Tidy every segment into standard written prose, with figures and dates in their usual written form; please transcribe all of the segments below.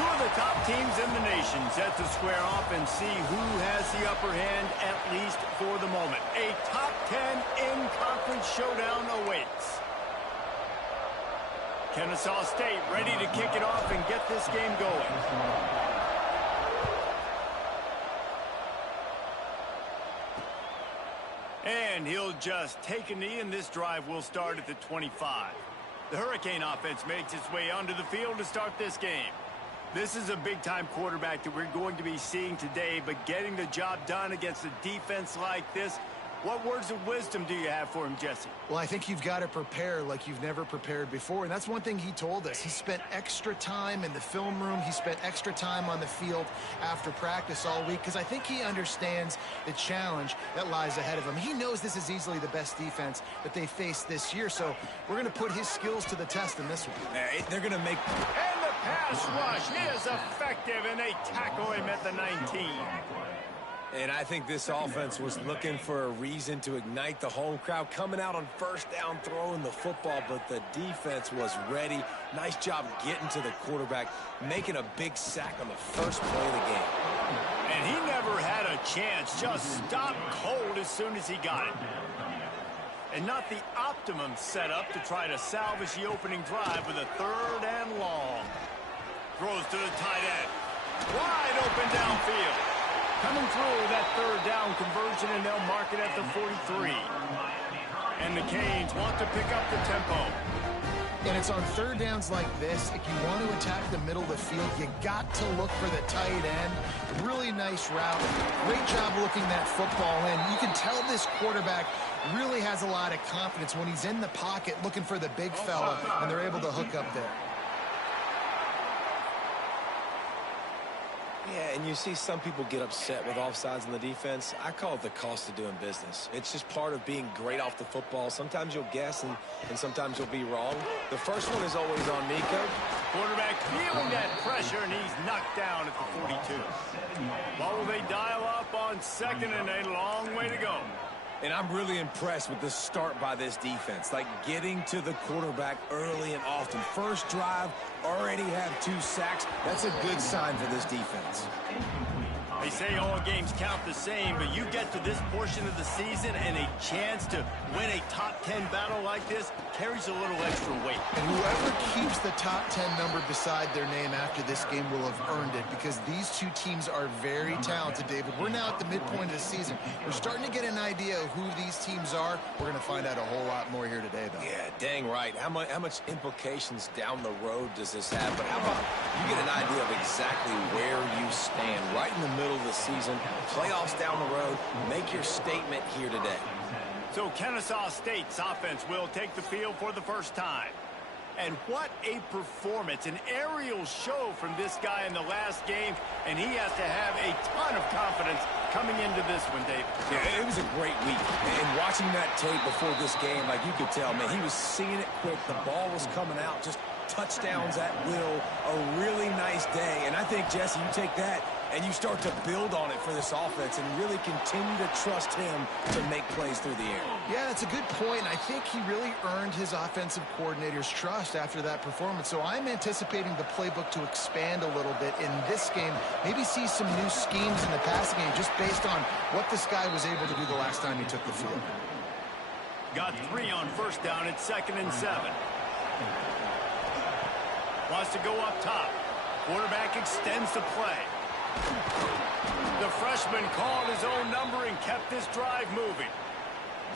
Two of the top teams in the nation set to square off and see who has the upper hand, at least for the moment. A top 10 in-conference showdown awaits. Kennesaw State ready to kick it off and get this game going. And he'll just take a knee, and this drive will start at the 25. The Hurricane offense makes its way onto the field to start this game. This is a big-time quarterback that we're going to be seeing today, but getting the job done against a defense like this, what words of wisdom do you have for him, Jesse? Well, I think you've got to prepare like you've never prepared before, and that's one thing he told us. He spent extra time in the film room. He spent extra time on the field after practice all week because I think he understands the challenge that lies ahead of him. He knows this is easily the best defense that they face this year, so we're going to put his skills to the test in this one. They're going to make... And the pass rush is effective, and they tackle him at the 19. And I think this offense was looking for a reason to ignite the home crowd, coming out on first down, throwing the football, but the defense was ready. Nice job getting to the quarterback, making a big sack on the first play of the game. And he never had a chance, just stopped cold as soon as he got it. And not the optimum setup to try to salvage the opening drive with a 3rd and long. Throws to the tight end. Wide open downfield. Coming through that 3rd down conversion, and they'll mark it at the 43. And the Canes want to pick up the tempo. And it's on 3rd downs like this, if you want to attack the middle of the field, you got to look for the tight end. Really nice route. Great job looking that football in. You can tell this quarterback really has a lot of confidence when he's in the pocket looking for the big fella, and they're able to hook up there. Yeah, and you see some people get upset with offsides in the defense. I call it the cost of doing business. It's just part of being great off the football. Sometimes you'll guess, and sometimes you'll be wrong. The first one is always on me, Coach. Quarterback feeling that pressure, and he's knocked down at the 42. What will they dial up on 2nd, and a long way to go? And I'm really impressed with the start by this defense, like getting to the quarterback early and often. First drive, already have 2 sacks. That's a good sign for this defense. They say all games count the same, but you get to this portion of the season and a chance to win a top 10 battle like this carries a little extra weight. And whoever keeps the top 10 number beside their name after this game will have earned it, because these two teams are very talented, David. We're now at the midpoint of the season. We're starting to get an idea of who these teams are. We're going to find out a whole lot more here today, though. Yeah, dang right. How much implications down the road does this have? But how about you get an idea of exactly where you stand right in the middle of the season, playoffs down the road, make your statement here today. So Kennesaw State's offense will take the field for the first time. And what a performance, an aerial show from this guy in the last game, and he has to have a ton of confidence coming into this one, David. Yeah, it was a great week. And watching that tape before this game, like you could tell, man, he was seeing it quick. The ball was coming out, just touchdowns at will, a really nice day. And I think, Jesse, you take that and you start to build on it for this offense and really continue to trust him to make plays through the air. Yeah, that's a good point. I think he really earned his offensive coordinator's trust after that performance. So I'm anticipating the playbook to expand a little bit in this game, maybe see some new schemes in the passing game just based on what this guy was able to do the last time he took the field. Got 3 on first down at 2nd and 7. Wants to go up top. Quarterback extends the play. The freshman called his own number and kept this drive moving.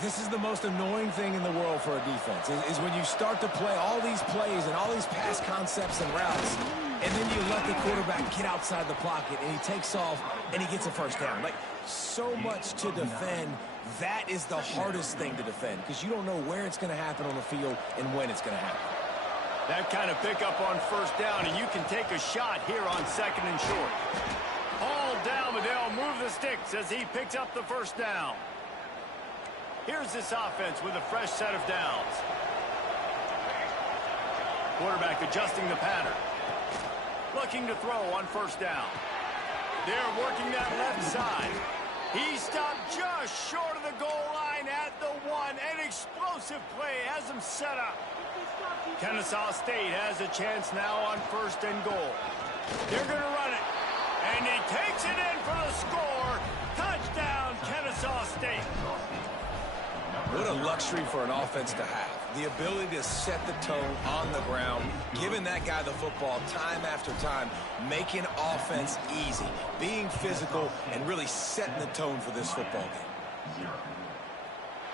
This is the most annoying thing in the world for a defense, is when you start to play all these plays and all these pass concepts and routes, and then you let the quarterback get outside the pocket, and he takes off, and he gets a first down. Like, so much to defend. That is the hardest thing to defend, because you don't know where it's going to happen on the field and when it's going to happen. That kind of pickup on first down, and you can take a shot here on 2nd and short. All down, but they'll move the sticks as he picks up the first down. Here's this offense with a fresh set of downs. Quarterback adjusting the pattern. Looking to throw on first down. They're working that left side. He stopped just short of the goal line at the 1. An explosive play has him set up. Kennesaw State has a chance now on 1st and goal. They're going to run it. And he takes it in for the score. Touchdown, Kennesaw State. What a luxury for an offense to have. The ability to set the tone on the ground, giving that guy the football time after time, making offense easy, being physical, and really setting the tone for this football game.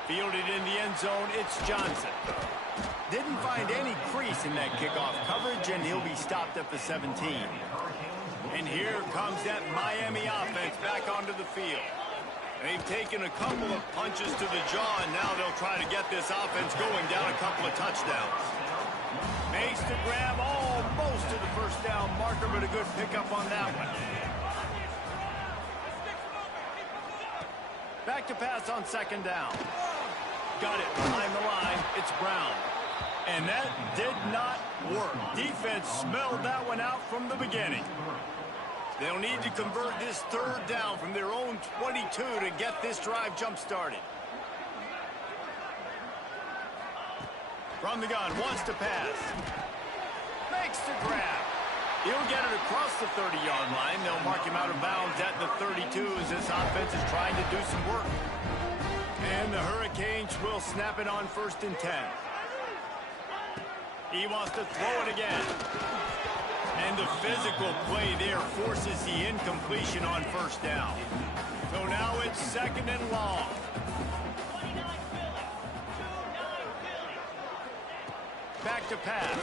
Fielded in the end zone, it's Johnson. Didn't find any crease in that kickoff coverage, and he'll be stopped at the 17. And here comes that Miami offense back onto the field. They've taken a couple of punches to the jaw, and now they'll try to get this offense going down a couple of touchdowns. Makes the grab almost to the first down marker, but a good pickup on that one. Back to pass on second down. Got it behind the line. It's Brown. And that did not work. Defense smelled that one out from the beginning. They'll need to convert this third down from their own 22 to get this drive jump-started. From the gun, wants to pass. Makes the grab. He'll get it across the 30-yard line. They'll mark him out of bounds at the 32 as this offense is trying to do some work. And the Hurricanes will snap it on 1st and 10. He wants to throw it again. And the physical play there forces the incompletion on first down. So now it's 2nd and long. Back to pass.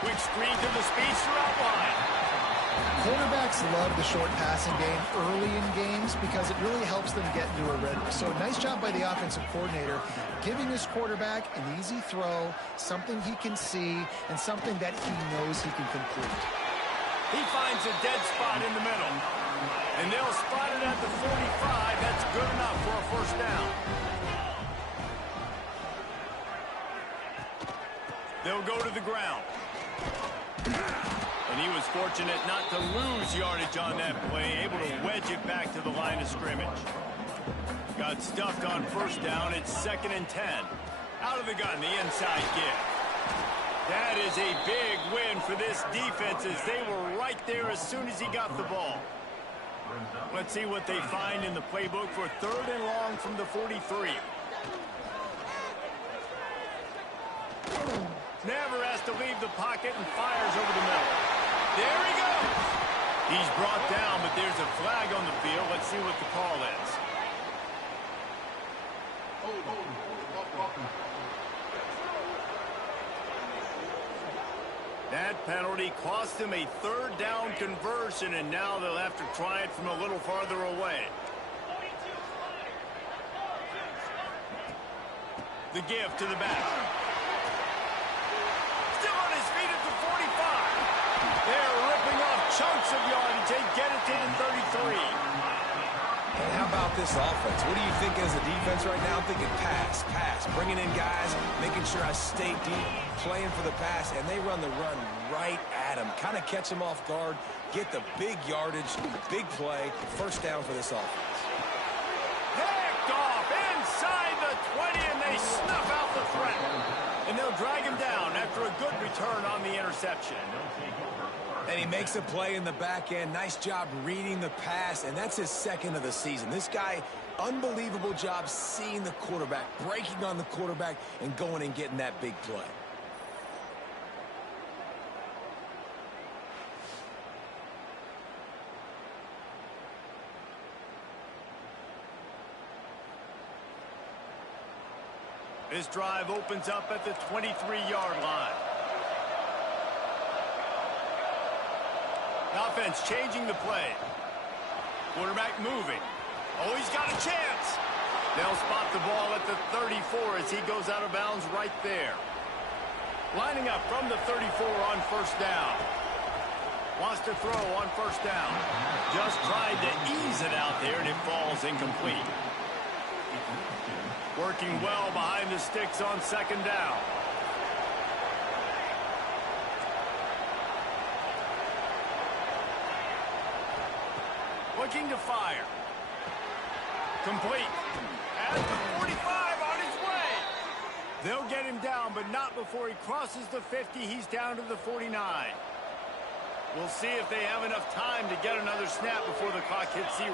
Quick screen to the speedster out wide. Quarterbacks love the short passing game early in games because it really helps them get into a rhythm. So nice job by the offensive coordinator giving his quarterback an easy throw, something he can see, and something that he knows he can complete. He finds a dead spot in the middle. And they'll spot it at the 45. That's good enough for a first down. They'll go to the ground. And he was fortunate not to lose yardage on that play, able to wedge it back to the line of scrimmage. Got stuffed on first down. It's 2nd and 10. Out of the gun, the inside give. That is a big win for this defense as they were right there as soon as he got the ball. Let's see what they find in the playbook for 3rd and long from the 43. Never has to leave the pocket and fires over the middle. There he goes. He's brought down, but there's a flag on the field. Let's see what the call is. That penalty cost him a 3rd down conversion, and now they'll have to try it from a little farther away. The give to the back. Still on his feet at the 45. They're ripping off chunks of yardage. They get it to the 33. And how about this offense? What do you think as a defense right now? I'm thinking pass, bringing in guys, making sure I stay deep, playing for the pass, and they run the run right at him. Kind of catch him off guard, get the big yardage, big play, first down for this offense. Picked off inside the 20, and they snuff out the threat. And they'll drag him down after a good return on the interception. And he makes a play in the back end. Nice job reading the pass, and that's his 2nd of the season. This guy, unbelievable job seeing the quarterback, breaking on the quarterback, and going and getting that big play. This drive opens up at the 23-yard line. The offense changing the play. Quarterback moving. Oh, he's got a chance. They'll spot the ball at the 34 as he goes out of bounds right there. Lining up from the 34 on first down. Wants to throw on first down. Just tried to ease it out there, and it falls incomplete. Working well behind the sticks on second down. Looking to fire. Complete. At the 45 on his way. They'll get him down, but not before he crosses the 50. He's down to the 49. We'll see if they have enough time to get another snap before the clock hits 0.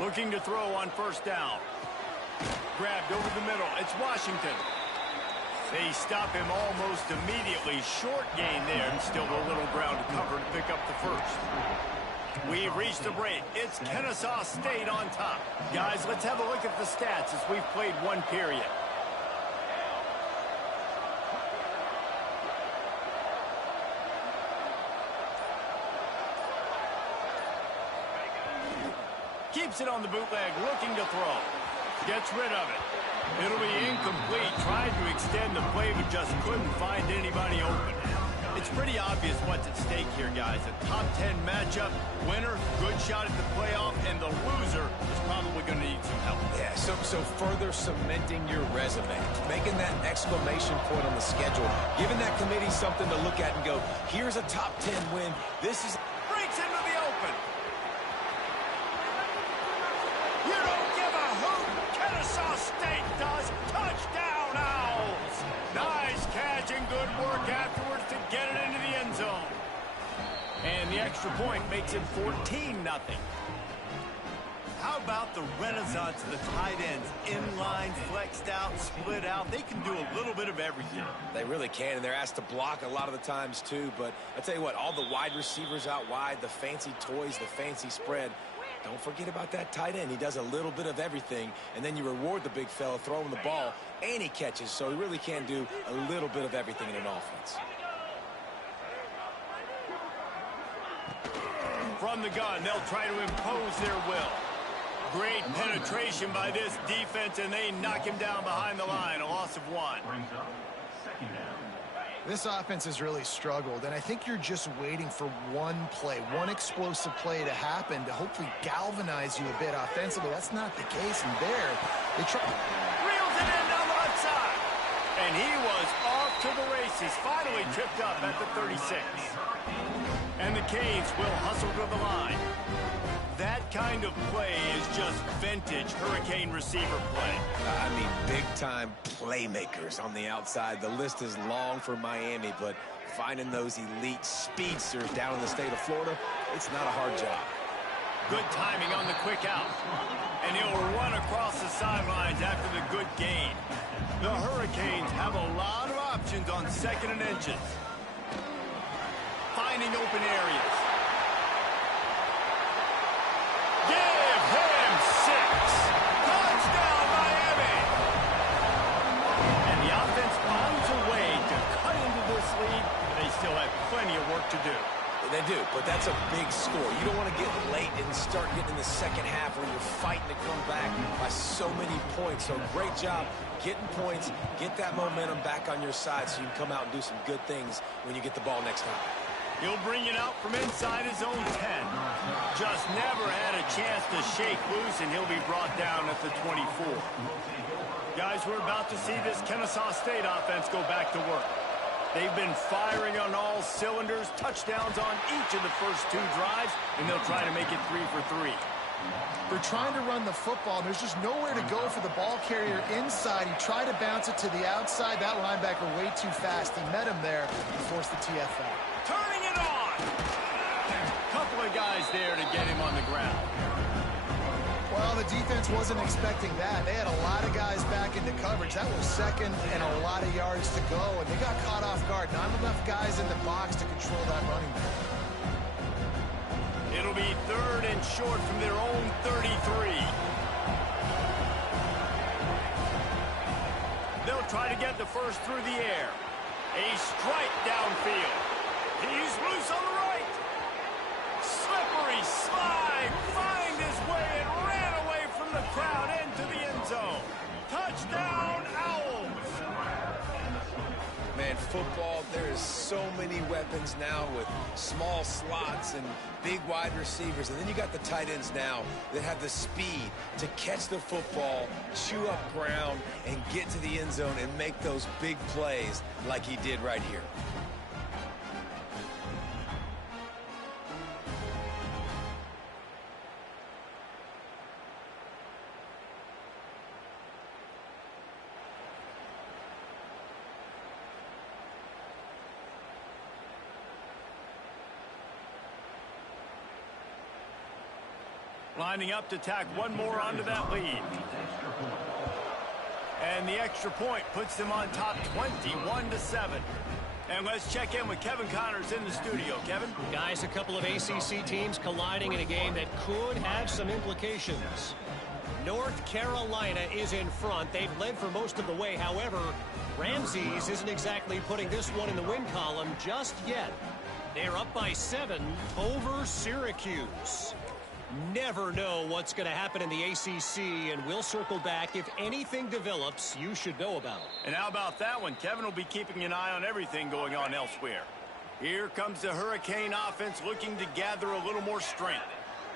Looking to throw on first down. Grabbed over the middle. It's Washington. They stop him almost immediately. Short gain there, and still a little ground to cover to pick up the first. We've reached the break. It's Kennesaw State on top. Guys, let's have a look at the stats as we've played one period. Keeps it on the bootleg, looking to throw. Gets rid of it. It'll be incomplete. Tried to extend the play, but just couldn't find anybody open. It's pretty obvious what's at stake here, guys. A top 10 matchup, winner, good shot at the playoff, and the loser is probably going to need some help. Yeah, so further cementing your resume, making that exclamation point on the schedule, giving that committee something to look at and go, here's a top 10 win. This is... Breaks into the open. You don't give a hoot. Kennesaw State does. Touchdown, Owls. Nice catch and good work afterwards to get it into the end zone. And the extra point makes it 14-0. How about the renaissance of the tight ends? Inline, flexed out, split out. They can do a little bit of everything. They really can, and they're asked to block a lot of the times, too. But I tell you what, all the wide receivers out wide, the fancy toys, the fancy spread, don't forget about that tight end. He does a little bit of everything, and then you reward the big fella throwing the ball, and he catches, so he really can do a little bit of everything in an offense. From the gun, they'll try to impose their will. Great penetration by this defense, and they knock him down behind the line. A loss of 1. This offense has really struggled, and I think you're just waiting for one play, one explosive play to happen to hopefully galvanize you a bit offensively. That's not the case, and there, they try. Reels it in down the left side. And he was off to the races, finally tripped up at the 36. And the Canes will hustle to the line. That kind of play is just vintage Hurricane receiver play. I mean, big-time playmakers on the outside. The list is long for Miami, but finding those elite speedsters down in the state of Florida, it's not a hard job. Good timing on the quick out. And he'll run across the sidelines after the good gain. The Hurricanes have a lot of options on 2nd and inches. Finding open areas. Give him 6. Touchdown, Miami! And the offense finds a way to cut into this lead, but they still have plenty of work to do. They do, but that's a big score. You don't want to get late and start getting in the second half where you're fighting to come back by so many points. So great job getting points, get that momentum back on your side so you can come out and do some good things when you get the ball next time. He'll bring it out from inside his own 10. Just never had a chance to shake loose, and he'll be brought down at the 24. Guys, we're about to see this Kennesaw State offense go back to work. They've been firing on all cylinders, touchdowns on each of the first 2 drives, and they'll try to make it 3 for 3. They're trying to run the football, and there's just nowhere to go for the ball carrier inside. He tried to bounce it to the outside. That linebacker way too fast. He met him there and forced the TFL. Turning it on! Couple of guys there to get him on the ground. Well, the defense wasn't expecting that. They had a lot of guys back into coverage. That was 2nd and a lot of yards to go, and they got caught off guard. Not enough guys in the box to control that running back. It'll be 3rd and short from their own 33. They'll try to get the first through the air. A strike downfield. He's loose on the right. Slippery slide. Find his way and ran away from the crowd into the end zone. Touchdown, Owls. Man, football, there is so many weapons now with small slots and big wide receivers. And then you got the tight ends now that have the speed to catch the football, chew up ground, and get to the end zone and make those big plays like he did right here. Lining up to tack one more onto that lead. And the extra point puts them on top 21-7. And let's check in with Kevin Connors in the studio. Kevin? Guys, a couple of ACC teams colliding in a game that could have some implications. North Carolina is in front. They've led for most of the way. However, Ramses isn't exactly putting this one in the win column just yet. They're up by 7 over Syracuse. Never know what's going to happen in the ACC, and we'll circle back if anything develops you should know about. And how about that one? Kevin will be keeping an eye on everything going on elsewhere. Here comes the Hurricane offense looking to gather a little more strength.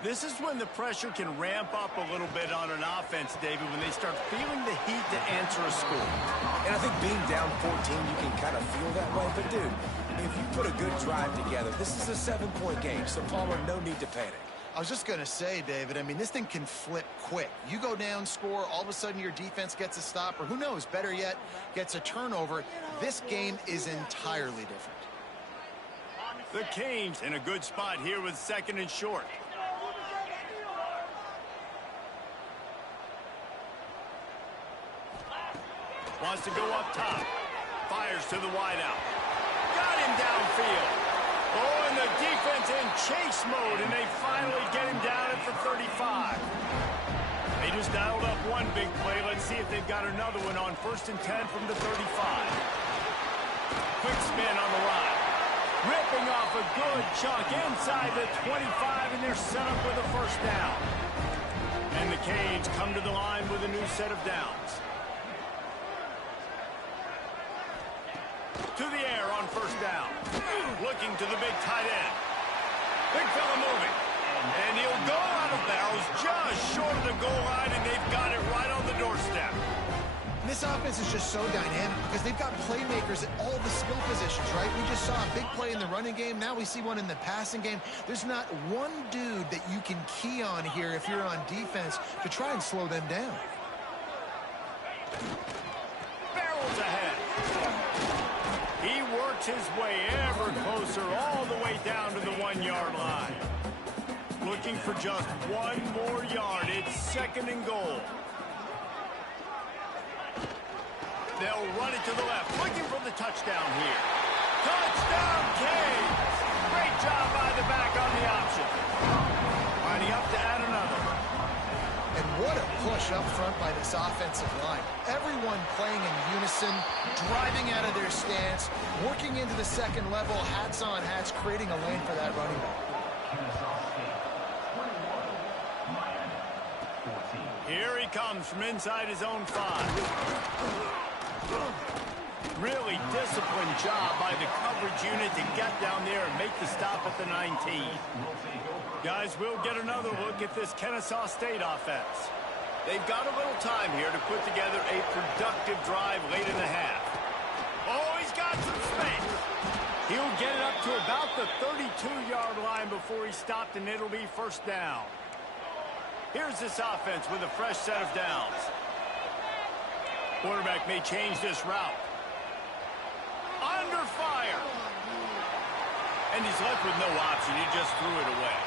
This is when the pressure can ramp up a little bit on an offense, David, when they start feeling the heat to answer a score. And I think being down 14, you can kind of feel that way. But, dude, if you put a good drive together, this is a 7-point game, so Palmer, no need to panic. I was just going to say, David, I mean, this thing can flip quick. You go down, score, all of a sudden your defense gets a stop, or who knows, better yet, gets a turnover. This game is entirely different. The Canes in a good spot here with 2nd and short. Wants to go up top. Fires to the wideout. Got him downfield. Oh, and the defense in chase mode, and they finally get him down at the 35. They just dialed up one big play. Let's see if they've got another one on 1st and 10 from the 35. Quick spin on the line. Ripping off a good chunk inside the 25, and they're set up with a 1st down. And the Canes come to the line with a new set of downs. To the air on 1st down. Looking to the big tight end. Big fella moving. And he'll go out of bounds just short of the goal line, and they've got it right on the doorstep. This offense is just so dynamic because they've got playmakers at all the skill positions, right? We just saw a big play in the running game. Now we see one in the passing game. There's not one dude that you can key on here if you're on defense to try and slow them down. Barrels ahead. He works his way ever closer all the way down to the 1-yard line. Looking for just one more yard. It's 2nd and goal. They'll run it to the left. Looking for the touchdown here. Touchdown, Canes! Great job by the back on the option. Lining up to add another. And what a push up front by this offensive line. Everyone playing in unison, driving out of their stance, working into the 2nd level, hats on hats, creating a lane for that running back. Here he comes from inside his own 5. Really disciplined job by the coverage unit to get down there and make the stop at the 19. Guys, we'll get another look at this Kennesaw State offense. They've got a little time here to put together a productive drive late in the half. Oh, he's got some space. He'll get it up to about the 32-yard line before he stopped, and it'll be 1st down. Here's this offense with a fresh set of downs. Quarterback may change this route. Under fire. And he's left with no option. He just threw it away.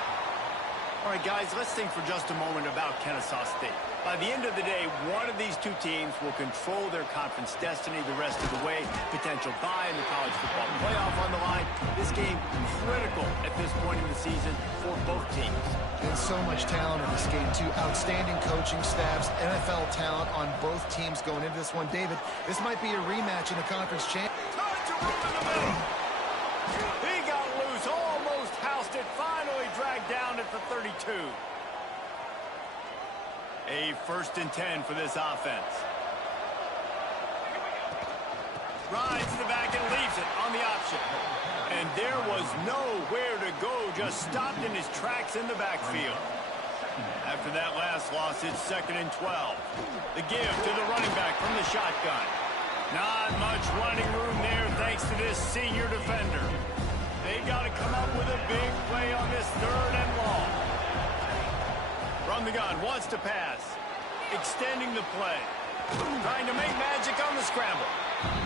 All right, guys, let's think for just a moment about Kennesaw State. By the end of the day, one of these two teams will control their conference destiny the rest of the way. Potential bye in the college football playoff on the line. This game critical at this point in the season for both teams. And so much talent in this game, too. Outstanding coaching staffs, NFL talent on both teams going into this one. David, this might be a rematch in the conference championship. Tons of room in the middle. He got loose, almost housed it, finally dragged down at the 32. A 1st and 10 for this offense. Rides the back and leaves it on the option. And there was nowhere to go, just stopped in his tracks in the backfield. After that last loss, it's 2nd and 12. The give to the running back from the shotgun. Not much running room there thanks to this senior defender. They've got to come up with a big play on this 3rd and long. From the gun, wants to pass. Extending the play. Trying to make magic on the scramble.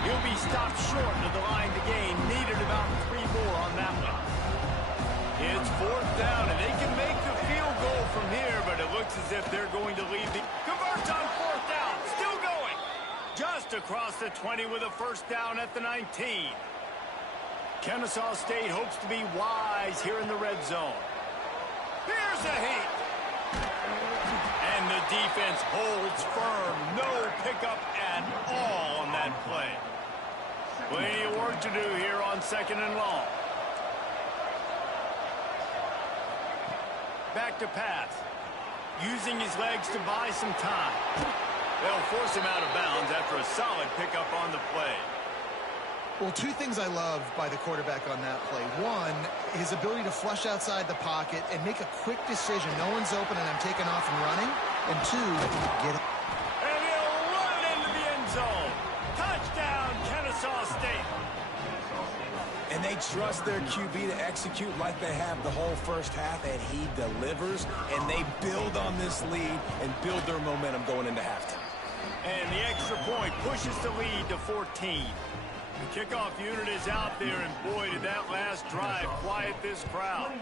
He'll be stopped short of the line to gain. Needed about 3 more on that one. It's 4th down, and they can make the field goal from here, but as if they're going to leave the... Converts on fourth down. Still going. Just across the 20 with a first down at the 19. Kennesaw State hopes to be wise here in the red zone. Here's a heat. And the defense holds firm. No pickup at all on that play. Plenty of work to do here on 2nd and long. Back to pass. Using his legs to buy some time. They'll force him out of bounds after a solid pickup on the play. Well, two things I love by the quarterback on that play. One, his ability to flush outside the pocket and make a quick decision. No one's open and I'm taking off and running. And two, get... And he'll run it into the end zone. Touchdown, Kennesaw State. And they trust their QB to execute like they have the whole first half, and he delivers, and they build on this lead and build their momentum going into halftime. And the extra point pushes the lead to 14. The kickoff unit is out there, and boy, did that last drive quiet this crowd.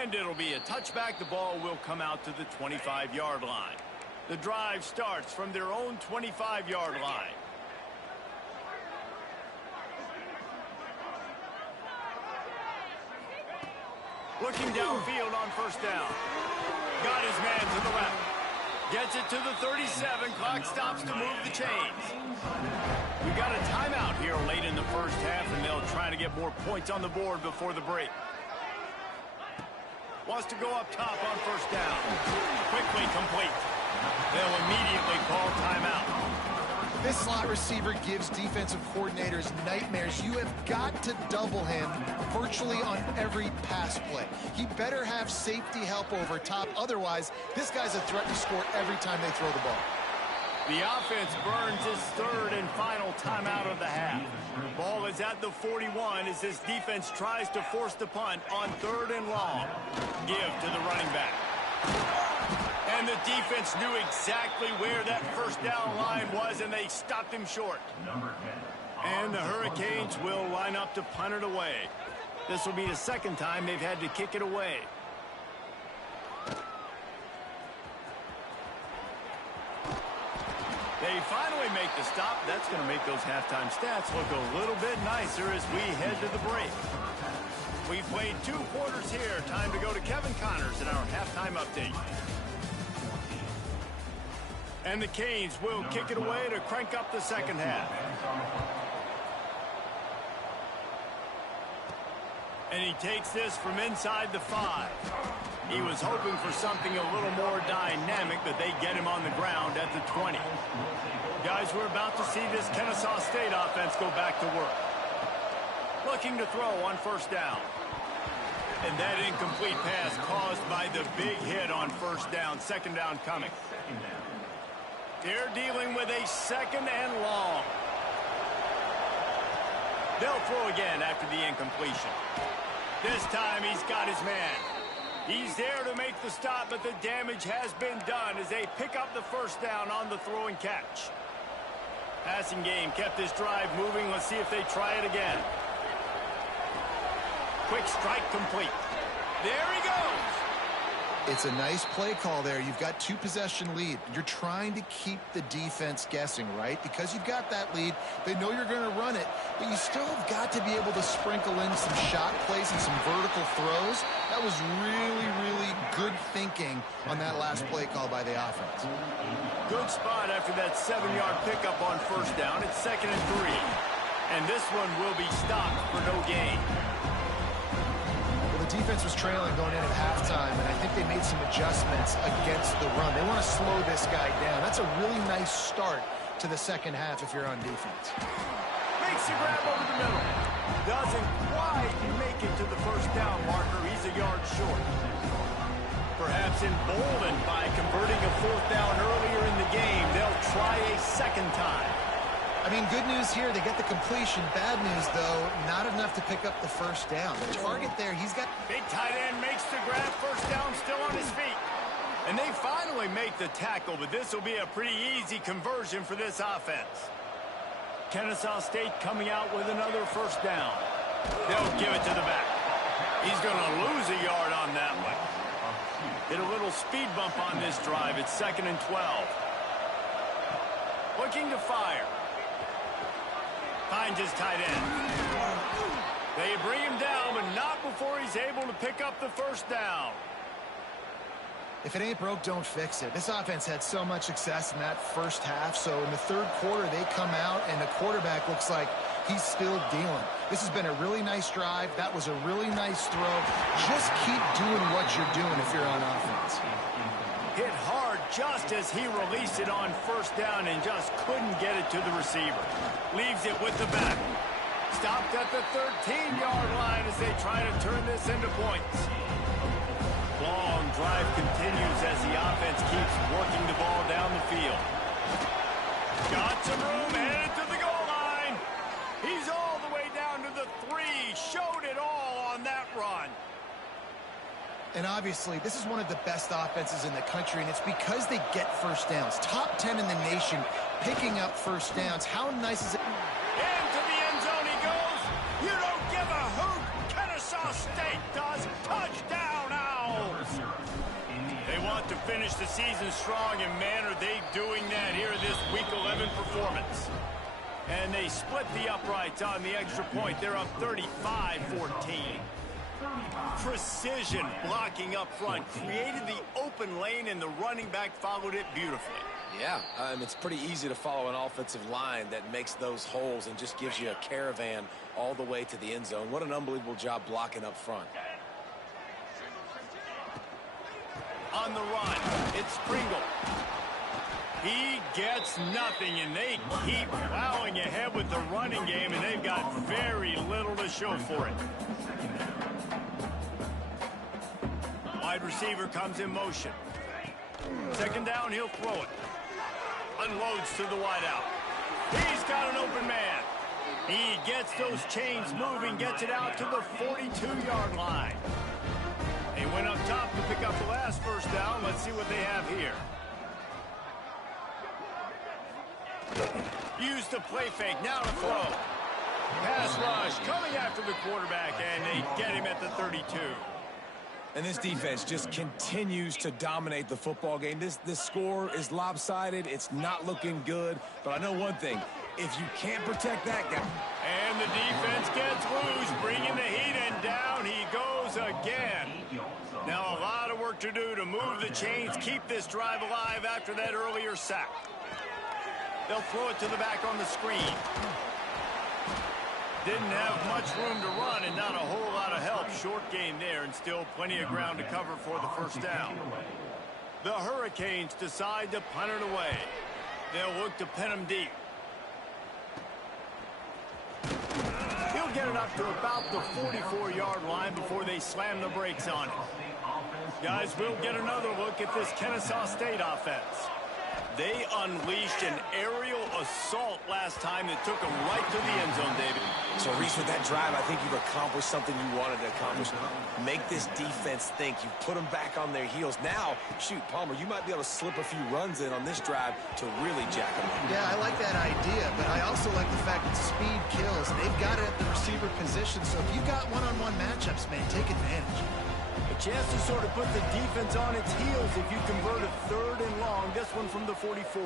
And it'll be a touchback. The ball will come out to the 25-yard line. The drive starts from their own 25-yard line. Looking downfield on first down. Got his man to the left. Gets it to the 37. Clock stops to move the chains. We got a timeout here late in the first half, and they'll try to get more points on the board before the break. Wants to go up top on first down. Quickly complete. They'll immediately call timeout. This slot receiver gives defensive coordinators nightmares. You have got to double him virtually on every pass play. He better have safety help over top. Otherwise, this guy's a threat to score every time they throw the ball. The offense burns his third and final timeout of the half. Ball is at the 41 as this defense tries to force the punt on 3rd and long. Give to the running back. And the defense knew exactly where that first down line was, and they stopped him short. And the Hurricanes will line up to punt it away. This will be the second time they've had to kick it away. They finally make the stop. That's going to make those halftime stats look a little bit nicer as we head to the break. We've played 2 quarters here. Time to go to Kevin Connors in our halftime update. And the Canes will kick it away to crank up the second half. And he takes this from inside the 5. He was hoping for something a little more dynamic, but they get him on the ground at the 20. Guys, we're about to see this Kennesaw State offense go back to work. Looking to throw on first down. And that incomplete pass caused by the big hit on first down. Second down coming. They're dealing with a 2nd and long. They'll throw again after the incompletion. This time he's got his man. He's there to make the stop, but the damage has been done as they pick up the first down on the throw and catch. Passing game kept this drive moving. Let's see if they try it again. Quick strike complete. There he goes. It's a nice play call there. You've got 2-possession lead. You're trying to keep the defense guessing, right? Because you've got that lead, they know you're going to run it, but you still have got to be able to sprinkle in some shot plays and some vertical throws. That was really, really good thinking on that last play call by the offense. Good spot after that 7-yard pickup on first down. It's 2nd and 3. And this one will be stopped for no gain. The defense was trailing going in at halftime, and I think they made some adjustments against the run. They want to slow this guy down. That's a really nice start to the second half if you're on defense. Makes the grab over the middle. Doesn't quite make it to the first down marker. He's a yard short. Perhaps emboldened by converting a 4th down earlier in the game, they'll try a second time. I mean, good news here, they get the completion. Bad news, though, not enough to pick up the first down. The target there, he's got... Big tight end makes the grab, first down, still on his feet. And they finally make the tackle, but this will be a pretty easy conversion for this offense. Kennesaw State coming out with another first down. They'll give it to the back. He's going to lose a yard on that one. Hit a little speed bump on this drive. It's 2nd and 12. Looking to fire. Finds his tight end. They bring him down, but not before he's able to pick up the first down. If it ain't broke, don't fix it. This offense had so much success in that first half, so in the third quarter, they come out, and the quarterback looks like he's still dealing. This has been a really nice drive. That was a really nice throw. Just keep doing what you're doing if you're on offense. Hit hard just as he released it on first down and just couldn't get it to the receiver. Leaves it with the back. Stopped at the 13-yard line as they try to turn this into points. Long drive continues as the offense keeps working the ball down the field. Got some room, headed to the goal line. He's all the way down to the 3. Showed it all on that run. And obviously, this is one of the best offenses in the country, and it's because they get first downs. Top 10 in the nation picking up first downs. How nice is it? Into the end zone he goes. You don't give a hoot. Kennesaw State does. Touchdown, Owls. They want to finish the season strong, and man, are they doing that here this Week 11 performance. And they split the uprights on the extra point. They're up 35-14. Precision blocking up front created the open lane, and the running back followed it beautifully. Yeah, it's pretty easy to follow an offensive line that makes those holes and just gives you a caravan all the way to the end zone. What an unbelievable job blocking up front. On the run, it's Pringle. He gets nothing, and they keep plowing ahead with the running game, and they've got very little to show for it. Wide receiver comes in motion. 2nd down, he'll throw it. Unloads to the wideout. He's got an open man. He gets those chains moving, gets it out to the 42-yard line. They went up top to pick up the last first down. Let's see what they have here. Use the play fake, now to throw. Pass rush coming after the quarterback, and they get him at the 32. And this defense just continues to dominate the football game. This score is lopsided. It's not looking good. But I know one thing. If you can't protect that guy. And the defense gets loose, bringing the heat, and down he goes again. Now a lot of work to do to move the chains, keep this drive alive after that earlier sack. They'll throw it to the back on the screen. Didn't have much room to run and not a whole lot of help. Short game there and still plenty of ground to cover for the first down. The Hurricanes decide to punt it away. They'll look to pin him deep. He'll get it up to about the 44-yard line before they slam the brakes on it. Guys, we'll get another look at this Kennesaw State offense. They unleashed an aerial assault last time that took them right to the end zone, David. So, Reese, with that drive, I think you've accomplished something you wanted to accomplish. Make this defense think. You put them back on their heels. Now, shoot, Palmer, you might be able to slip a few runs in on this drive to really jack them up. Yeah, I like that idea, but I also like the fact that speed kills. They've got it at the receiver position, so if you've got one-on-one matchups, man, take advantage. A chance to sort of put the defense on its heels if you convert a 3rd and long. This one from the 44.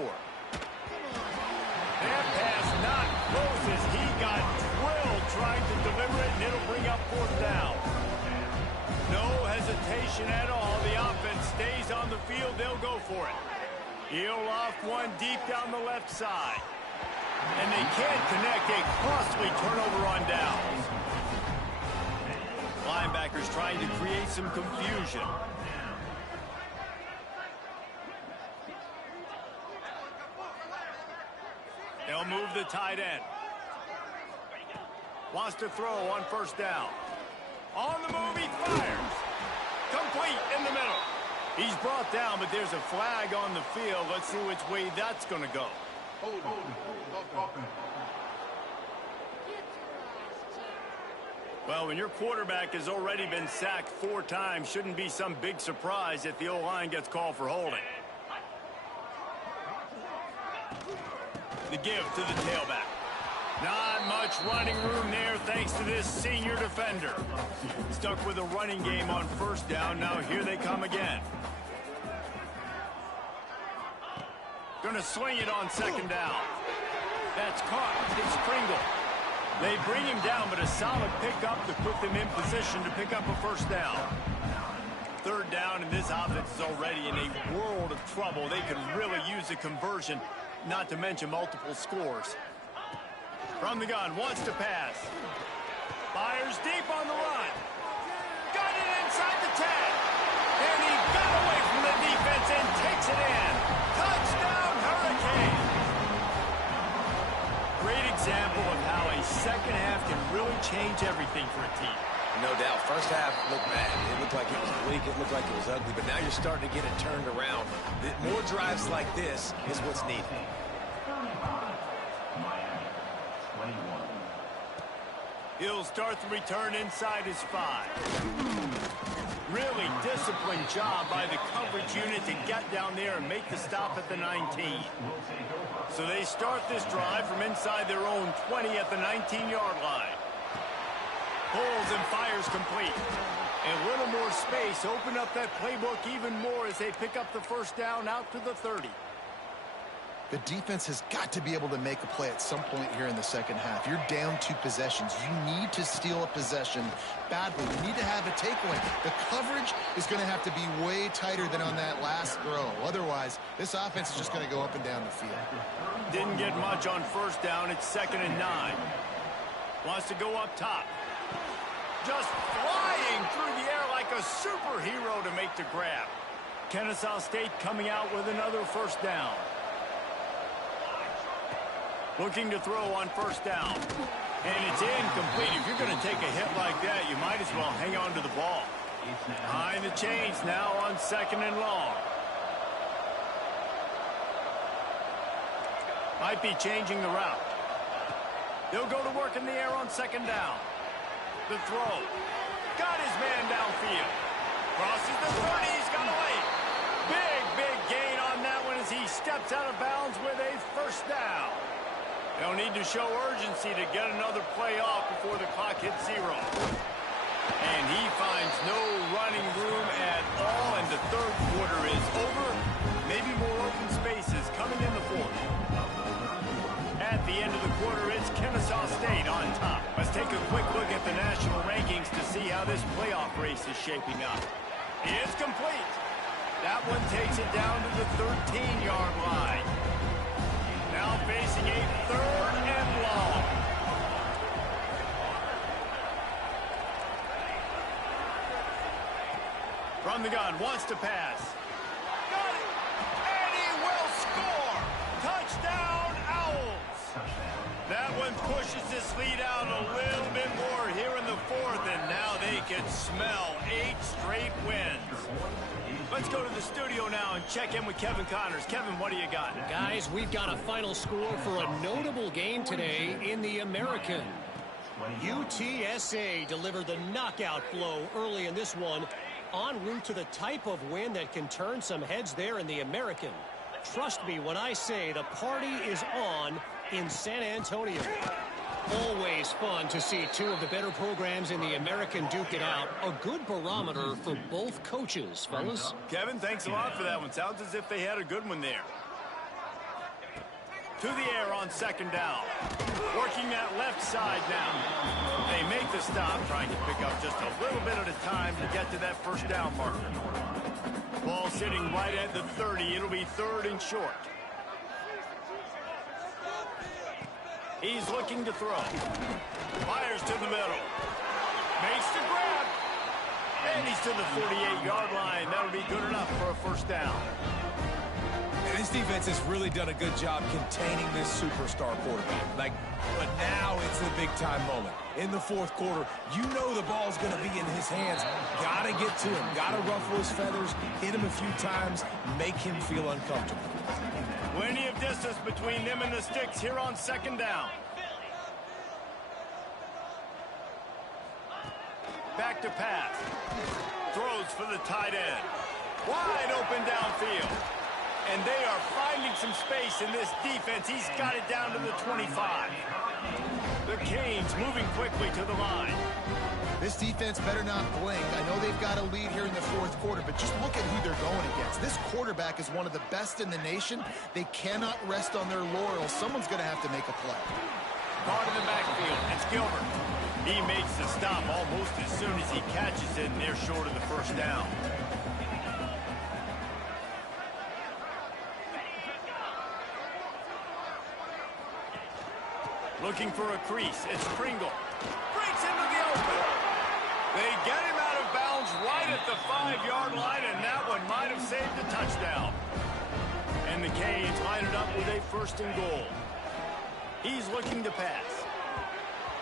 That pass not close as he got drilled trying to deliver it, and it'll bring up 4th down. No hesitation at all. The offense stays on the field. They'll go for it. He'll off one deep down the left side. And they can't connect. A costly turnover on downs. Linebackers trying to create some confusion. They'll move the tight end. Wants to throw on 1st down. On the move, he fires. Complete in the middle. He's brought down, but there's a flag on the field. Let's see which way that's going to go. Well, when your quarterback has already been sacked 4 times, shouldn't be some big surprise if the O-line gets called for holding. The give to the tailback. Not much running room there thanks to this senior defender. Stuck with a running game on first down. Now here they come again. Gonna swing it on second down. That's caught. It's Pringle. They bring him down, but a solid pickup to put them in position to pick up a first down. Third down, and this offense is already in a world of trouble. They could really use a conversion, not to mention multiple scores. From the gun, wants to pass. Fires deep on the run. Got it inside the 10. And he got away from the defense and takes it in. Touchdown, Hurricane. Great example of how a second half can really change everything for a team. No doubt. First half looked bad. It looked like it was bleak. It looked like it was ugly. But now you're starting to get it turned around. More drives like this is what's needed. He'll start the return inside his 5. Really disciplined job by the coverage unit to get down there and make the stop at the 19. So they start this drive from inside their own 20 at the 19-yard line. Pulls and fires complete. And a little more space. Open up that playbook even more as they pick up the first down out to the 30. The defense has got to be able to make a play at some point here in the second half. You're down 2 possessions. You need to steal a possession badly. You need to have a takeaway. The coverage is going to have to be way tighter than on that last throw. Otherwise, this offense is just going to go up and down the field. Didn't get much on first down. It's 2nd and 9. Wants to go up top. Just flying through the air like a superhero to make the grab. Kennesaw State coming out with another first down. Looking to throw on first down. And it's incomplete. If you're going to take a hit like that, you might as well hang on to the ball. Behind the chains now on 2nd and long. Might be changing the route. They'll go to work in the air on 2nd down. The throw. Got his man downfield. Crosses the 30. He's got away. Big gain on that one as he steps out of bounds with a first down. They'll need to show urgency to get another play off before the clock hits 0. And he finds no running room at all, and the third quarter is over. Maybe more open spaces coming in the fourth. At the end of the quarter, it's Kennesaw State on top. Let's take a quick look at the national rankings to see how this playoff race is shaping up. It's complete. That one takes it down to the 13-yard line. Now facing a 3rd and long. From the gun, wants to pass. Got it! And he will score! Touchdown, Owls! That one pushes this lead out a little bit more here in the 4th, and now they can smell 8 straight wins. Let's go to the studio now and check in with Kevin Connors. Kevin, what do you got? Guys, we've got a final score for a notable game today in the American. UTSA delivered the knockout blow early in this one, en route to the type of win that can turn some heads there in the American. Trust me when I say the party is on in San Antonio. Always fun to see 2 of the better programs in the American duke it out. A good barometer for both coaches, fellas. Kevin, thanks a lot for that one. Sounds as if they had a good one there. To the air on 2nd down. Working that left side now. They make the stop, trying to pick up just a little bit at a time to get to that first down marker. Ball sitting right at the 30. It'll be 3rd and short. He's looking to throw. Fires to the middle. Makes the grab. And he's to the 48-yard line. That'll be good enough for a first down. And this defense has really done a good job containing this superstar quarterback. But now it's the big-time moment. In the 4th quarter, you know the ball's going to be in his hands. Got to get to him. Got to ruffle his feathers, hit him a few times, make him feel uncomfortable. Plenty of distance between them and the sticks here on 2nd down. Back to pass. Throws for the tight end. Wide open downfield. And they are finding some space in this defense. He's got it down to the 25. The Canes moving quickly to the line. This defense better not blink. I know they've got a lead here in the fourth quarter, but just look at who they're going against. This quarterback is one of the best in the nation. They cannot rest on their laurels. Someone's going to have to make a play. Caught in the backfield. It's Gilbert. He makes the stop almost as soon as he catches it, and they're short of the first down. Looking for a crease. It's Pringle. Breaks into the open. They get him out of bounds right at the 5-yard line, and that one might have saved a touchdown. And the Canes line it up with a first and goal. He's looking to pass.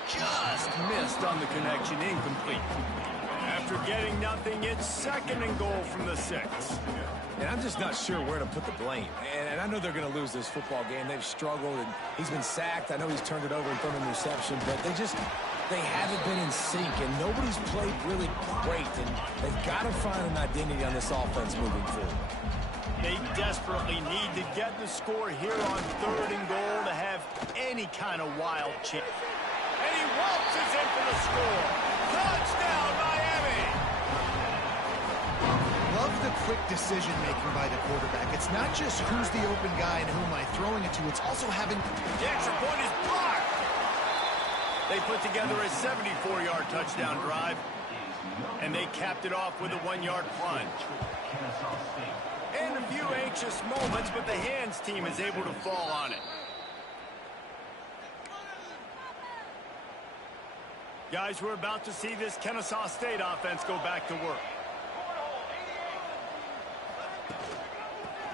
Just missed on the connection, incomplete. After getting nothing, it's second and goal from the 6. And I'm just not sure where to put the blame. And I know they're going to lose this football game. They've struggled, and he's been sacked. I know he's turned it over and thrown an interception, but they haven't been in sync, and nobody's played really great. And they've got to find an identity on this offense moving forward. They desperately need to get the score here on third and goal to have any kind of wild chance. And he waltzes in for the score. Touchdown, Miami! Love the quick decision-making by the quarterback. It's not just who's the open guy and who am I throwing it to. It's also having... The extra point is blocked. They put together a 74-yard touchdown drive, and they capped it off with a 1-yard plunge. And a few anxious moments, but the hands team is able to fall on it. Guys, we're about to see this Kennesaw State offense go back to work.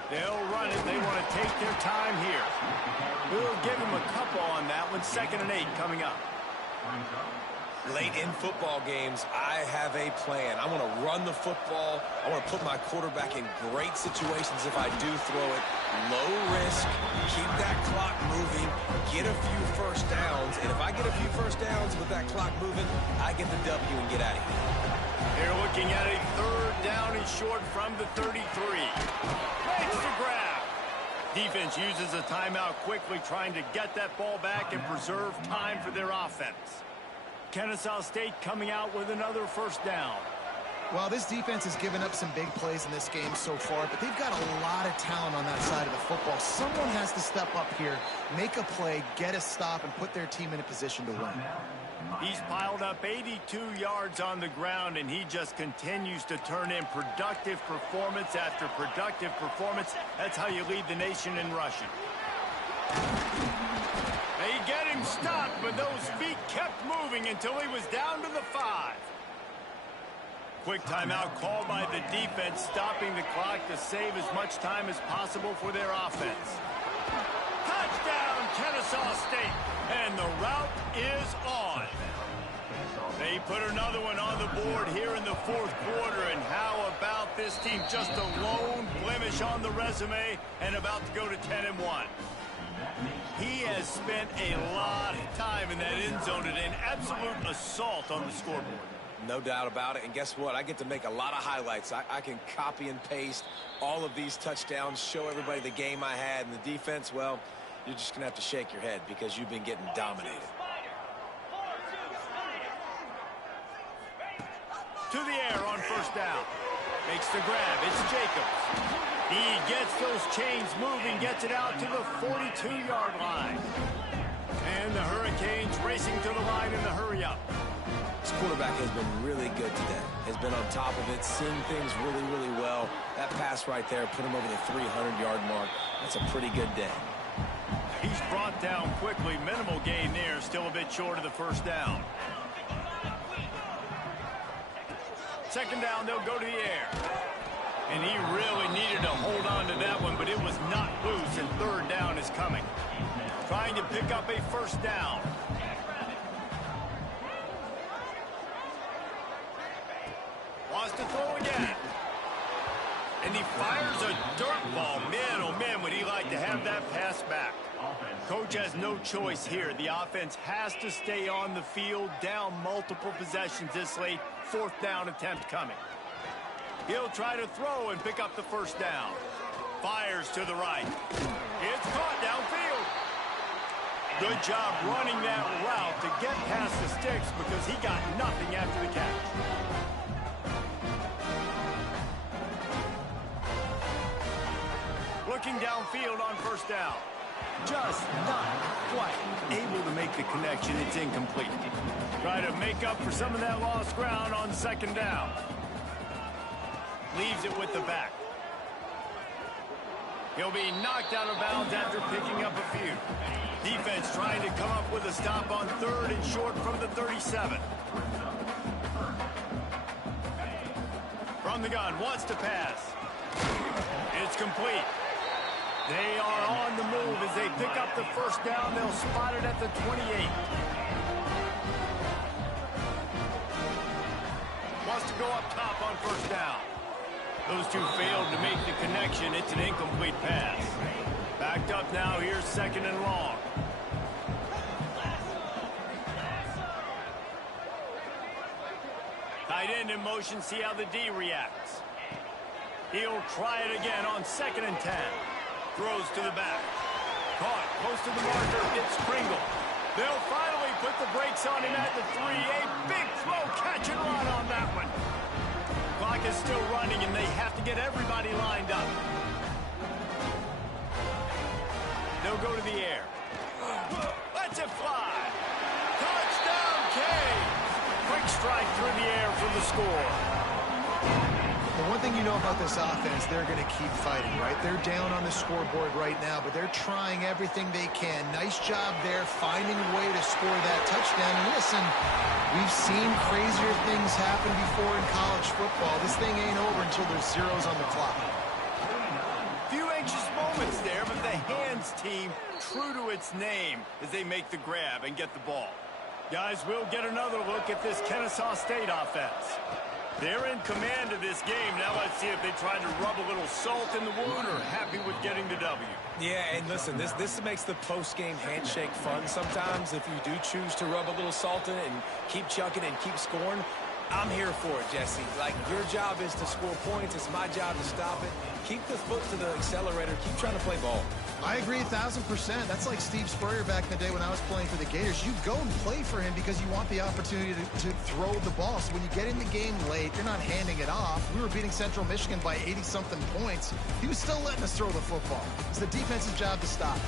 They'll run it. They want to take their time here. We'll give them a couple on that one. 2nd and 8 coming up. Late in football games, I have a plan. I want to run the football. I want to put my quarterback in great situations if I do throw it. Low risk, keep that clock moving, get a few first downs. And if I get a few first downs with that clock moving, I get the W and get out of here. They're looking at a 3rd down and short from the 33. Makes the grab. Defense uses a timeout quickly, trying to get that ball back and preserve time for their offense. Kennesaw State coming out with another first down. Well, this defense has given up some big plays in this game so far, but they've got a lot of talent on that side of the football. Someone has to step up here, make a play, get a stop, and put their team in a position to win. He's piled up 82 yards on the ground, and he just continues to turn in productive performance after productive performance. That's how you lead the nation in rushing. They get him stopped, but those feet kept moving until he was down to the 5. Quick timeout called by the defense, stopping the clock to save as much time as possible for their offense. Touchdown, Kennesaw State, and the route is on. They put another one on the board here in the 4th quarter, and how about this team? Just a lone blemish on the resume and about to go to 10-1. He has spent a lot of time in that end zone and an absolute assault on the scoreboard. No doubt about it. And guess what? I get to make a lot of highlights. I can copy and paste all of these touchdowns, show everybody the game I had. And the defense, well, you're just going to have to shake your head because you've been getting dominated. To the air on first down. Makes the grab. It's Jacobs. He gets those chains moving, gets it out to the 42-yard line. And the Hurricanes racing to the line in the hurry-up. This quarterback has been really good today. Has been on top of it, seeing things really, really well. That pass right there put him over the 300-yard mark. That's a pretty good day. He's brought down quickly. Minimal gain there. Still a bit short of the first down. 2nd down, they'll go to the air. And he really needed to hold on to that one, but it was not loose, and 3rd down is coming. Trying to pick up a first down. Wants to throw again. And he fires a dirt ball. Man, oh man, would he like to have that pass back. Coach has no choice here. The offense has to stay on the field, down multiple possessions this late. 4th down attempt coming. He'll try to throw and pick up the first down. Fires to the right. It's caught downfield. Good job running that route to get past the sticks because he got nothing after the catch. Looking downfield on first down. Just not quite able to make the connection. It's incomplete. Try to make up for some of that lost ground on second down. Leaves it with the back. He'll be knocked out of bounds after picking up a few. Defense trying to come up with a stop on third and short from the 37. From the gun, wants to pass. It's complete. They are on the move as they pick up the first down. They'll spot it at the 28. Wants to go up top on first down. Those two failed to make the connection. It's an incomplete pass. Backed up now. Here's second and long. Tight end in motion. See how the D reacts. He'll try it again on second and 10. Throws to the back. Caught close to the marker. It's Pringle. They'll finally put the brakes on him at the 3. A big throw, catch and run on that one. Clock is still running, and they have to get everybody lined up. They'll go to the air. Let's it fly. Touchdown, Canes. Quick strike through the air for the score. The one thing you know about this offense, they're going to keep fighting, right? They're down on the scoreboard right now, but they're trying everything they can. Nice job there, finding a way to score that touchdown. And listen, we've seen crazier things happen before in college football. This thing ain't over until there's zeros on the clock. Few anxious moments there, but the hands team true to its name as they make the grab and get the ball. Guys, we'll get another look at this Kennesaw State offense. They're in command of this game. Now let's see if they try to rub a little salt in the wound or happy with getting the W. Yeah, and listen, this makes the post-game handshake fun sometimes. If you do choose to rub a little salt in it and keep chucking and keep scoring, I'm here for it, Jesse. Like, your job is to score points. It's my job to stop it. Keep the foot to the accelerator. Keep trying to play ball. I agree 1,000%. That's like Steve Spurrier back in the day when I was playing for the Gators. You go and play for him because you want the opportunity to throw the ball. So when you get in the game late, you're not handing it off. We were beating Central Michigan by 80-something points. He was still letting us throw the football. It's the defense's job to stop it.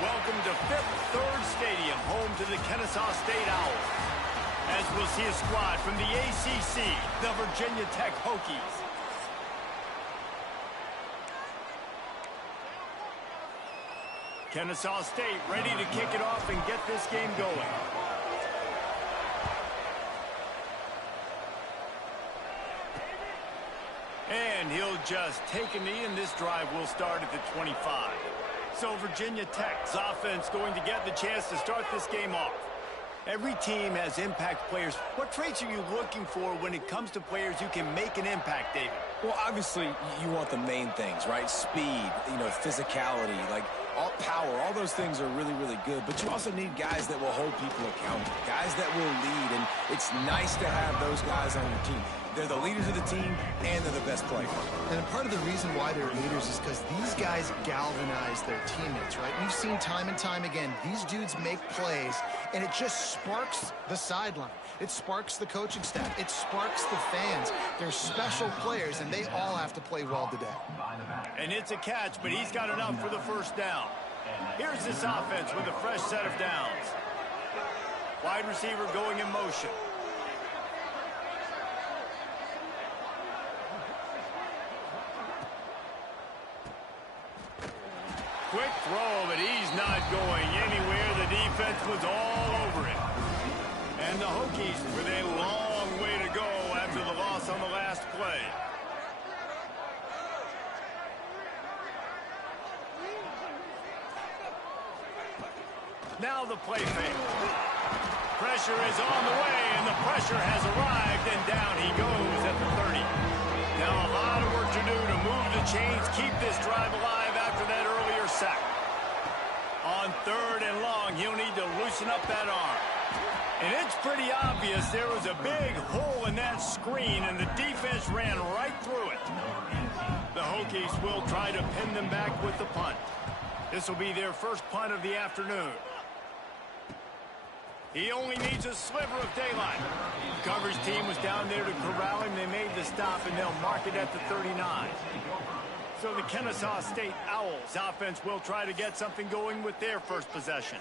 Welcome to Fifth Third Stadium, home to the Kennesaw-State Owls. As we'll see a squad from the ACC, the Virginia Tech Hokies. Kennesaw State ready to kick it off and get this game going. And he'll just take a knee, and this drive will start at the 25. So Virginia Tech's offense going to get the chance to start this game off. Every team has impact players. What traits are you looking for when it comes to players who can make an impact, David? Well, obviously, you want the main things, right? Speed, physicality, all power. All those things are really, really good. But you also need guys that will hold people accountable, guys that will lead. And it's nice to have those guys on your team. They're the leaders of the team, and they're the best players. And part of the reason why they're leaders is because these guys galvanize their teammates, right? We've seen time and time again, these dudes make plays, and it just sparks the sideline. It sparks the coaching staff. It sparks the fans. They're special players, and they all have to play well today. And it's a catch, but he's got enough for the first down. Here's this offense with a fresh set of downs. Wide receiver going in motion. Quick throw, but he's not going anywhere. The defense was all over it. And the Hokies with a long way to go after the loss on the last play. Now the play fake. Pressure is on the way, and the pressure has arrived, and down he goes at the 30. Now a lot of work to do to move the chains, keep this drive alive after that earlier sack. On third and long, he'll need to loosen up that arm. And it's pretty obvious there was a big hole in that screen, and the defense ran right through it. The Hokies will try to pin them back with the punt. This will be their first punt of the afternoon. He only needs a sliver of daylight. The coverage team was down there to corral him. They made the stop, and they'll mark it at the 39. So the Kennesaw State Owls offense will try to get something going with their first possession.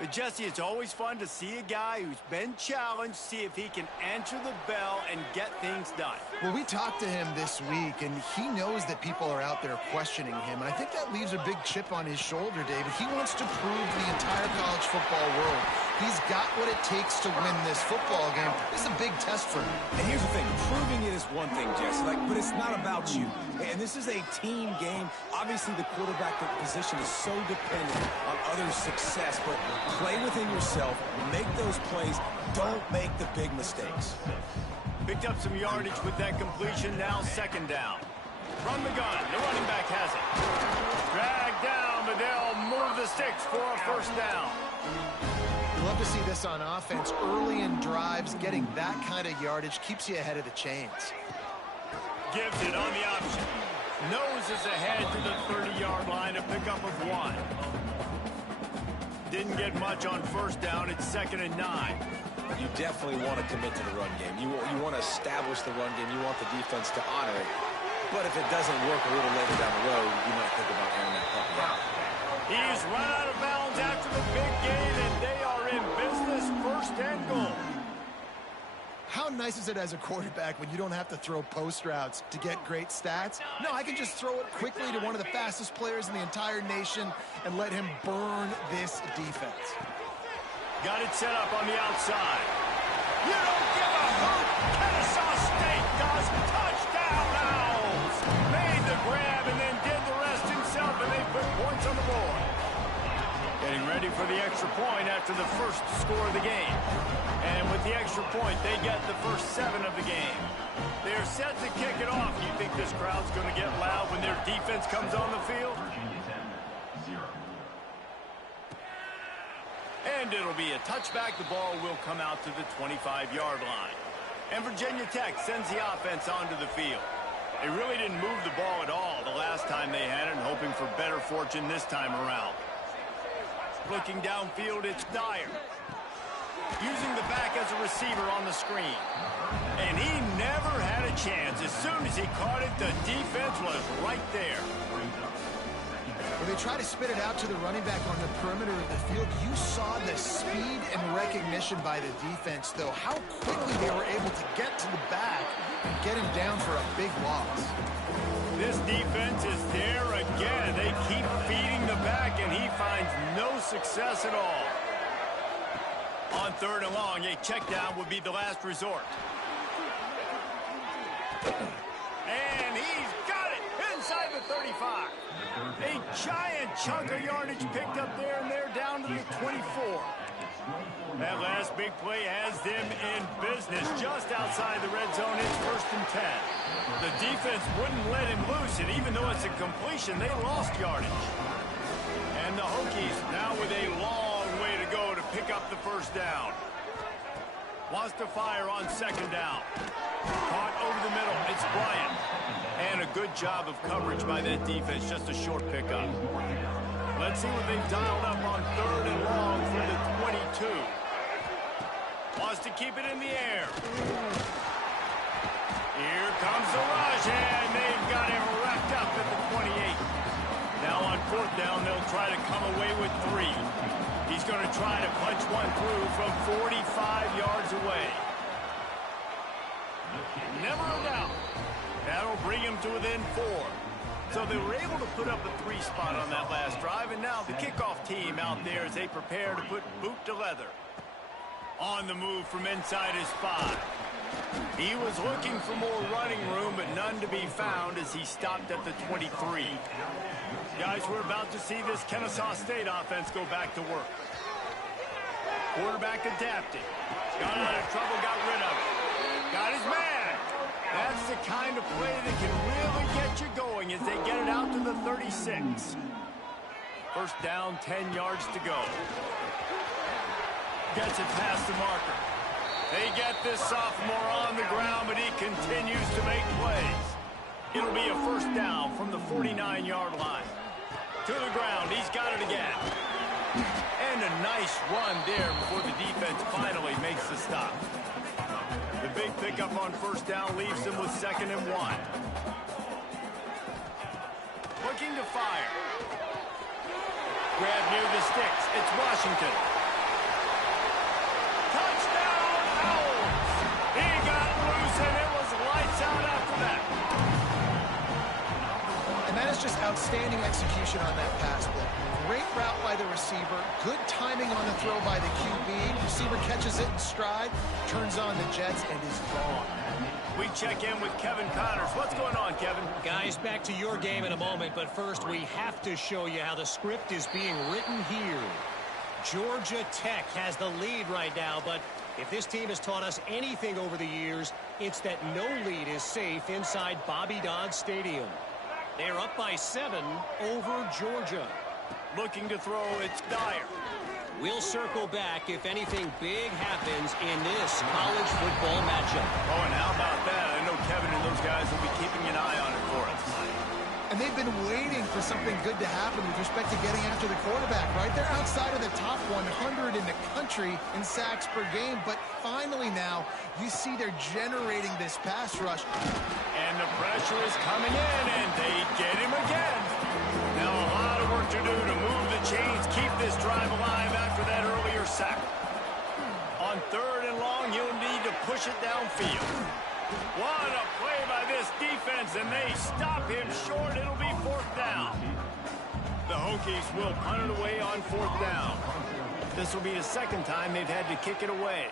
But Jesse, it's always fun to see a guy who's been challenged, see if he can answer the bell and get things done. Well, we talked to him this week, and he knows that people are out there questioning him. And I think that leaves a big chip on his shoulder, David. He wants to prove to the entire college football world he's got what it takes to win this football game. This is a big test for him. And here's the thing. Proving it is one thing, Jesse, but it's not about you. And this is a team game. Obviously, the quarterback position is so dependent on others' success, but play within yourself, make those plays, don't make the big mistakes. Picked up some yardage with that completion, now second down. From the gun, the running back has it. Dragged down, but they'll move the sticks for a first down. You love to see this on offense. Early in drives, getting that kind of yardage keeps you ahead of the chains. Gives it on the option. Noses ahead to the 30-yard line, a pickup of 1. Didn't get much on first down. It's 2nd and 9. You definitely want to commit to the run game. You want to establish the run game. You want the defense to honor it. But if it doesn't work a little later down the road, you might think about airing that puppy out. He's run out of bounds after the big gain, and they are in business, 1st and goal. How nice is it as a quarterback when you don't have to throw post routes to get great stats? No, I can just throw it quickly to one of the fastest players in the entire nation and let him burn this defense. Got it set up on the outside. You don't give a hoot. Kennesaw State does. Touchdown, Owls. Made the grab and then did the rest himself, and they put points on the board. Getting ready for the extra point after the first score of the game. And with the extra point, they get the first 7 of the game. They're set to kick it off. You think this crowd's going to get loud when their defense comes on the field? And it'll be a touchback. The ball will come out to the 25-yard line. And Virginia Tech sends the offense onto the field. They really didn't move the ball at all the last time they had it, and hoping for better fortune this time around. Looking downfield, it's Dyer. Using the back as a receiver on the screen. And he never had a chance. As soon as he caught it, the defense was right there. When they try to spit it out to the running back on the perimeter of the field, you saw the speed and recognition by the defense, though, how quickly they were able to get to the back and get him down for a big loss. This defense is there again. They keep feeding the back, and he finds no success at all. On 3rd and long, a check down would be the last resort. And he's got it inside the 35. A giant chunk of yardage picked up there, and they're down to the 24. That last big play has them in business just outside the red zone. It's 1st and 10. The defense wouldn't let him loose, and even though it's a completion, they lost yardage. And the Hokies now with a long way to go to pick up the 1st down. Wants to fire on 2nd down. Caught over the middle. It's Bryant. And a good job of coverage by that defense. Just a short pickup. Let's see what they've dialed up on 3rd and long for the 22. Wants to keep it in the air. Here comes the rush, and they've got him wrapped up at the 28. Now on 4th down, they'll try to come away with 3. He's going to try to punch one through from 45 yards away. Never a doubt. That'll bring him to within 4. So they were able to put up a 3 spot on that last drive, and now the kickoff team out there as they prepare to put boot to leather. On the move from inside his 5. He was looking for more running room, but none to be found as he stopped at the 23. Guys, we're about to see this Kennesaw State offense go back to work. Quarterback adapting. Got out of trouble, got rid of it. Got his man. That's the kind of play that can really get you going as they get it out to the 36. 1st down, 10 yards to go. Gets it past the marker. They get this sophomore on the ground, but he continues to make plays. It'll be a 1st down from the 49-yard line. To the ground, he's got it again. And a nice run there before the defense finally makes the stop. The big pickup on 1st down leaves him with 2nd and 1. Looking to fire. Grab near the sticks. It's Washington. Touchdown, Owls! He got loose, and it was lights out after that. And that is just outstanding execution on that pass play. Great route by the receiver. Good timing on the throw by the QB. Receiver catches it in stride, turns on the jets, and is gone. We check in with Kevin Connors. What's going on, Kevin? Guys, back to your game in a moment, but first we have to show you how the script is being written here. Georgia Tech has the lead right now, but if this team has taught us anything over the years, it's that no lead is safe inside Bobby Dodd Stadium. They're up by 7 over Georgia. Looking to throw, it's Dyer. We'll circle back if anything big happens in this college football matchup. Oh, and how about that? I know Kevin and those guys will be keeping an eye on it for us. And they've been waiting for something good to happen with respect to getting after the quarterback, right? They're outside of the top 100 in the country in sacks per game, but finally now you see they're generating this pass rush. And the pressure is coming in, and they get him again. Now a lot of work to do to move the chains, keep this drive alive after that earlier sack. On 3rd and long, you'll need to push it downfield. What a play by this defense, and they stop him short. It'll be 4th down. The Hokies will punt it away on 4th down. This will be the 2nd time they've had to kick it away.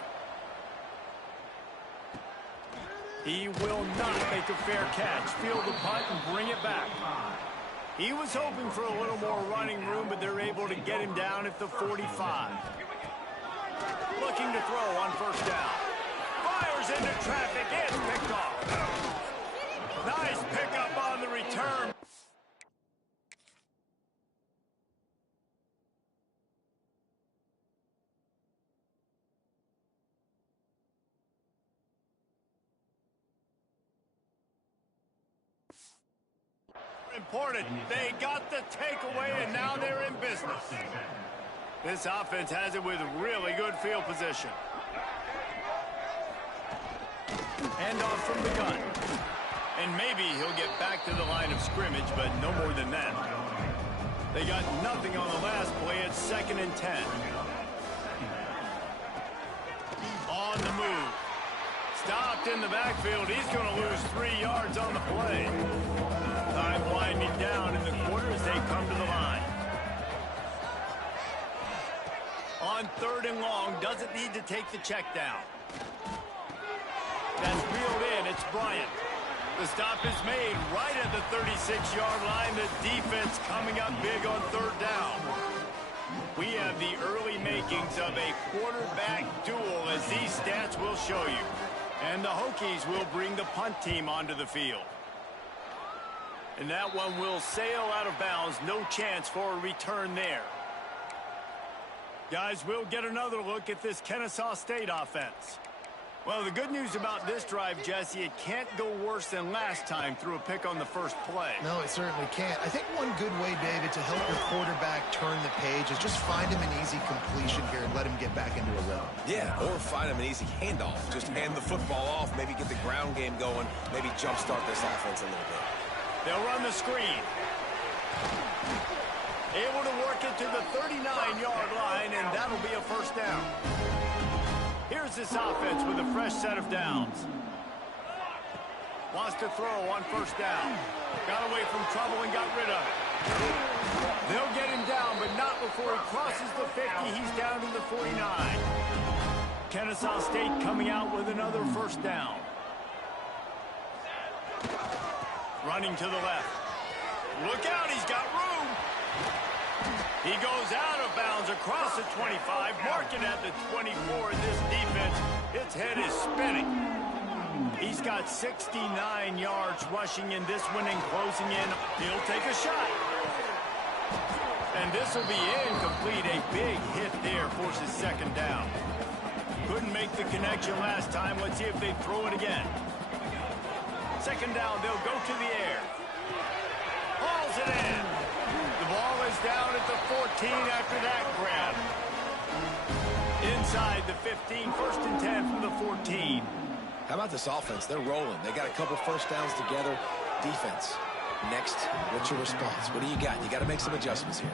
He will not make a fair catch. Field the punt and bring it back. He was hoping for a little more running room, but they're able to get him down at the 45. Looking to throw on 1st down. Fires into traffic. It's picked off. Nice pickup on the return. Important. They got the takeaway, and now they're in business. This offense has it with really good field position. Hand off from the gun. And maybe he'll get back to the line of scrimmage, but no more than that. They got nothing on the last play. It's 2nd and 10. On the move. Stopped in the backfield. He's going to lose 3 yards on the play. Time winding down in the quarter as they come to the line. On 3rd and long, doesn't need to take the check down. That's reeled in. It's Bryant. The stop is made right at the 36-yard line. The defense coming up big on 3rd down. We have the early makings of a quarterback duel, as these stats will show you. And the Hokies will bring the punt team onto the field. And that one will sail out of bounds. No chance for a return there. Guys, we'll get another look at this Kennesaw State offense. Well, the good news about this drive, Jesse, it can't go worse than last time through a pick on the first play. No, it certainly can't. I think one good way, David, to help your quarterback turn the page is just find him an easy completion here and let him get back into a rhythm. Yeah, or find him an easy handoff. Just hand the football off, maybe get the ground game going, maybe jumpstart this offense a little bit. They'll run the screen. Able to work it to the 39-yard line, and that'll be a first down. Here's this offense with a fresh set of downs. Wants to throw on 1st down. Got away from trouble and got rid of it. They'll get him down, but not before he crosses the 50. He's down to the 49. Kennesaw State coming out with another 1st down. Running to the left. Look out, he's got room. He goes out of bounds across the 25, marking at the 24. This defense, its head is spinning. He's got 69 yards rushing in this one and closing in. He'll take a shot. And this will be incomplete. A big hit there forces 2nd down. Couldn't make the connection last time. Let's see if they throw it again. 2nd down, they'll go to the air. Hauls it in. The ball is down at the 14 after that grab. Inside the 15, 1st and 10 from the 14. How about this offense? They're rolling. They got a couple 1st downs together. Defense. Next, what's your response? What do you got? You got to make some adjustments here.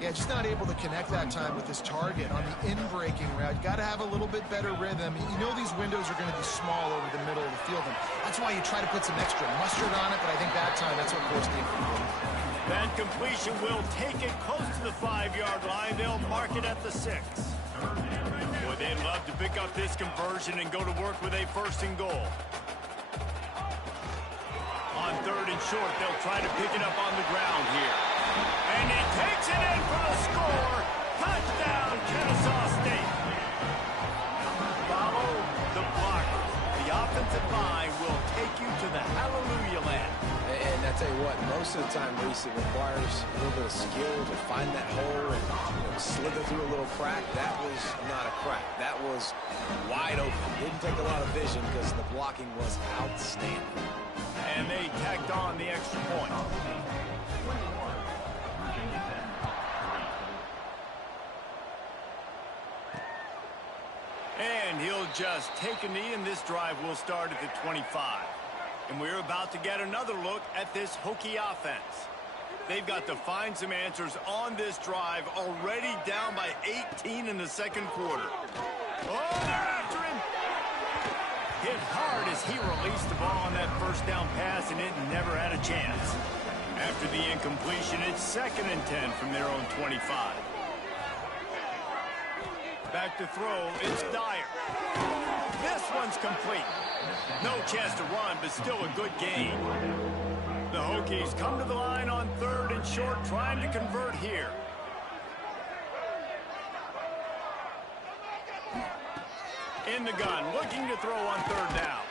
Yeah, just not able to connect that time with his target on the in-breaking route. Got to have a little bit better rhythm. You know these windows are going to be small over the middle of the field, and that's why you try to put some extra mustard on it, but I think that time that's what forced the incompletion. That completion will take it close to the 5-yard line. They'll mark it at the 6. Boy, they'd love to pick up this conversion and go to work with a 1st and goal. On 3rd and short, they'll try to pick it up on the ground here. And he takes it in for the score. Touchdown, Kennesaw State. Follow the blocker. The offensive line will take you to the hallelujah land. And I tell you what, most of the time, Reese, it requires a little bit of skill to find that hole and slither through a little crack. That was not a crack. That was wide open. Didn't take a lot of vision because the blocking was outstanding. And they tacked on the extra point. And he'll just take a knee, and this drive will start at the 25. And we're about to get another look at this Hokie offense. They've got to find some answers on this drive, already down by 18 in the 2nd quarter. Oh, they're after him. Hit hard as he released the ball on that 1st down pass, and it never had a chance. After the incompletion, it's 2nd and 10 from their own 25. Back to throw, it's Dyer. This one's complete. No chance to run, but still a good gain. The Hokies come to the line on 3rd and short, trying to convert here. In the gun, looking to throw on 3rd down.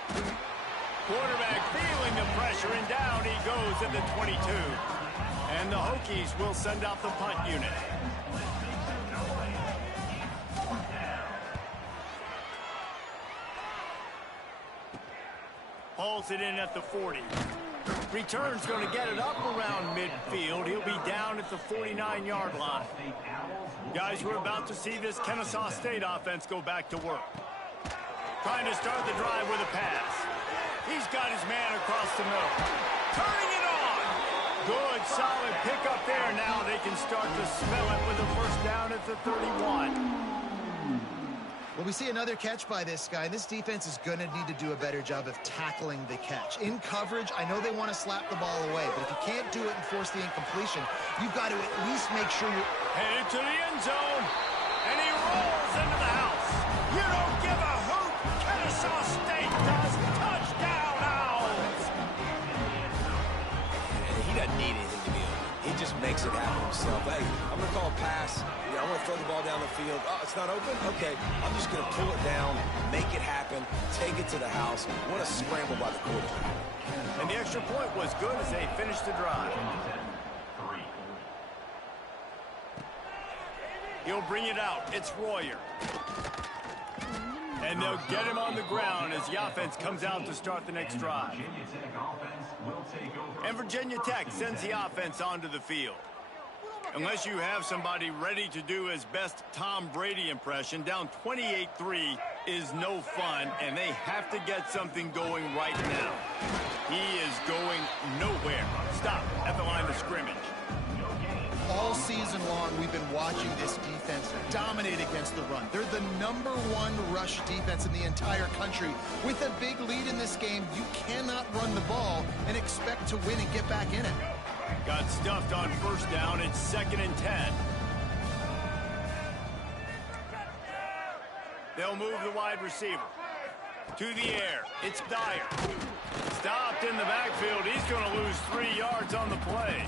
Quarterback feeling the pressure, and down he goes at the 22. And the Hokies will send out the punt unit. Hauls it in at the 40. Return's going to get it up around midfield. He'll be down at the 49-yard line. Guys, we're about to see this Kennesaw State offense go back to work. Trying to start the drive with a pass. He's got his man across the middle. Turning it on. Good Good, solid pickup there. Now they can start to smell it with a first down at the 31. Well, we see another catch by this guy. This defense is going to need to do a better job of tackling the catch. In coverage, I know they want to slap the ball away, but if you can't do it and force the incompletion, you've got to at least make sure you're... Headed to the end zone, and he rolls into the house. You don't give a hoot. Kennesaw State does. Touchdown, Owls. He doesn't need anything to be open. He just makes it happen himself. Hey, I'm going to call a pass. I want to throw the ball down the field. Oh, it's not open? Okay. I'm just going to pull it down, make it happen, take it to the house. What a scramble by the quarterback. And the extra point was good as they finished the drive. He'll bring it out. It's Royer. And they'll get him on the ground as the offense comes out to start the next drive. And Virginia Tech sends the offense onto the field. Unless you have somebody ready to do his best Tom Brady impression, down 28-3 is no fun, and they have to get something going right now. He is going nowhere. Stop at the line of scrimmage. All season long, we've been watching this defense dominate against the run. They're the #1 rush defense in the entire country. With a big lead in this game, you cannot run the ball and expect to win and get back in it. Got stuffed on first down. It's 2nd and 10. They'll move the wide receiver. To the air. It's Dyer. Stopped in the backfield. He's going to lose 3 yards on the play.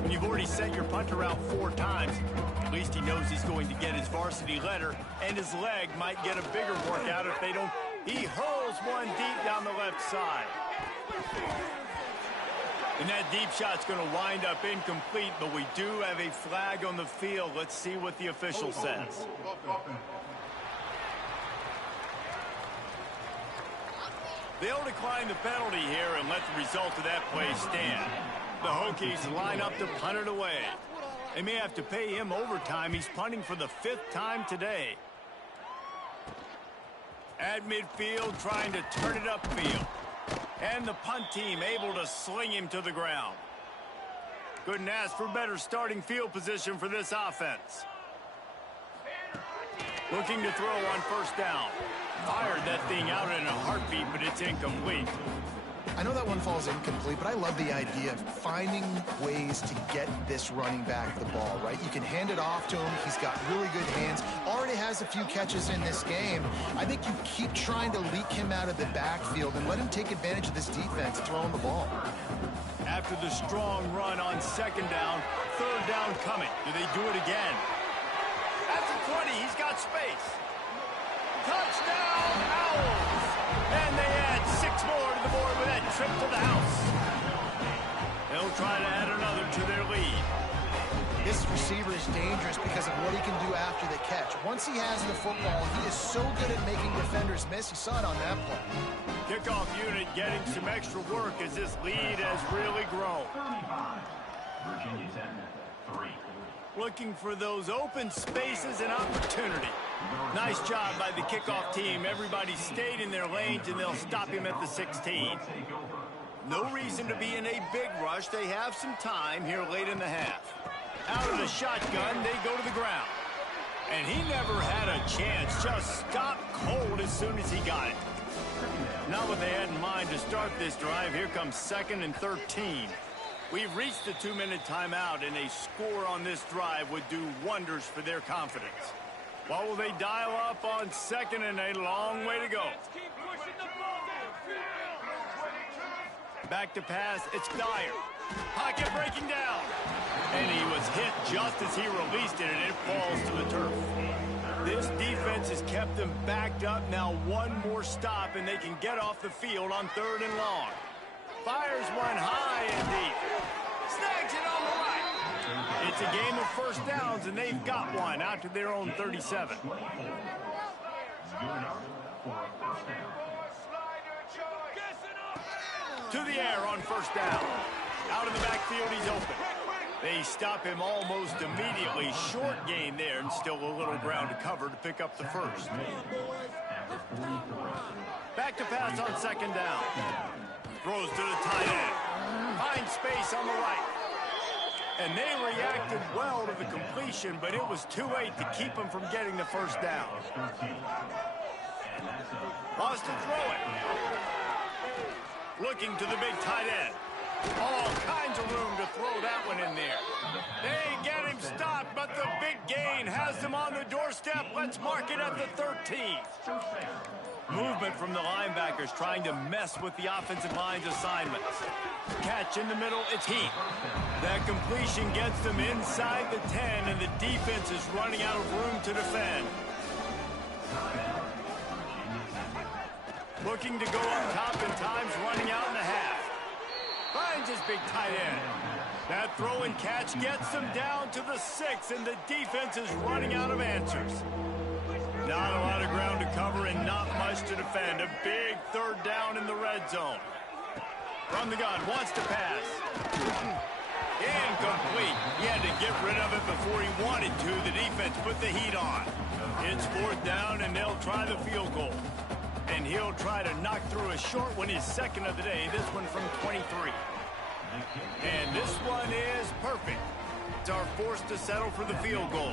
When you've already sent your punter out 4 times, at least he knows he's going to get his varsity letter, and his leg might get a bigger workout if they don't. He hurls one deep down the left side. And that deep shot's going to wind up incomplete, but we do have a flag on the field. Let's see what the official says. They'll decline the penalty here and let the result of that play stand. The Hokies line up to punt it away. They may have to pay him overtime. He's punting for the 5th time today. At midfield, trying to turn it upfield. And the punt team able to sling him to the ground. Couldn't ask for better starting field position for this offense. Looking to throw on first down. Fired that thing out in a heartbeat, but it's incomplete. I know that one falls incomplete, but I love the idea of finding ways to get this running back the ball, right? You can hand it off to him. He's got really good hands. Already has a few catches in this game. I think you keep trying to leak him out of the backfield and let him take advantage of this defense throwing the ball. After the strong run on 2nd down, 3rd down coming. Do they do it again? At the 20, he's got space. Touchdown, Owls! And they add 6 more to the board with that trip to the house. They'll try to add another to their lead. This receiver is dangerous because of what he can do after the catch. Once he has the football, he is so good at making defenders miss. You saw it on that play. Kickoff unit getting some extra work as this lead has really grown. Virginia Tech, 3. Looking for those open spaces and opportunity. Nice job by the kickoff team. Everybody stayed in their lanes, and they'll stop him at the 16. No reason to be in a big rush. They have some time here late in the half. Out of the shotgun, they go to the ground. And he never had a chance. Just stopped cold as soon as he got it. Not what they had in mind to start this drive. Here comes 2nd and 13. We've reached the 2-minute timeout, and a score on this drive would do wonders for their confidence. What will they dial up on 2nd and a long way to go? Back to pass, it's Dyer. Pocket breaking down. And he was hit just as he released it, and it falls to the turf. This defense has kept them backed up. Now one more stop, and they can get off the field on 3rd and long. Fires one high and deep. Snags it on the right. It's a game of first downs, and they've got one out to their own 37. To the air on first down. Out of the backfield, he's open. They stop him almost immediately. Short gain there, and still a little ground to cover to pick up the first. Back to pass on 2nd down. Throws to the tight end. Finds space on the right. And they reacted well to the completion, but it was too late to keep them from getting the first down. Wants to throw it. Looking to the big tight end. All kinds of room to throw that one in there. They get him stopped, but the big gain has them on the doorstep. Let's mark it at the 13. Movement from the linebackers trying to mess with the offensive line's assignments. Catch in the middle, it's Heath. That completion gets them inside the 10, and the defense is running out of room to defend. Looking to go up top in times, running out in the half. Finds his big tight end. That throw and catch gets them down to the 6, and the defense is running out of answers. Not a lot of ground to cover and not much to defend. A big third down in the red zone. From the gun, wants to pass. Incomplete. He had to get rid of it before he wanted to. The defense put the heat on. It's fourth down, and they'll try the field goal. And he'll try to knock through a short one, his second of the day, this one from 23. And this one is perfect. It's our forced to settle for the field goal.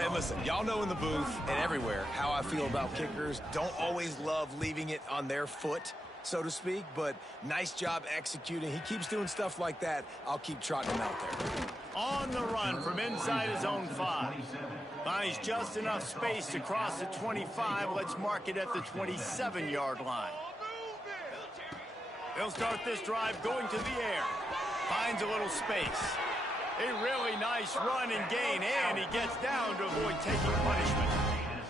And listen, y'all know in the booth and everywhere how I feel about kickers. Don't always love leaving it on their foot, so to speak, but nice job executing. He keeps doing stuff like that. I'll keep trotting him out there. On the run from inside his own 5. Finds just enough space to cross the 25. Let's mark it at the 27-yard line. They'll start this drive going to the air. Finds a little space. A really nice run and gain, and he gets down to avoid taking punishment.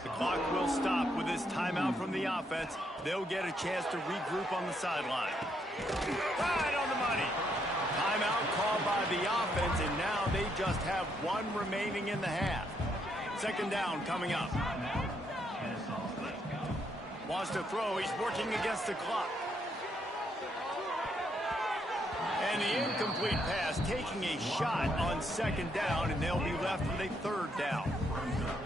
The clock will stop with this timeout from the offense. They'll get a chance to regroup on the sideline. Right on the money. Timeout called by the offense, and now they just have one remaining in the half. Second down coming up. Wants to throw. He's working against the clock. And the incomplete pass taking a shot on second down, and they'll be left with a third down.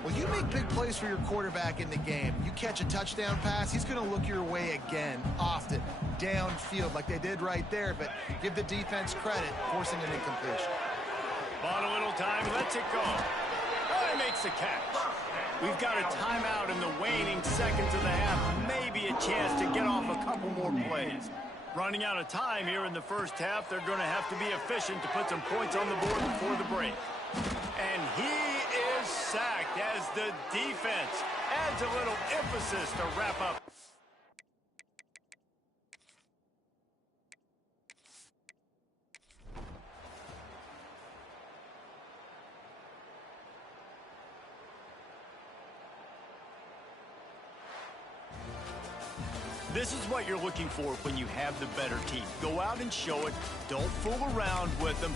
Well, you make big plays for your quarterback in the game. You catch a touchdown pass, he's going to look your way again, often, downfield like they did right there, but give the defense credit, forcing an incompletion. Bought a little time, lets it go. Oh, he makes the catch. We've got a timeout in the waning seconds of the half, maybe a chance to get off a couple more plays. Running out of time here in the first half, they're going to have to be efficient to put some points on the board before the break. And he is sacked as the defense adds a little emphasis to wrap up. This is what you're looking for when you have the better team. Go out and show it. Don't fool around with them.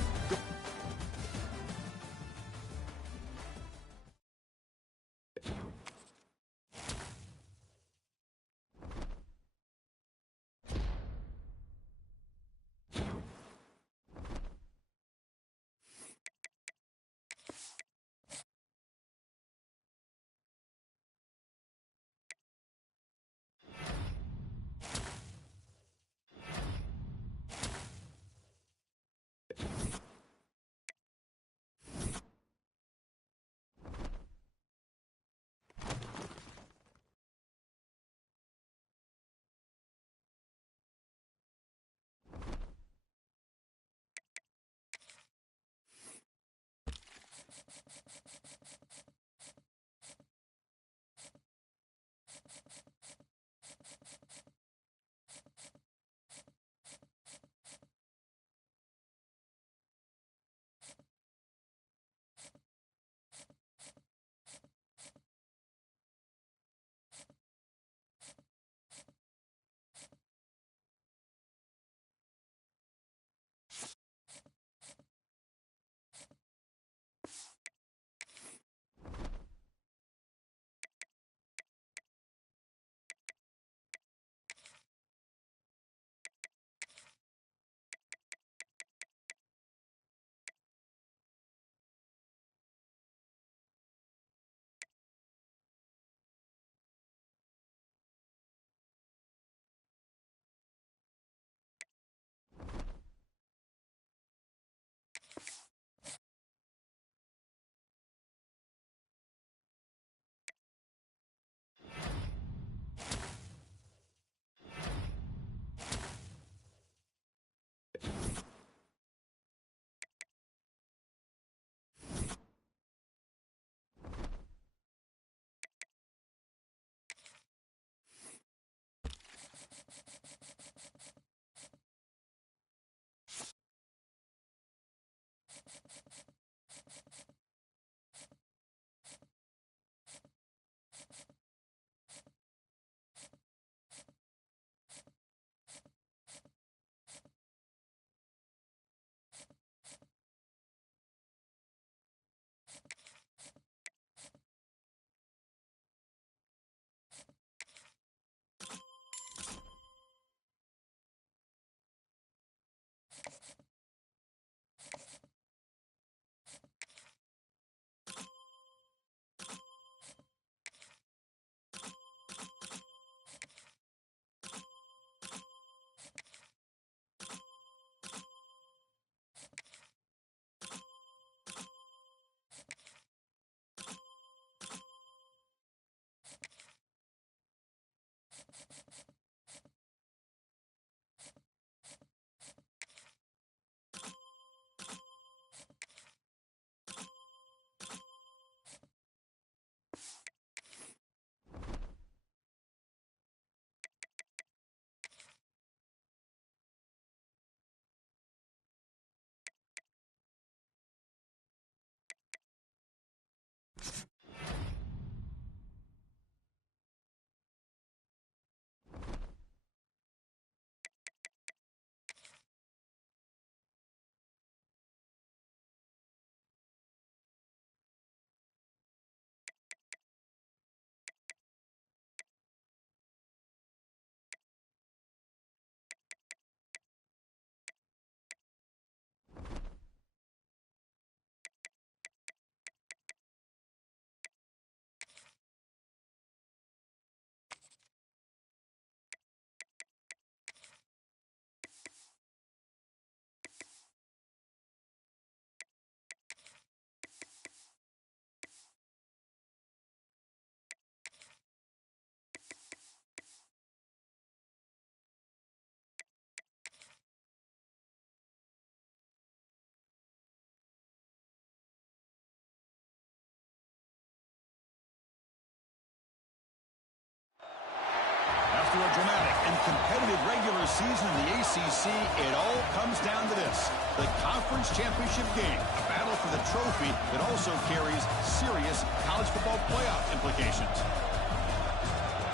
After a dramatic and competitive regular season in the ACC, it all comes down to this: the conference championship game, a battle for the trophy that also carries serious college football playoff implications.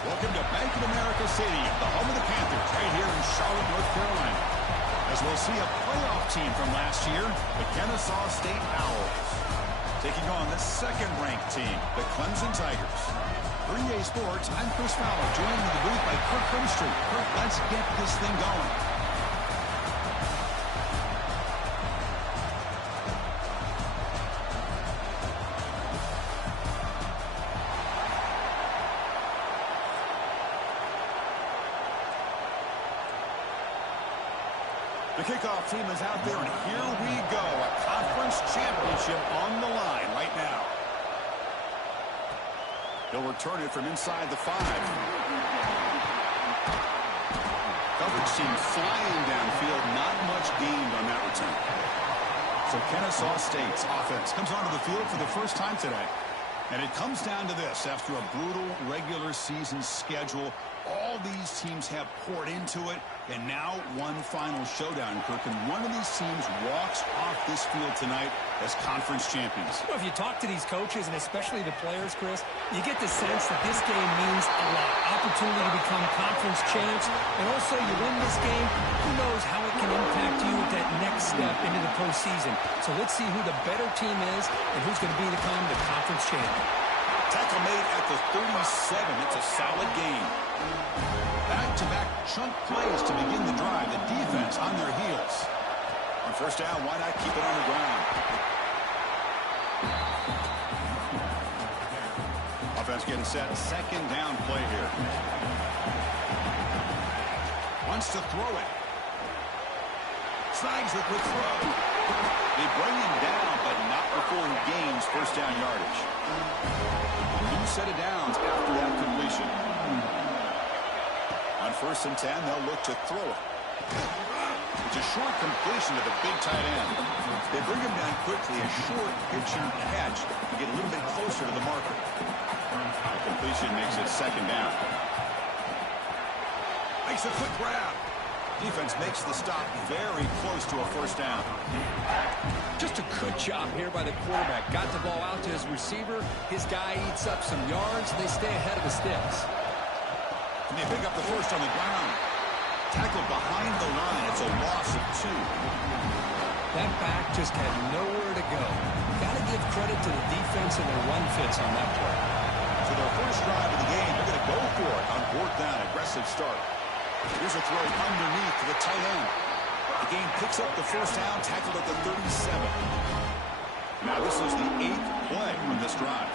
Welcome to Bank of America Stadium, the home of the Panthers, right here in Charlotte, North Carolina. As we'll see a playoff team from last year, the Kennesaw State Owls, taking on the second-ranked team, the Clemson Tigers. For EA Sports, I'm Chris Fowler, joined in the booth by Kirk Herbstreit. Kirk, let's get this thing going. The kickoff team is out there, and here we go. A conference championship on the line right now. He'll return it from inside the 5. Coverage team flying downfield. Not much gained on that return. So Kennesaw State's offense comes onto the field for the first time today. And it comes down to this. After a brutal regular season schedule, all these teams have poured into it, and now one final showdown, Kirk. And one of these teams walks off this field tonight as conference champions. Well, if you talk to these coaches, and especially the players, Chris, you get the sense that this game means a lot. Opportunity to become conference champs, and also you win this game, who knows how it can impact you at that next step into the postseason. So let's see who the better team is and who's going to become the conference champion. Tackle made at the 37. It's a solid game. Back-to-back chunk plays to begin the drive. The defense on their heels. On first down, why not keep it on the ground? Offense getting set. Second down play here. Wants to throw it. Snags the quick throw. They bring him down, but not before he gains first down yardage. New set of downs after that completion. On first and 10, they'll look to throw it. It's a short completion to the big tight end. They bring him down quickly, a short pitch and catch to get a little bit closer to the marker. The completion makes it second down. Makes a quick grab. Defense makes the stop very close to a first down. Just a good job here by the quarterback. Got the ball out to his receiver. His guy eats up some yards. They stay ahead of the sticks. And they pick up the first on the ground. Tackled behind the line. It's a loss of 2. That back just had nowhere to go. Got to give credit to the defense and their run fits on that play. So their first drive of the game, they're going to go for it on 4th down. Aggressive start. Here's a throw underneath to the tight end. The game picks up the first down, tackled at the 37. Now this is the 8th play on this drive.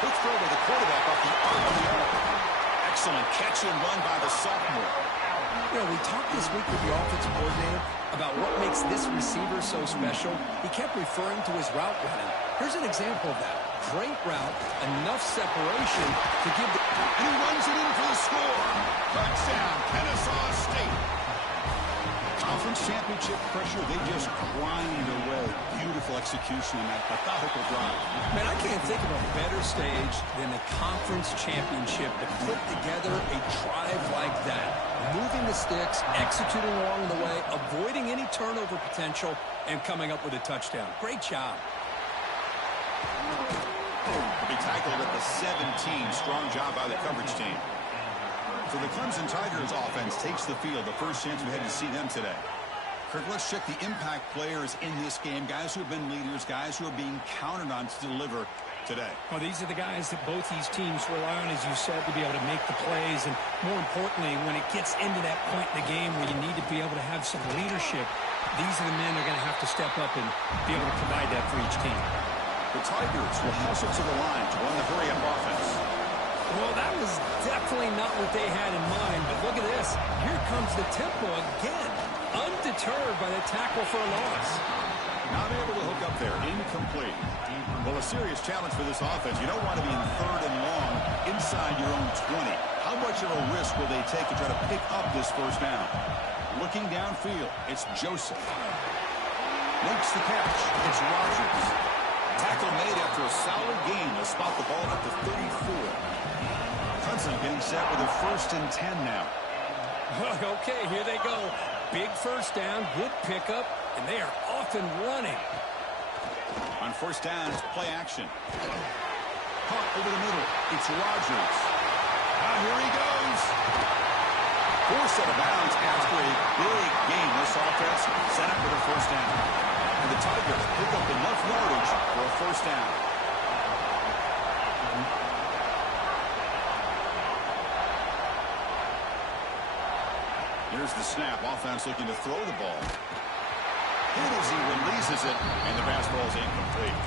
Quick throw by the quarterback off the RPO. Excellent catch and run by the sophomore. You know, we talked this week with the offensive coordinator about what makes this receiver so special. He kept referring to his route running. Here's an example of that. Great route, enough separation to give the... And he runs it in for the score. Touchdown, Kennesaw State. Conference championship pressure, they just grind away. Beautiful execution in that methodical drive. Man, I can't think of a better stage than the conference championship to put together a drive like that. Moving the sticks, executing along the way, avoiding any turnover potential, and coming up with a touchdown. Great job. To be tackled at the 17. Strong job by the coverage team. So the Clemson Tigers offense takes the field. The first chance we had to see them today. Kirk, let's check the impact players in this game. Guys who have been leaders, guys who are being counted on to deliver today. Well, these are the guys that both these teams rely on, as you said, to be able to make the plays. And more importantly, when it gets into that point in the game where you need to be able to have some leadership, these are the men that are going to have to step up and be able to provide that for each team. The Tigers will hustle to the line to run the hurry-up offense. Well, that was definitely not what they had in mind, but look at this. Here comes the tempo again, undeterred by the tackle for a loss. Not able to hook up there, incomplete. Well, a serious challenge for this offense. You don't want to be in 3rd and long inside your own 20. How much of a risk will they take to try to pick up this first down? Looking downfield, it's Joseph. Makes the catch. It's Rogers. Tackle made after a solid gain. They'll spot the ball up to 34. Hudson getting set with a 1st and 10 now. Okay, here they go. Big first down, good pickup, and they are off and running. On 1st down, it's play action. Caught over the middle. It's Rodgers. Now here he goes. Forced out of bounds after a big gain. This offense set up with a 1st down. And the Tigers pick up enough yardage for a 1st down. Here's the snap. Offense looking to throw the ball. Hit as he releases it, and the pass ball is incomplete.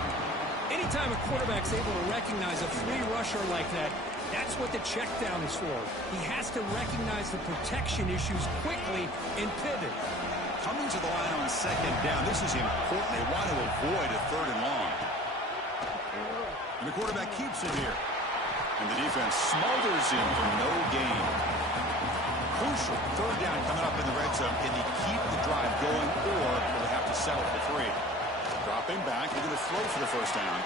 Anytime a quarterback's able to recognize a free rusher like that, that's what the check down is for. He has to recognize the protection issues quickly and pivot. Coming to the line on 2nd down. This is important. They want to avoid a 3rd and long. And the quarterback keeps it here. And the defense smothers him for no gain. Crucial 3rd down coming up in the red zone. Can he keep the drive going, or will they have to settle for 3? Dropping back. They're going to throw for the 1st down.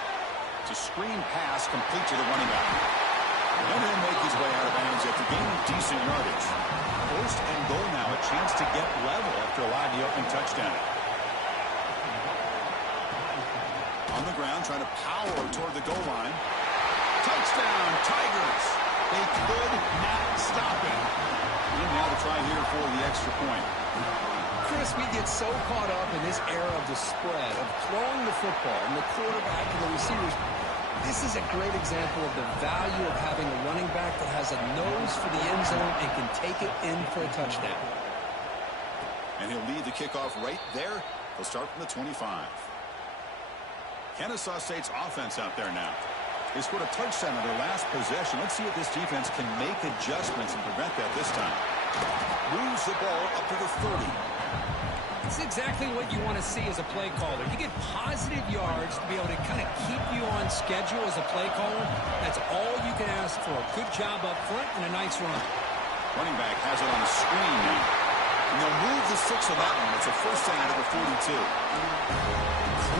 It's a screen pass complete to the running back. And he'll make his way out of bounds after gaining decent yardage. 1st and goal now. A chance to get level after allowing the opening touchdown. On the ground, trying to power toward the goal line. Touchdown, Tigers. They could not stop it. And now to try here for the extra point. Chris, we get so caught up in this era of the spread, of throwing the football, and the quarterback and the receivers. This is a great example of the value of having a running back that has a nose for the end zone and can take it in for a touchdown. And he'll lead the kickoff right there. He'll start from the 25. Kennesaw State's offense out there now. They scored a touchdown on their last possession. Let's see if this defense can make adjustments and prevent that this time. Moves the ball up to the 30. It's exactly what you want to see as a play caller. You get positive yards to be able to kind of keep you on schedule as a play caller. That's all you can ask for. Good job up front and a nice run. Running back has it on the screen now. And they'll move the 6 on that one. It's a 1st down at the 42.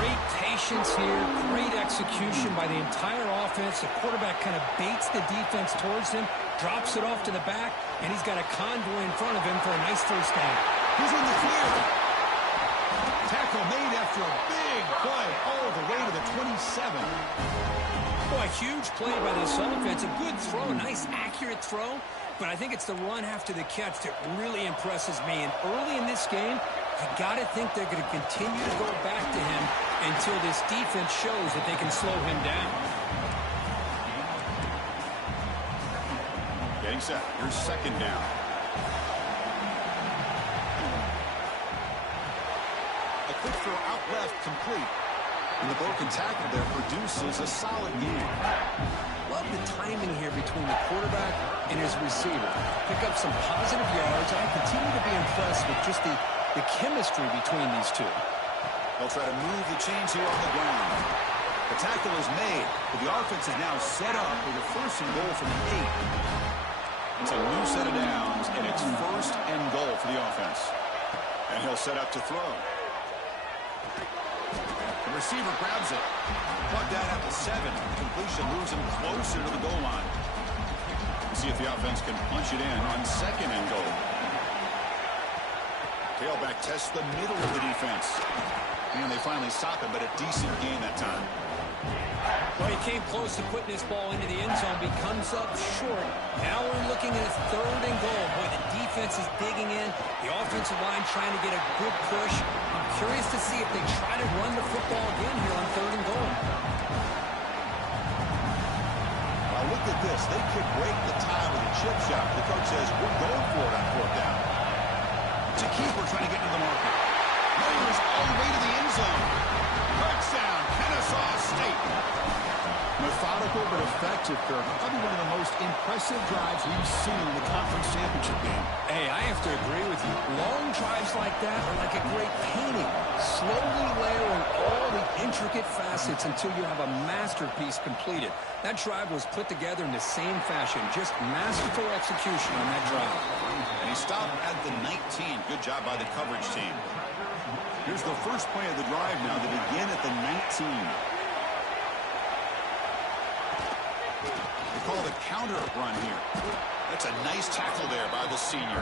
Great patience here. Great execution by the entire offense. The quarterback kind of baits the defense towards him, drops it off to the back, and he's got a convoy in front of him for a nice 1st down. He's in the clear. Tackle made after a big play all the way to the 27. Boy, a huge play by this offense. A good throw, a nice accurate throw. But I think it's the run after the catch that really impresses me. And early in this game, you got to think they're going to continue to go back to him until this defense shows that they can slow him down. Getting set. Here's 2nd down. A quick throw out left, complete. And the broken tackle there produces a solid gain. Love the timing here between the quarterback and his receiver. Pick up some positive yards. I continue to be impressed with just the chemistry between these two. They'll try to move the chains here on the ground. The tackle is made, but the offense is now set up with a 1st and goal from the 8. It's a new set of downs, and it's 1st and goal for the offense. And he'll set up to throw. The receiver grabs it. Plugged out at the 7. Completion moves him closer to the goal line. See if the offense can punch it in on 2nd and goal. Tailback tests the middle of the defense. And they finally stop him, but a decent gain that time. Well, he came close to putting this ball into the end zone, but he comes up short. Now we're looking at 3rd and goal. Boy, the defense is digging in. The offensive line trying to get a good push. I'm curious to see if they try to run the football again here on 3rd and goal. Now look at this. They could break the tie with a chip shot. The coach says, we're going for it on 4th down. It's a keeper trying to get into the market. Layers all the way to the end zone. Touchdown, Kennesaw State. Methodical but effective, Kirk. Probably one of the most impressive drives we've seen in the conference championship game. Hey, I have to agree with you. Long drives like that are like a great painting. Slowly layering all the intricate facets until you have a masterpiece completed. That drive was put together in the same fashion. Just masterful execution on that drive. And he stopped at the 19. Good job by the coverage team. Here's the first play of the drive now to begin at the 19. call the counter run here. That's a nice tackle there by the senior.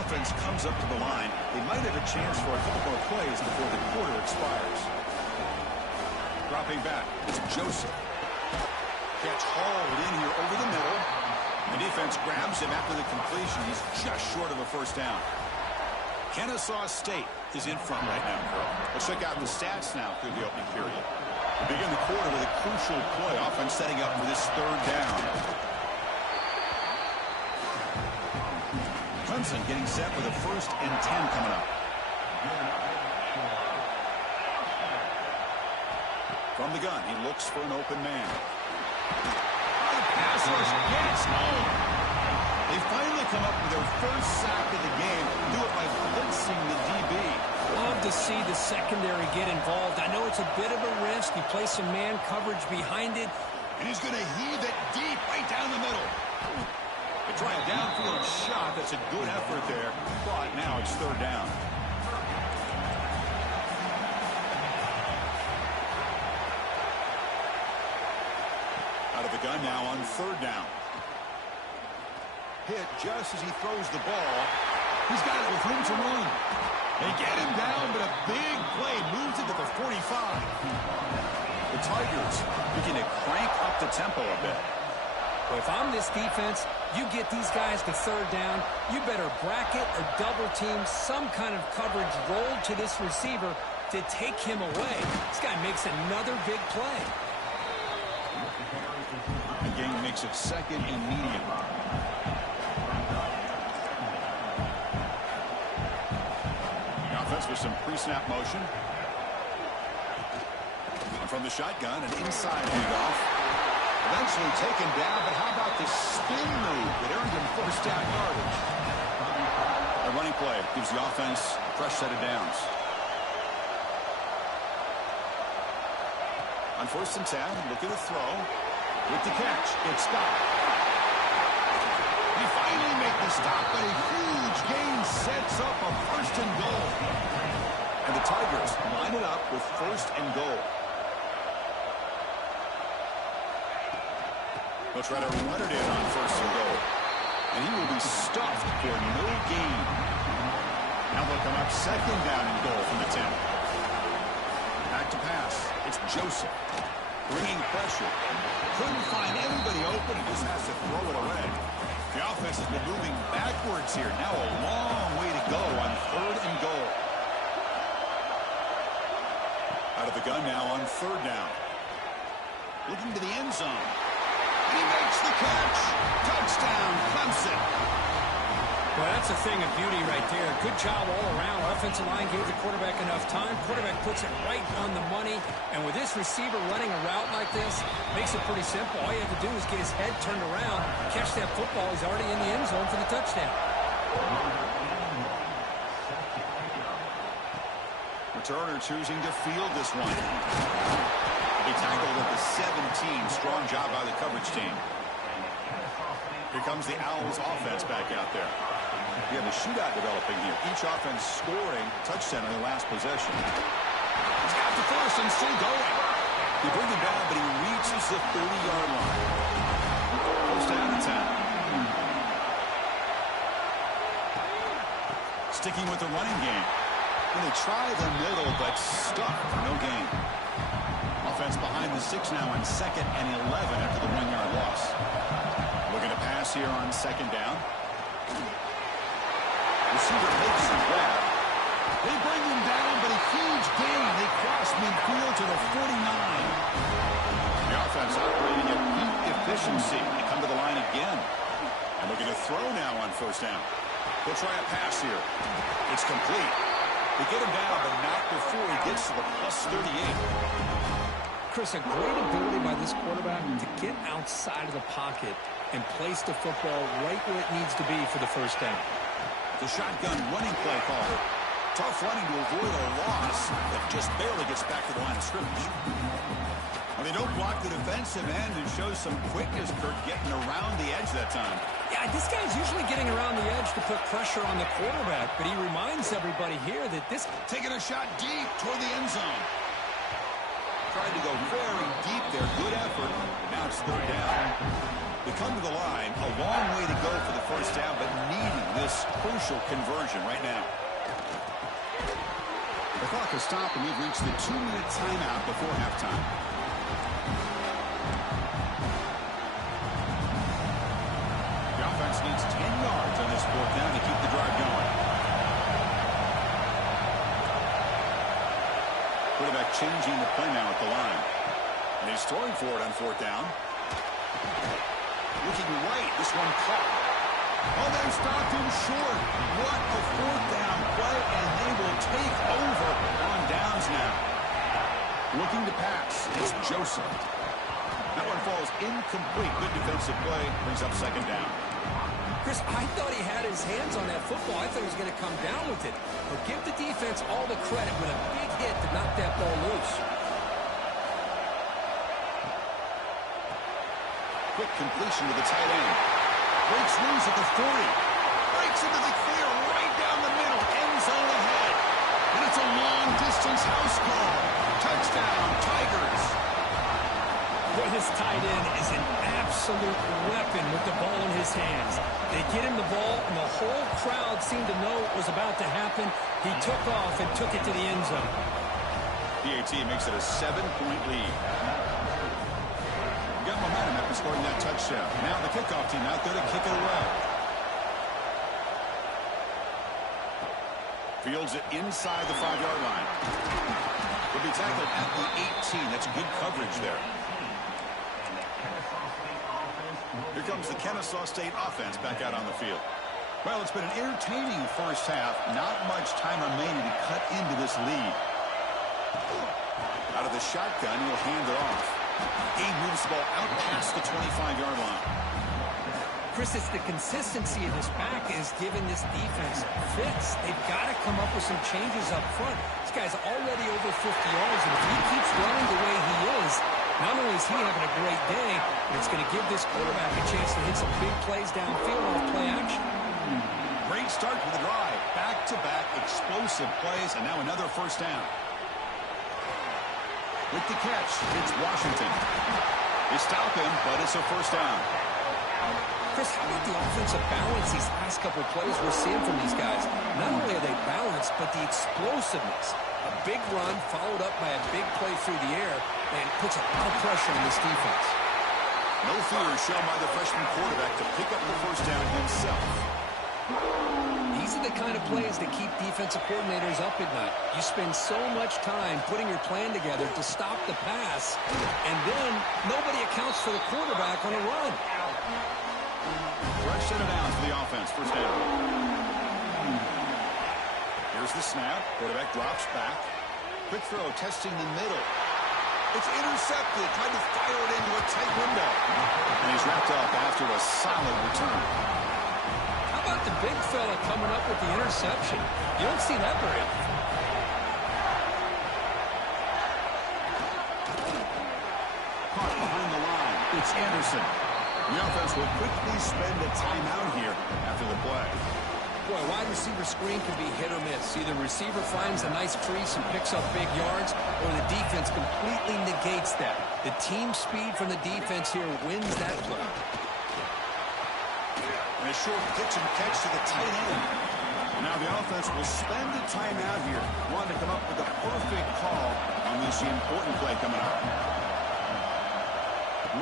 Offense comes up to the line. They might have a chance for a couple more plays before the quarter expires. Dropping back, it's Joseph. Catch hauled in here over the middle. The defense grabs him after the completion. He's just short of a first down. Kennesaw.State is in front right now, Carl. Let's check out the stats now through the opening period. We begin the quarter with a crucial play. Offense setting up for this third down. Clemson getting set with a 1st and 10 coming up. From the gun, he looks for an open man. The pass rush gets home. They finally come up with their first sack of the game. Do it by blitzing the DB. Love to see the secondary get involved. I know it's a bit of a risk. You play some man coverage behind it. And he's going to heave it deep right down the middle. They try a downfield shot. That's a good effort there. But now it's third down. Out of the gun now on third down. Hit just as he throws the ball. He's got it with room to run. They get him down, but a big play moves it to the 45. The Tigers looking to crank up the tempo a bit. Well, if I'm this defense, you get these guys to third down, you better bracket or double team some kind of coverage rolled to this receiver to take him away. This guy makes another big play. The game makes it 2nd and medium. The offense with some pre-snap motion. And from the shotgun, an inside handoff. Eventually taken down, but how about the spin move that earned him first down yardage? A running play gives the offense a fresh set of downs. On 1st and 10, look at the throw. With the catch, it's stopped. They finally make the stop, but a huge gain sets up a 1st and goal. And the Tigers line it up with 1st and goal. They'll try to run it in on 1st and goal. And he will be stuffed for no gain. Now they'll come up 2nd down and goal from the 10. Back to pass. It's Joseph. Bringing pressure. Couldn't find anybody open and just has to throw it away. The offense has been moving backwards here. Now a long way to go on 3rd and goal. Out of the gun now on 3rd down. Looking to the end zone. He makes the catch. Touchdown, Clemson. Well, that's a thing of beauty right there. Good job all around. Offensive line gave the quarterback enough time. Quarterback puts it right on the money. And with this receiver running a route like this, makes it pretty simple. All you have to do is get his head turned around, catch that football. He's already in the end zone for the touchdown. Returner choosing to field this one. He tackled at the 17. Strong job by the coverage team. Here comes the Owls offense back out there. We have a shootout developing here. Each offense scoring a touchdown in their last possession. He's got the 1st and still going. He brings him down, but he reaches the 30-yard line. Goes down to 10. Sticking with the running game. And they try the middle, but stuck for no gain. Offense behind the 6 now on 2nd and 11 after the 1-yard loss. Looking to pass here on 2nd down. Receiver makes the grab. They bring him down, but a huge gain. They cross midfield to the 49. The offense operating at peak efficiency. They come to the line again. And looking to throw now on 1st down. They'll try a pass here. It's complete. They get him down, but not before he gets to the +38. Chris, a great ability by this quarterback to get outside of the pocket and place the football right where it needs to be for the 1st down. The shotgun running play call. Tough running to avoid a loss that just barely gets back to the line of scrimmage. Well, they don't block the defensive end and show some quickness, Kirk, getting around the edge that time. Yeah, this guy's usually getting around the edge to put pressure on the quarterback, but he reminds everybody here that this... Taking a shot deep toward the end zone. Tried to go very deep there. Good effort. Now it's 3rd down. They come to the line, a long way to go for the first down, but needing this crucial conversion right now. The clock has stopped, and we've reached the 2-minute timeout before halftime. The offense needs 10 yards on this fourth down to keep the drive going. Quarterback changing the play now at the line. And he's throwing for it on fourth down. Looking right, this one caught. Oh, they stopped him short. What a fourth down play, and they will take over on downs now. Looking to pass, it's Joseph. That one falls incomplete. Good defensive play, brings up second down. Chris, I thought he had his hands on that football. I thought he was going to come down with it. But give the defense all the credit with a big hit to knock that ball loose. Quick completion to the tight end. Breaks loose at the 40. Breaks into the clear right down the middle. End zone ahead. And it's a long-distance house call. Touchdown, Tigers. Boy, this tight end is an absolute weapon with the ball in his hands. They get him the ball, and the whole crowd seemed to know what was about to happen. He took off and took it to the end zone. PAT makes it a 7-point lead. Got momentum after scoring that touchdown. Now the kickoff team out there to kick it away. Fields it inside the 5-yard line. Will be tackled at the 18. That's good coverage there. Here comes the Kennesaw State offense back out on the field. Well, it's been an entertaining first half. Not much time remaining to cut into this lead. Out of the shotgun, he'll hand it off. He moves the ball out past the 25-yard line. Chris, it's the consistency of his back is giving this defense fits. They've got to come up with some changes up front. This guy's already over 50 yards, and if he keeps running the way he is, not only is he having a great day, but it's going to give this quarterback a chance to hit some big plays downfield off play action. Great start to the drive. Back-to-back explosive plays, and now another first down. With the catch, it's Washington. They stop him, but it's a first down. Chris, how about the offensive balance these last couple of plays we're seeing from these guys? Not only are they balanced, but the explosiveness. A big run followed up by a big play through the air and puts a lot of pressure on this defense. No fear shown by the freshman quarterback to pick up the first down himself. These are the kind of plays that keep defensive coordinators up at night. You spend so much time putting your plan together to stop the pass, and then nobody accounts for the quarterback on a run. Fresh set of downs for the offense. First down. Here's the snap. Quarterback drops back. Quick throw, testing the middle. It's intercepted. Tried to fire it into a tight window. And he's wrapped up after a solid return. How about the big fella coming up with the interception? You don't see that very often. Caught behind the line. It's Anderson. The offense will quickly spend a timeout here after the play. Boy, wide receiver screen can be hit or miss. Either receiver finds a nice crease and picks up big yards, or the defense completely negates that. The team speed from the defense here wins that play. And a short pitch and catch to the tight end. Now the offense will spend a timeout here. Wanting to come up with a perfect call on this important play coming up.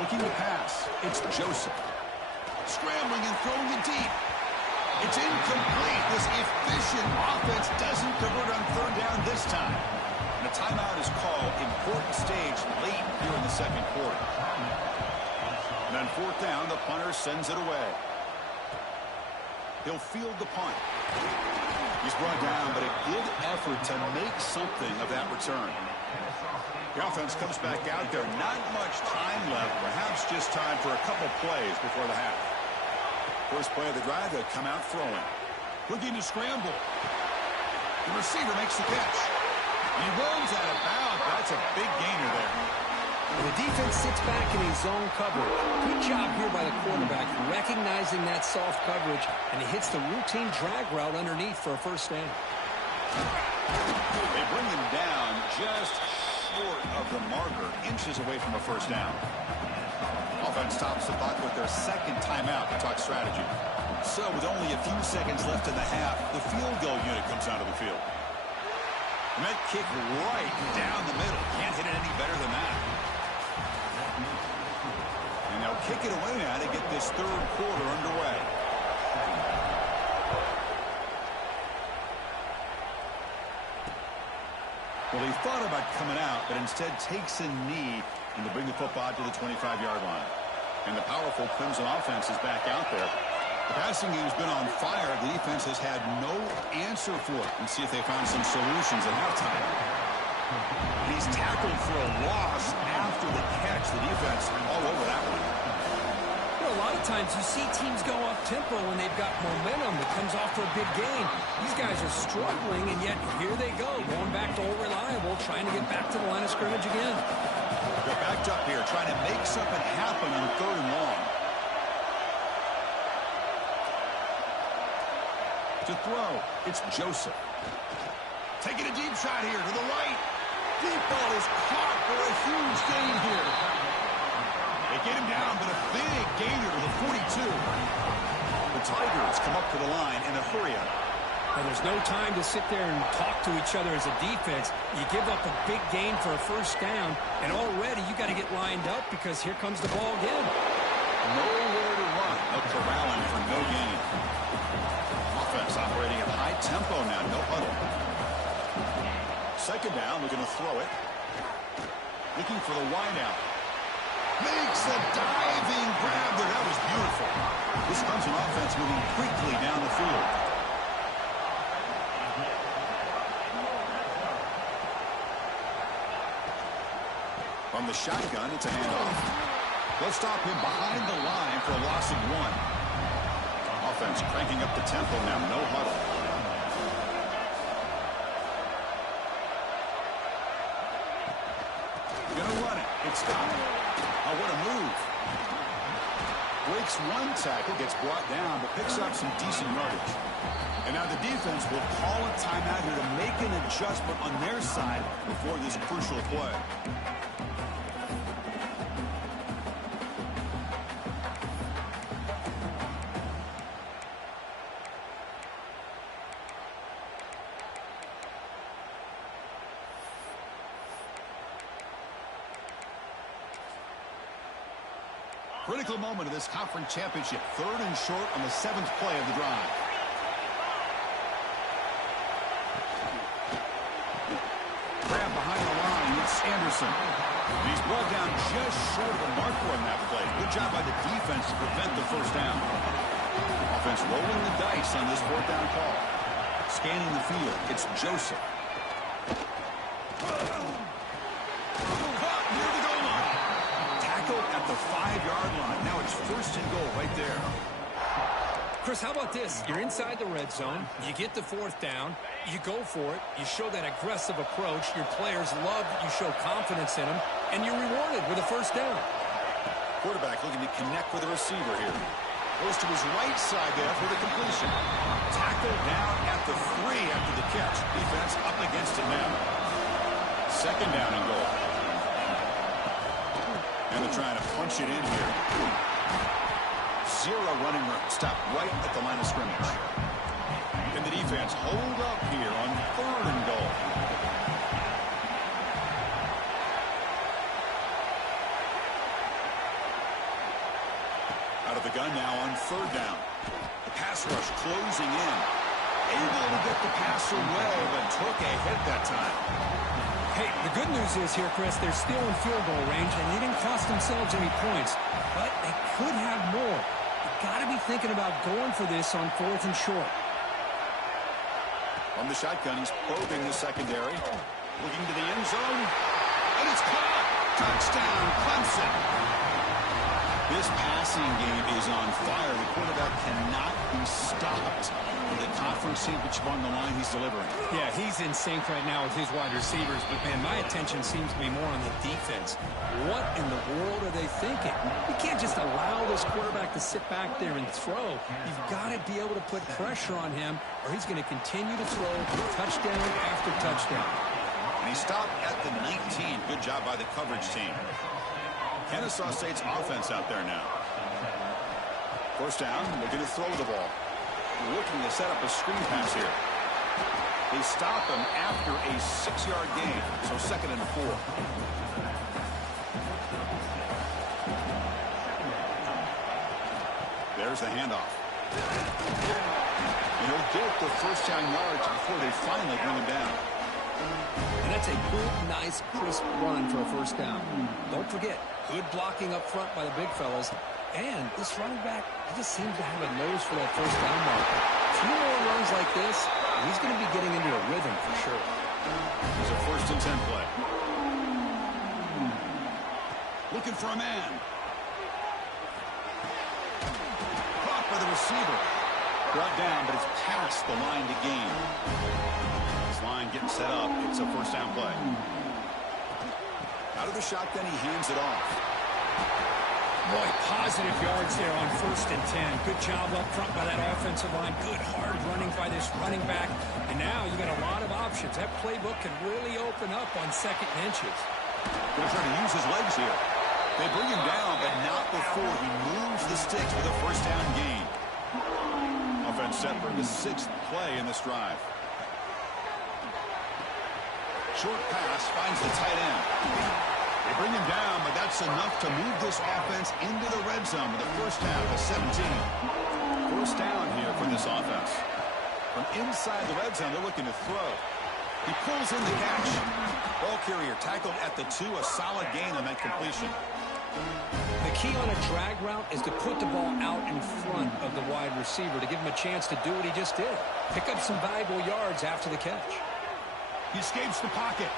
Looking to pass. It's Joseph. Scrambling and throwing it deep. It's incomplete. This efficient offense doesn't convert on third down this time. And a timeout is called. Important stage late here in the second quarter. And on fourth down, the punter sends it away. He'll field the punt. He's brought down, but a good effort to make something of that return. The offense comes back out there. Not much time left. Perhaps just time for a couple plays before the half. First play of the drive, they'll come out throwing. Looking to scramble. The receiver makes the catch. He runs out of bounds. That's a big gainer there. And the defense sits back in his zone coverage. Good job here by the quarterback, recognizing that soft coverage, and he hits the routine drag route underneath for a first down. They bring him down just short of the marker, inches away from a first down. offense stops the clock with their second timeout to talk strategy. So with only a few seconds left in the half, the field goal unit comes out of the field. And that kick right down the middle. Can't hit it any better than that. And they'll kick it away now to get this third quarter underway. Well, he thought about coming out, but instead takes a knee and to bring the football to the 25-yard line. And the powerful Crimson offense is back out there. The passing game's been on fire. The defense has had no answer for it. And see if they found some solutions at halftime. He's tackled for a loss after the catch. The defense all over that one. A lot of times you see teams go up-tempo when they've got momentum that comes off for a big gain. These guys are struggling, and yet here they go, going back to old reliable, trying to get back to the line of scrimmage again. They're backed up here, trying to make something happen on 3rd and long. To throw, it's Joseph. Taking a deep shot here to the right. Deep ball is caught for a huge gain here. They get him down, but a big gainer to the 42. The Tigers come up to the line in a hurry up. And there's no time to sit there and talk to each other as a defense. You give up a big gain for a first down, and already you got to get lined up because here comes the ball again. Nowhere to run. They'll corral him for no gain. Offense operating at high tempo now, no huddle. Second down, looking to throw it. Looking for the wideout. Makes a diving grab there. That was beautiful. This comes an offense moving quickly down the field. From the shotgun, it's a handoff. They'll stop him behind the line for a loss of 1. Offense cranking up the tempo now, no huddle. Gonna run it. It's stopped. Oh, what a move. Breaks one tackle, gets brought down, but picks up some decent yardage. And now the defense will call a timeout here to make an adjustment on their side before this crucial play. Critical moment of this conference championship. 3rd and short on the 7th play of the drive. Grab behind the line. It's Anderson. And he's brought down just short of the marker on that play. Good job by the defense to prevent the first down. Offense rolling the dice on this 4th down call. Scanning the field. It's Joseph. At the 5-yard line. Now it's 1st and goal right there. Chris, how about this? You're inside the red zone. You get the 4th down. You go for it. You show that aggressive approach. Your players love that you show confidence in them. And you're rewarded with a 1st down. Quarterback looking to connect with the receiver here. Goes to his right side there for the completion. Tackle down at the 3 after the catch. Defense up against it now. 2nd down and goal. And they're trying to punch it in here. 0 running room. Stop right at the line of scrimmage. And the defense hold up here on 3rd and goal. Out of the gun now on 3rd down. The pass rush closing in. Able to get the pass away, but took a hit that time. Hey, the good news is here, Chris, they're still in field goal range, and they didn't cost themselves any points. But they could have more. You've got to be thinking about going for this on 4th and short. From the shotgun, he's probing the secondary. Looking to the end zone. And it's caught. Touchdown, Clemson. This passing game is on fire. The quarterback cannot be stopped. With the conference championship on the line, he's delivering. Yeah, he's in sync right now with his wide receivers. But, man, my attention seems to be more on the defense. What in the world are they thinking? You can't just allow this quarterback to sit back there and throw. You've got to be able to put pressure on him, or he's going to continue to throw touchdown after touchdown. And he stopped at the 19. Good job by the coverage team. Kennesaw State's offense out there now. First down, they're going to throw the ball. Looking to set up a screen pass here. They stop him after a 6-yard gain, so 2nd and 4. There's the handoff. And he'll get the first down yards before they finally bring him down. And that's a good, nice, crisp run for a first down. Don't forget, good blocking up front by the big fellas. And this running back, he just seems to have a nose for that first down mark. A few more runs like this, he's going to be getting into a rhythm for sure. It's a 1st and 10 play. Looking for a man. Caught by the receiver. Brought down, but it's past the line to gain. This line getting set up. It's a first down play. Out of the shotgun, he hands it off. Boy, positive yards there on 1st and 10. Good job up front by that offensive line. Good hard running by this running back. And now you got a lot of options. That playbook can really open up on 2nd and inches. Going to try to use his legs here. They bring him down, but not before he moves the sticks with a first down gain. Offense set for the 6th play in this drive. Short pass finds the tight end. They bring him down, but that's enough to move this offense into the red zone with the first half of 17. First down here for this offense. From inside the red zone, they're looking to throw. He pulls in the catch. Ball carrier tackled at the 2, a solid gain on that completion. The key on a drag route is to put the ball out in front of the wide receiver to give him a chance to do what he just did. Pick up some valuable yards after the catch. He escapes the pocket.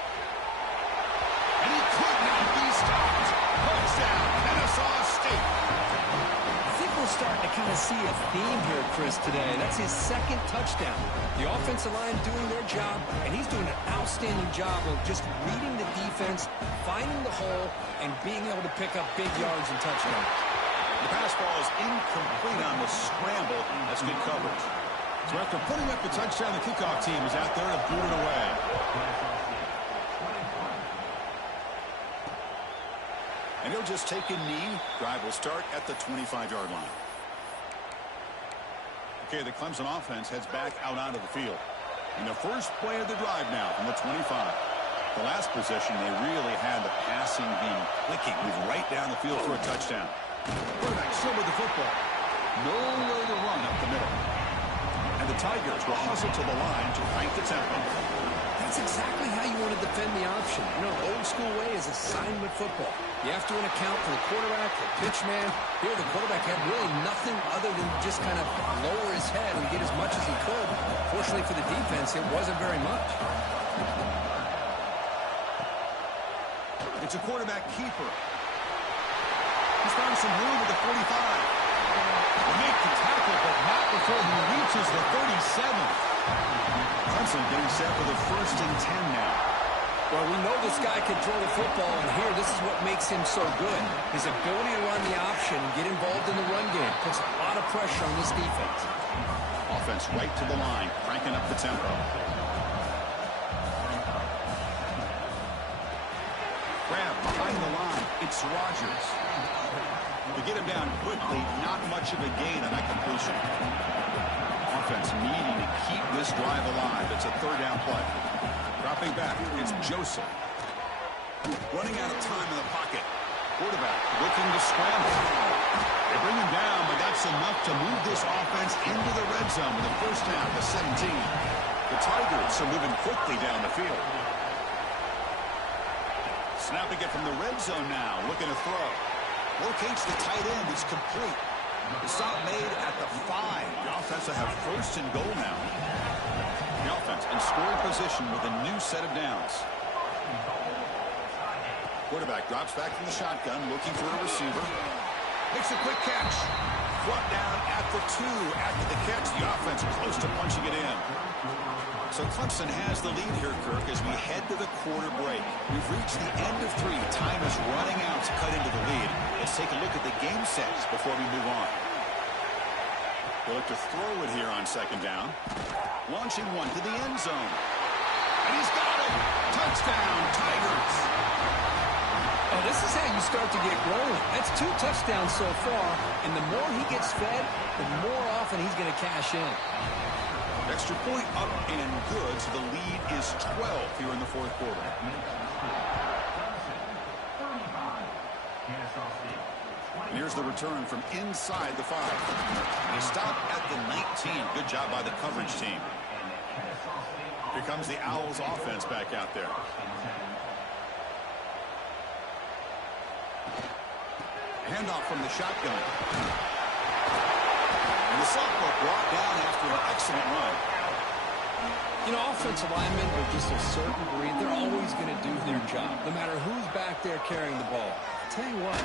And he could not be stopped. Touchdown, Kennesaw State. I think we're starting to kind of see a theme here, Chris, today. That's his 2nd touchdown. The offensive line doing their job, and he's doing an outstanding job of just reading the defense, finding the hole, and being able to pick up big yards and touchdowns. The pass ball is incomplete on the scramble. That's good coverage. So after putting up the touchdown, the kickoff team is out there to boot it away. And he'll just take a knee. Drive will start at the 25-yard line. Okay, the Clemson offense heads back out onto the field. And the first play of the drive now from the 25. The last possession, they really had the passing game clicking. Move right down the field for a touchdown. Quarterback still with the football. Nowhere to run up the middle. And the Tigers will hustle to the line to crank the tempo. That's exactly how you want to defend the option. You know, old school way is assignment football. You have to account for the quarterback, the pitch man. Here, the quarterback had really nothing other than just kind of lower his head and get as much as he could. Fortunately for the defense, it wasn't very much. It's a quarterback keeper. He's found some room at the 45. They make the tackle, but not before he reaches the 37. Clemson getting set for the 1st and 10 now. Well, we know this guy can throw the football, and here, this is what makes him so good. His ability to run the option, get involved in the run game, puts a lot of pressure on this defense. Offense right to the line, cranking up the tempo. Grab behind the line. It's Rogers. To get him down quickly, not much of a gain on that completion. Offense needing to keep this drive alive. It's a 3rd down play. Dropping back, it's Joseph. Running out of time in the pocket. Quarterback looking to scramble. They bring him down, but that's enough to move this offense into the red zone with the first half of 17. The Tigers are moving quickly down the field. Snapping it from the red zone now, looking to throw. Locates the tight end, it's complete. The stop made at the 5. The offense will have 1st and goal now. The offense in scoring position with a new set of downs. Quarterback drops back from the shotgun, looking for a receiver. Makes a quick catch. Brought down at the 2 after the catch. The offense close to punching it in. So Clemson has the lead here, Kirk, as we head to the quarter break. We've reached the end of 3. Time is running out to cut into the lead. Let's take a look at the game sets before we move on. They'll look to throw it here on 2nd down. Launching one to the end zone. And he's got it! Touchdown, Tigers! Oh, this is how you start to get rolling. That's 2 touchdowns so far, and the more he gets fed, the more often he's going to cash in. Extra point up and good, so the lead is 12 here in the fourth quarter. And here's the return from inside the 5. They stop at the 19. Good job by the coverage team. Here comes the Owls offense back out there. Handoff from the shotgun. And the sophomore brought down after an excellent run. You know, offensive linemen are just a certain breed. They're always going to do their job, no matter who's back there carrying the ball. I'll tell you what,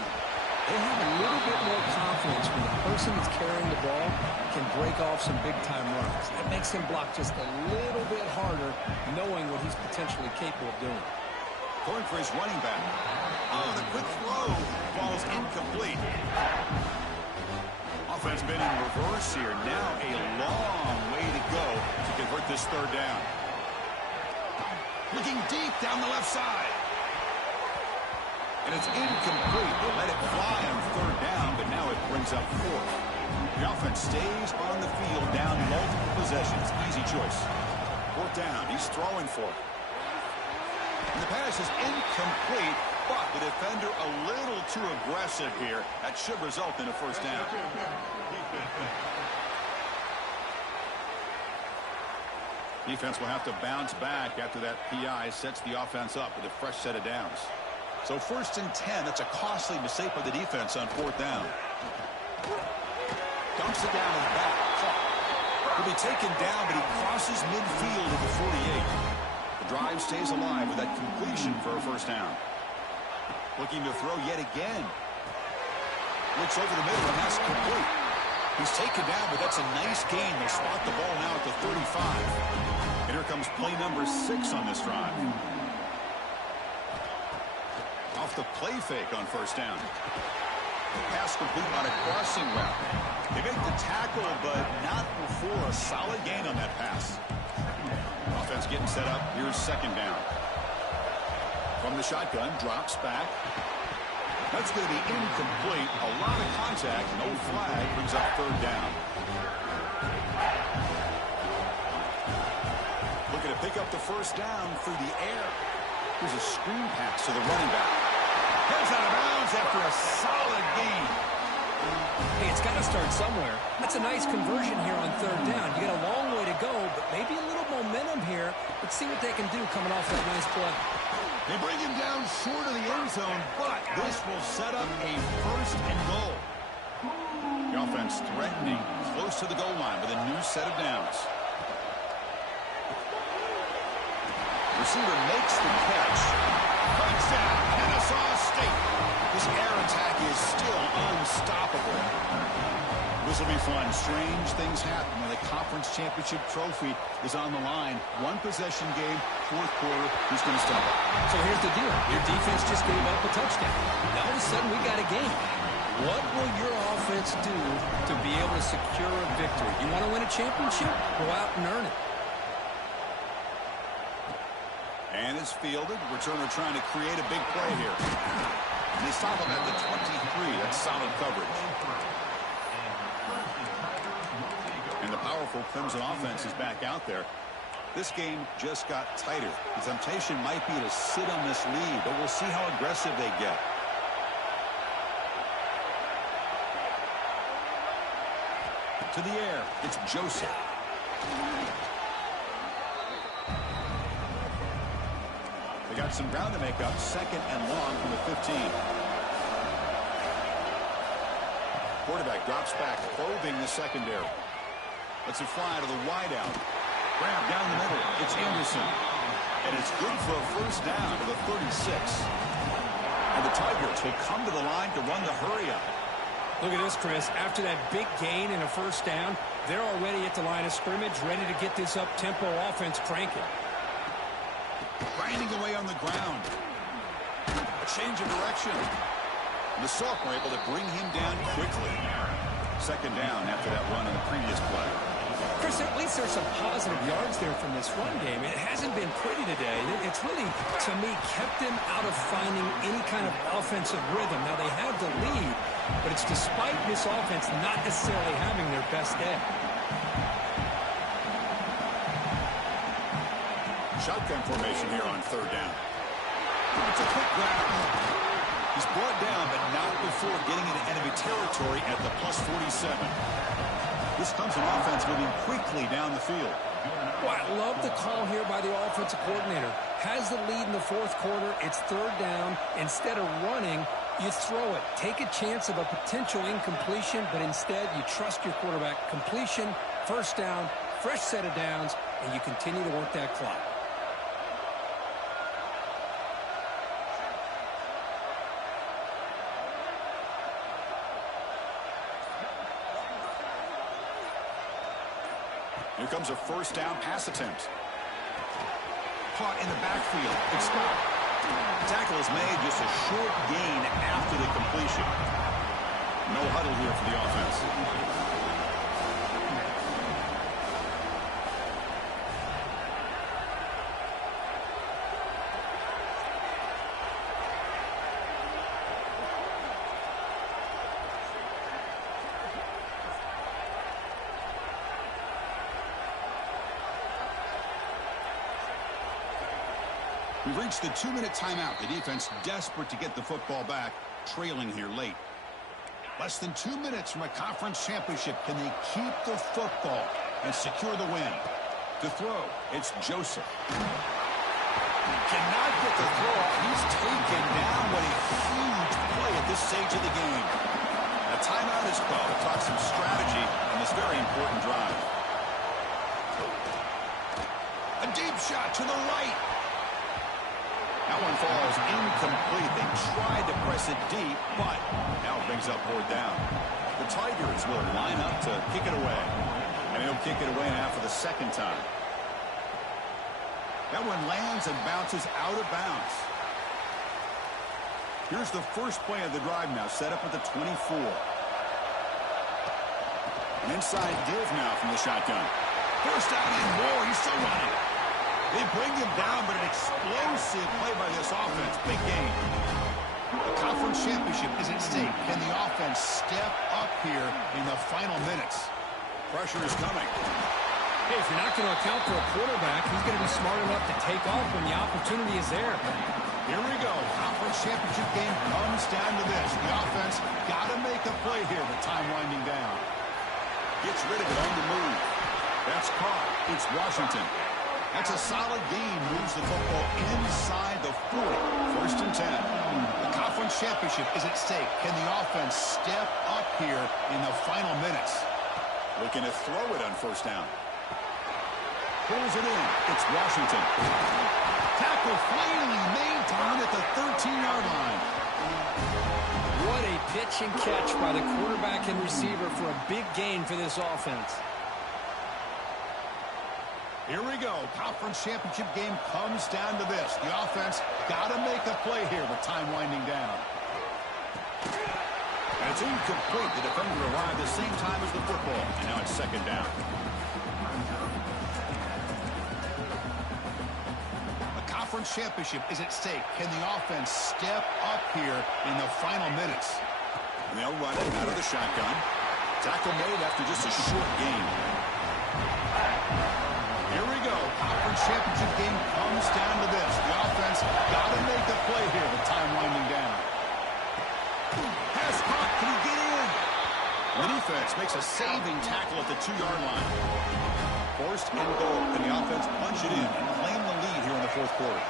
they have a little bit more confidence when the person that's carrying the ball can break off some big-time runs. That makes him block just a little bit harder, knowing what he's potentially capable of doing. Going for his running back. Oh, the quick throw falls incomplete. Offense been in reverse here. Now a long way to go to convert this third down. Looking deep down the left side. And it's incomplete. They let it fly on third down, but now it brings up 4th. The offense stays on the field down multiple possessions. Easy choice. 4th down. He's throwing for it. And the pass is incomplete, but the defender a little too aggressive here. That should result in a first down. Defense will have to bounce back after that PI sets the offense up with a fresh set of downs. So 1st and 10, that's a costly mistake by the defense on 4th down. Dumps it down in the back. He'll be taken down, but he crosses midfield at the 48. The drive stays alive with that completion for a first down. Looking to throw yet again. Looks over the middle, and that's complete. He's taken down, but that's a nice gain. They'll spot the ball now at the 35. And here comes play number 6 on this drive. Off the play fake on first down. Pass complete on a crossing route. They make the tackle, but not before a solid gain on that pass. Offense getting set up. Here's 2nd down. From the shotgun, drops back. That's going to be incomplete. A lot of contact. No flag. Brings up 3rd down. Looking to pick up the first down through the air. Here's a screen pass to the running back. Heads out of bounds after a solid gain. Hey, it's got to start somewhere. That's a nice conversion here on 3rd down. You got a long way to go, but maybe a little momentum here. Let's see what they can do coming off that nice play. They bring him down short of the end zone, but this will set up a 1st and goal. The offense threatening close to the goal line with a new set of downs. Receiver makes the catch. Touchdown, Kennesaw.State. This air attack is still unstoppable. This will be fun. Strange things happen when the conference championship trophy is on the line. 1-possession game, 4th quarter. Who's going to stop it? So here's the deal. Your defense just gave up a touchdown. Now all of a sudden we got a game. What will your offense do to be able to secure a victory? You want to win a championship? Go out and earn it. And it's fielded. Returner trying to create a big play here. And they stop him at the 23. That's solid coverage. And the powerful Clemson offense is back out there. This game just got tighter. The temptation might be to sit on this lead, but we'll see how aggressive they get. To the air, it's Joseph. They got some ground to make up. 2nd and long from the 15. Quarterback drops back, probing the secondary. Lets it fly to the wideout. Grab down the middle. It's Anderson. And it's good for a first down to the 36. And the Tigers will come to the line to run the hurry up. Look at this, Chris. After that big gain and a first down, they're already at the line of scrimmage, ready to get this up-tempo offense cranking. Grinding away on the ground. A change of direction. And the sophomore able to bring him down quickly. 2nd down after that run on the previous play. Chris, at least there's some positive yards there from this run game. It hasn't been pretty today. It's really, to me, kept them out of finding any kind of offensive rhythm. Now, they have the lead, but it's despite this offense not necessarily having their best day. Shotgun formation here on third down. It's a quick grab. He's brought down, but not before getting into enemy territory at the +47. This comes an offense moving quickly down the field. Well, I love the call here by the offensive coordinator. Has the lead in the fourth quarter. It's third down. Instead of running, you throw it. Take a chance of a potential incompletion, but instead you trust your quarterback. Completion, first down, fresh set of downs, and you continue to work that clock. Here comes a first down pass attempt. Caught in the backfield. It's stopped. Tackle is made, just a short gain after the completion. No huddle here for the offense. We've reached the 2-minute timeout. The defense desperate to get the football back, trailing here late. Less than 2 minutes from a conference championship. Can they keep the football and secure the win? To throw, it's Joseph. Cannot get the throw. He's taken down. What a huge play at this stage of the game. A timeout is called to talk some strategy on this very important drive. A deep shot to the right. That one falls incomplete. They tried to press it deep, but now it brings up fourth down. The Tigers will line up to kick it away. And he'll kick it away now for the second time. That one lands and bounces out of bounds. Here's the first play of the drive now, set up at the 24. An inside give now from the shotgun. First down and more. He's still running. They bring him down, but an explosive play by this offense. Big game. The conference championship is at stake. Can the offense step up here in the final minutes? Pressure is coming. Hey, if you're not going to account for a quarterback, he's going to be smart enough to take off when the opportunity is there. Here we go. Conference championship game comes down to this. The offense got to make a play here with time winding down. Gets rid of it on the move. That's caught. It's Washington. That's a solid gain. Moves the football inside the 40. First and 10. The conference championship is at stake. Can the offense step up here in the final minutes? Looking to throw it on first down. Pulls it in. It's Washington. Tackle finally made down at the 13-yard line. What a pitch and catch by the quarterback and receiver for a big gain for this offense. Here we go. Conference championship game comes down to this. The offense got to make a play here with time winding down. And it's incomplete. The defender arrived the same time as the football. And now it's second down. The conference championship is at stake. Can the offense step up here in the final minutes? And they'll run it out of the shotgun. Tackle made after just a short gain. Here we go. Conference championship game comes down to this. The offense got to make a play here with time winding down. Pass caught. Can he get in? The defense makes a saving tackle at the 2-yard line. First and goal. Can the offense punch it in and claim the lead here in the fourth quarter?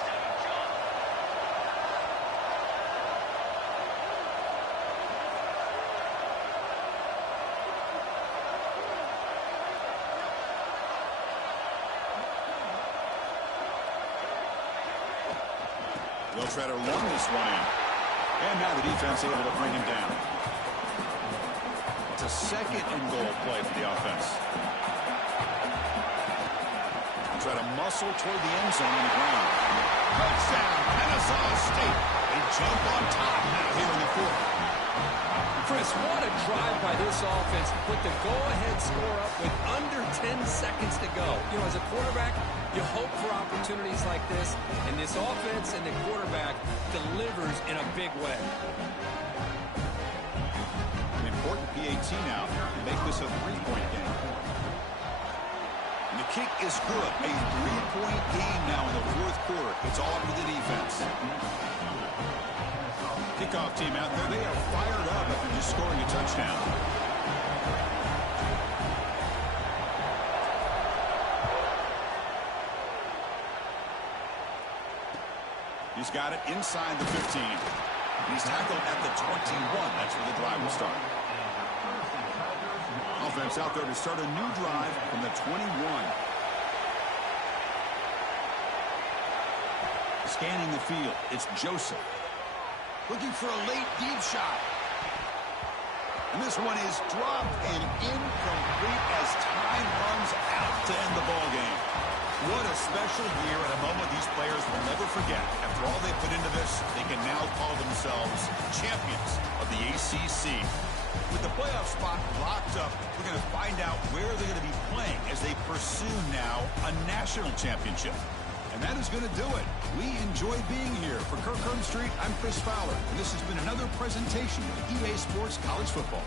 They'll try to run this one in. And now the defense able to bring him down. It's a second and goal play for the offense. They'll try to muscle toward the end zone on the ground. Touchdown, Kennesaw State. They jump on top now here in the fourth. Chris, what a drive by this offense to put the go-ahead score up with under 10 seconds to go. You know, as a quarterback, you hope for opportunities like this, and this offense and the quarterback delivers in a big way. An important PAT now to make this a three-point game. And the kick is good. A three-point game now in the fourth quarter. It's all up to the defense. Kickoff team out there. They are fired up after just scoring a touchdown. He's got it inside the 15. He's tackled at the 21. That's where the drive will start. Offense out there to start a new drive from the 21. Scanning the field. It's Joseph. Looking for a late deep shot. And this one is dropped and incomplete as time runs out to end the ball game. What a special year and a moment these players will never forget. After all they put into this, they can now call themselves champions of the ACC. With the playoff spot locked up, we're going to find out where they're going to be playing as they pursue now a national championship. And that is going to do it. We enjoy being here. For Kirkland Street, I'm Chris Fowler, and this has been another presentation of EA Sports College Football.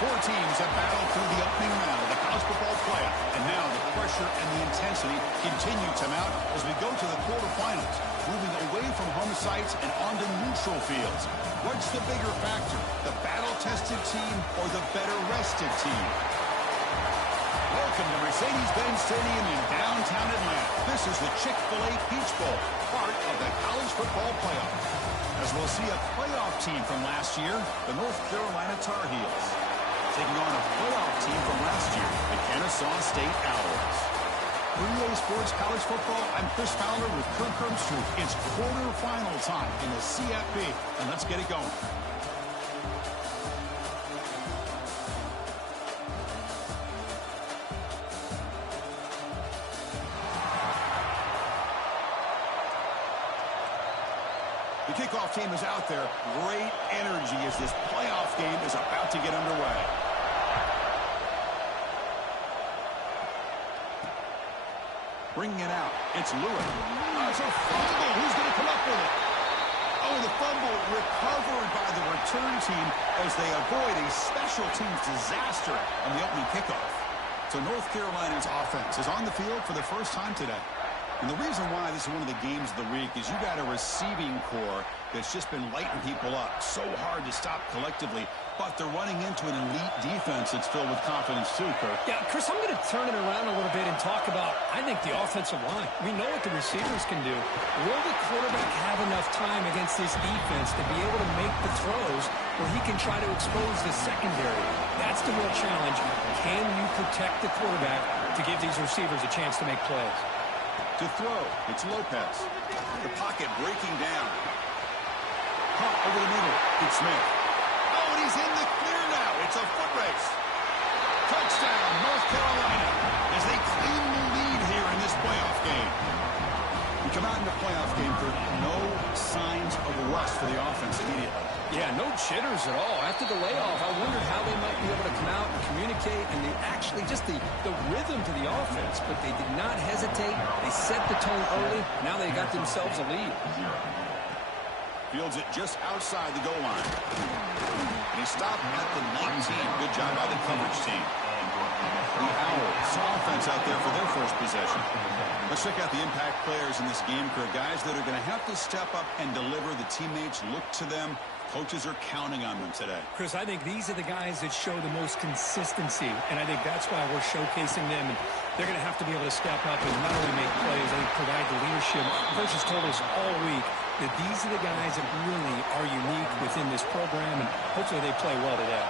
Four teams have battled through the opening round of the college football playoff, and now the pressure and the intensity continue to mount as we go to the quarterfinals, moving away from home sites and onto neutral fields. What's the bigger factor, the battle-tested team or the better-rested team? Welcome to Mercedes-Benz Stadium in downtown Atlanta. This is the Chick-fil-A Peach Bowl, part of the college football playoff. As we'll see a playoff team from last year, the North Carolina Tar Heels, taking on a playoff team from last year, the Kennesaw-State Owls. For EA Sports College Football, I'm Chris Fowler with Kirk Herbstreit. It's quarterfinal time in the CFP, and let's get it going. The kickoff team is out there. Great energy as this playoff game is about to get underway. Bringing it out. It's Lewis. It's a fumble. Who's going to come up with it? Oh, the fumble recovered by the return team as they avoid a special teams disaster on the opening kickoff. So North Carolina's offense is on the field for the first time today. And the reason why this is one of the games of the week is you got a receiving core that's just been lighting people up. So hard to stop collectively, but they're running into an elite defense that's filled with confidence too, Kirk. Yeah, Chris, I'm going to turn it around a little bit and talk about, I think, the offensive line. We know what the receivers can do. Will the quarterback have enough time against this defense to be able to make the throws where he can try to expose the secondary? That's the real challenge. Can you protect the quarterback to give these receivers a chance to make plays? To throw, it's Lopez. The pocket breaking down. Pump over the middle. It's Smith. Oh, and he's in the clear now. It's a foot race. Touchdown, North Carolina, as they claim the lead here in this playoff game. We come out in the playoff game for no signs of rust for the offense immediately. Yeah, no jitters at all. After the layoff, I wondered how they might be able to come out and communicate, and they actually just the rhythm to the offense, but they did not hesitate. They set the tone early. Now they got themselves a lead. Fields it just outside the goal line. And he stopped at the 19. Good job by the coverage team. The Owls, offense out there for their first possession. Let's check out the impact players in this game, Kirk. Guys that are going to have to step up and deliver. The teammates look to them. Coaches are counting on them today. Chris, I think these are the guys that show the most consistency, and I think that's why we're showcasing them. And they're going to have to be able to step up and not only make plays, I think provide the leadership. Coach has told us all week that these are the guys that really are unique within this program, and hopefully they play well today.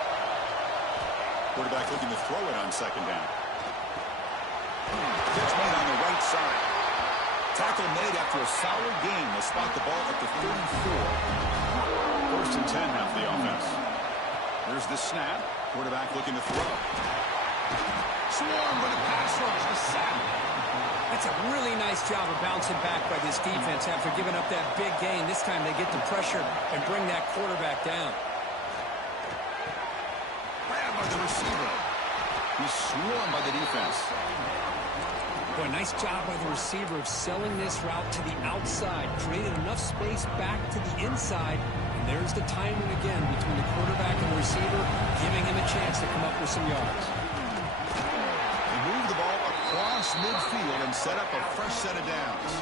Quarterback looking to throw it on second down. Catch made on the right side. Tackle made after a solid game. They'll spot the ball at the 34. First and 10 now for the offense. There's the snap. Quarterback looking to throw. Swarm with a pass rush. The sack. That's a really nice job of bouncing back by this defense after giving up that big gain. This time they get the pressure and bring that quarterback down. Grab by the receiver. He's swarmed by the defense. Boy, nice job by the receiver of selling this route to the outside. Created enough space back to the inside. And there's the timing again between the quarterback and the receiver, giving him a chance to come up with some yards. They move the ball across midfield and set up a fresh set of downs.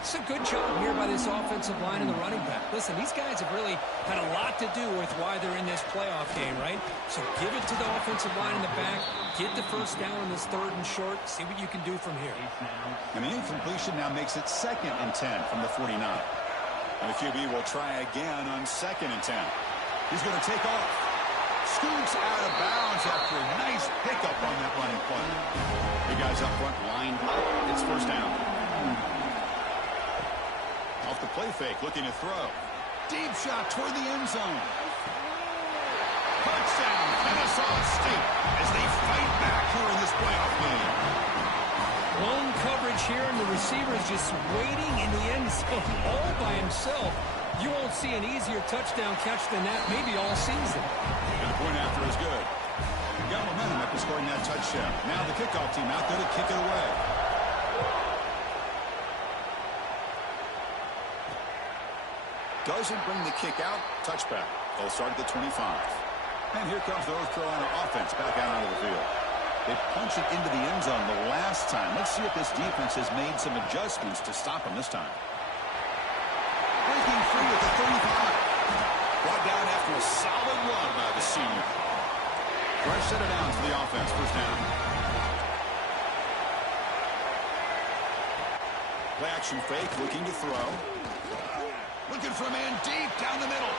It's a good job here by this offensive line and the running back. Listen, these guys have really had a lot to do with why they're in this playoff game, right? So give it to the offensive line in the back. Get the first down on this third and short. See what you can do from here. And the incompletion now makes it 2nd and 10 from the 49. And the QB will try again on 2nd and 10. He's going to take off. Scoots out of bounds after a nice pickup on that running play. The guys up front lined up. It's first down. Off the play fake, looking to throw. Deep shot toward the end zone. Touchdown, Kennesaw-State, as they fight back here in this playoff game. Lone coverage here, and the receiver is just waiting in the end zone all by himself. You won't see an easier touchdown catch than that maybe all season. And the point after is good. Got momentum after scoring that touchdown. Now the kickoff team out there to kick it away. Doesn't bring the kick out. Touchback. They'll start at the 25. And here comes the North Carolina offense back out onto the field. They punched it into the end zone the last time. Let's see if this defense has made some adjustments to stop them this time. Breaking free at the 35. Brought down after a solid run by the senior. Fresh set of downs for the offense. First down. Play action fake, looking to throw. Looking for a man deep down the middle.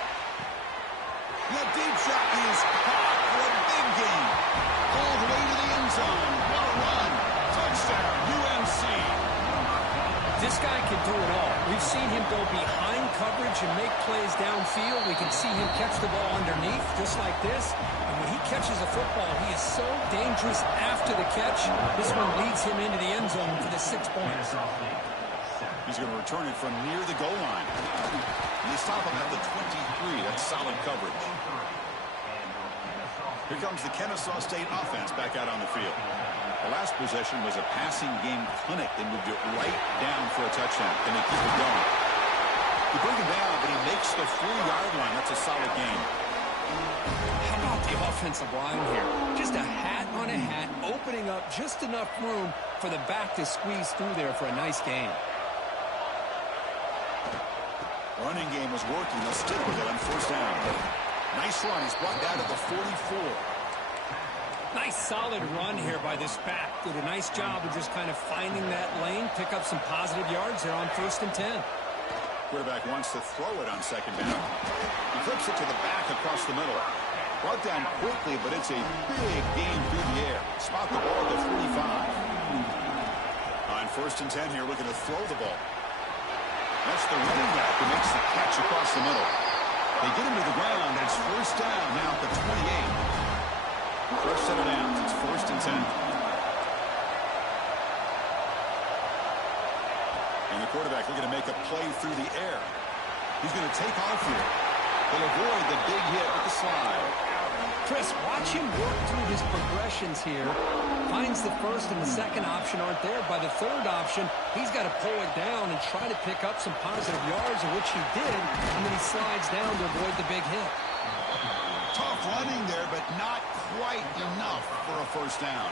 The deep shot is caught for a big gain. All the way to the end zone. What a run. Touchdown, UNC. This guy can do it all. We've seen him go behind coverage and make plays downfield. We can see him catch the ball underneath, just like this. And when he catches a football, he is so dangerous after the catch. This one leads him into the end zone for the 6 points. He's going to return it from near the goal line. And they stop him at the 23. That's solid coverage. Here comes the Kennesaw State offense back out on the field. The last possession was a passing game clinic. They moved it right down for a touchdown. Can they keep it going? They bring him down, but he makes the 4-yard line. That's a solid gain. How about the offensive line here? Just a hat on a hat, opening up just enough room for the back to squeeze through there for a nice gain. Running game was working. They'll stick with it on first down. Nice run. He's brought down to the 44. Nice solid run here by this back. Did a nice job of just kind of finding that lane, pick up some positive yards there on 1st and 10. Quarterback wants to throw it on second down. He flips it to the back across the middle. Brought down quickly, but it's a big gain through the air. Spot the ball at the 45. On 1st and 10 here, looking to throw the ball. That's the running back who makes the catch across the middle. They get him to the ground, and it's first down now at the 28. First set of downs. It's 1st and 10. And the quarterback looking to make a play through the air. He's going to take off here. They'll avoid the big hit with the slide. Chris, watch him work through his progressions here. Finds the first and the second option aren't there. By the third option, he's got to pull it down and try to pick up some positive yards, which he did, and then he slides down to avoid the big hit. Tough running there, but not quite enough for a first down.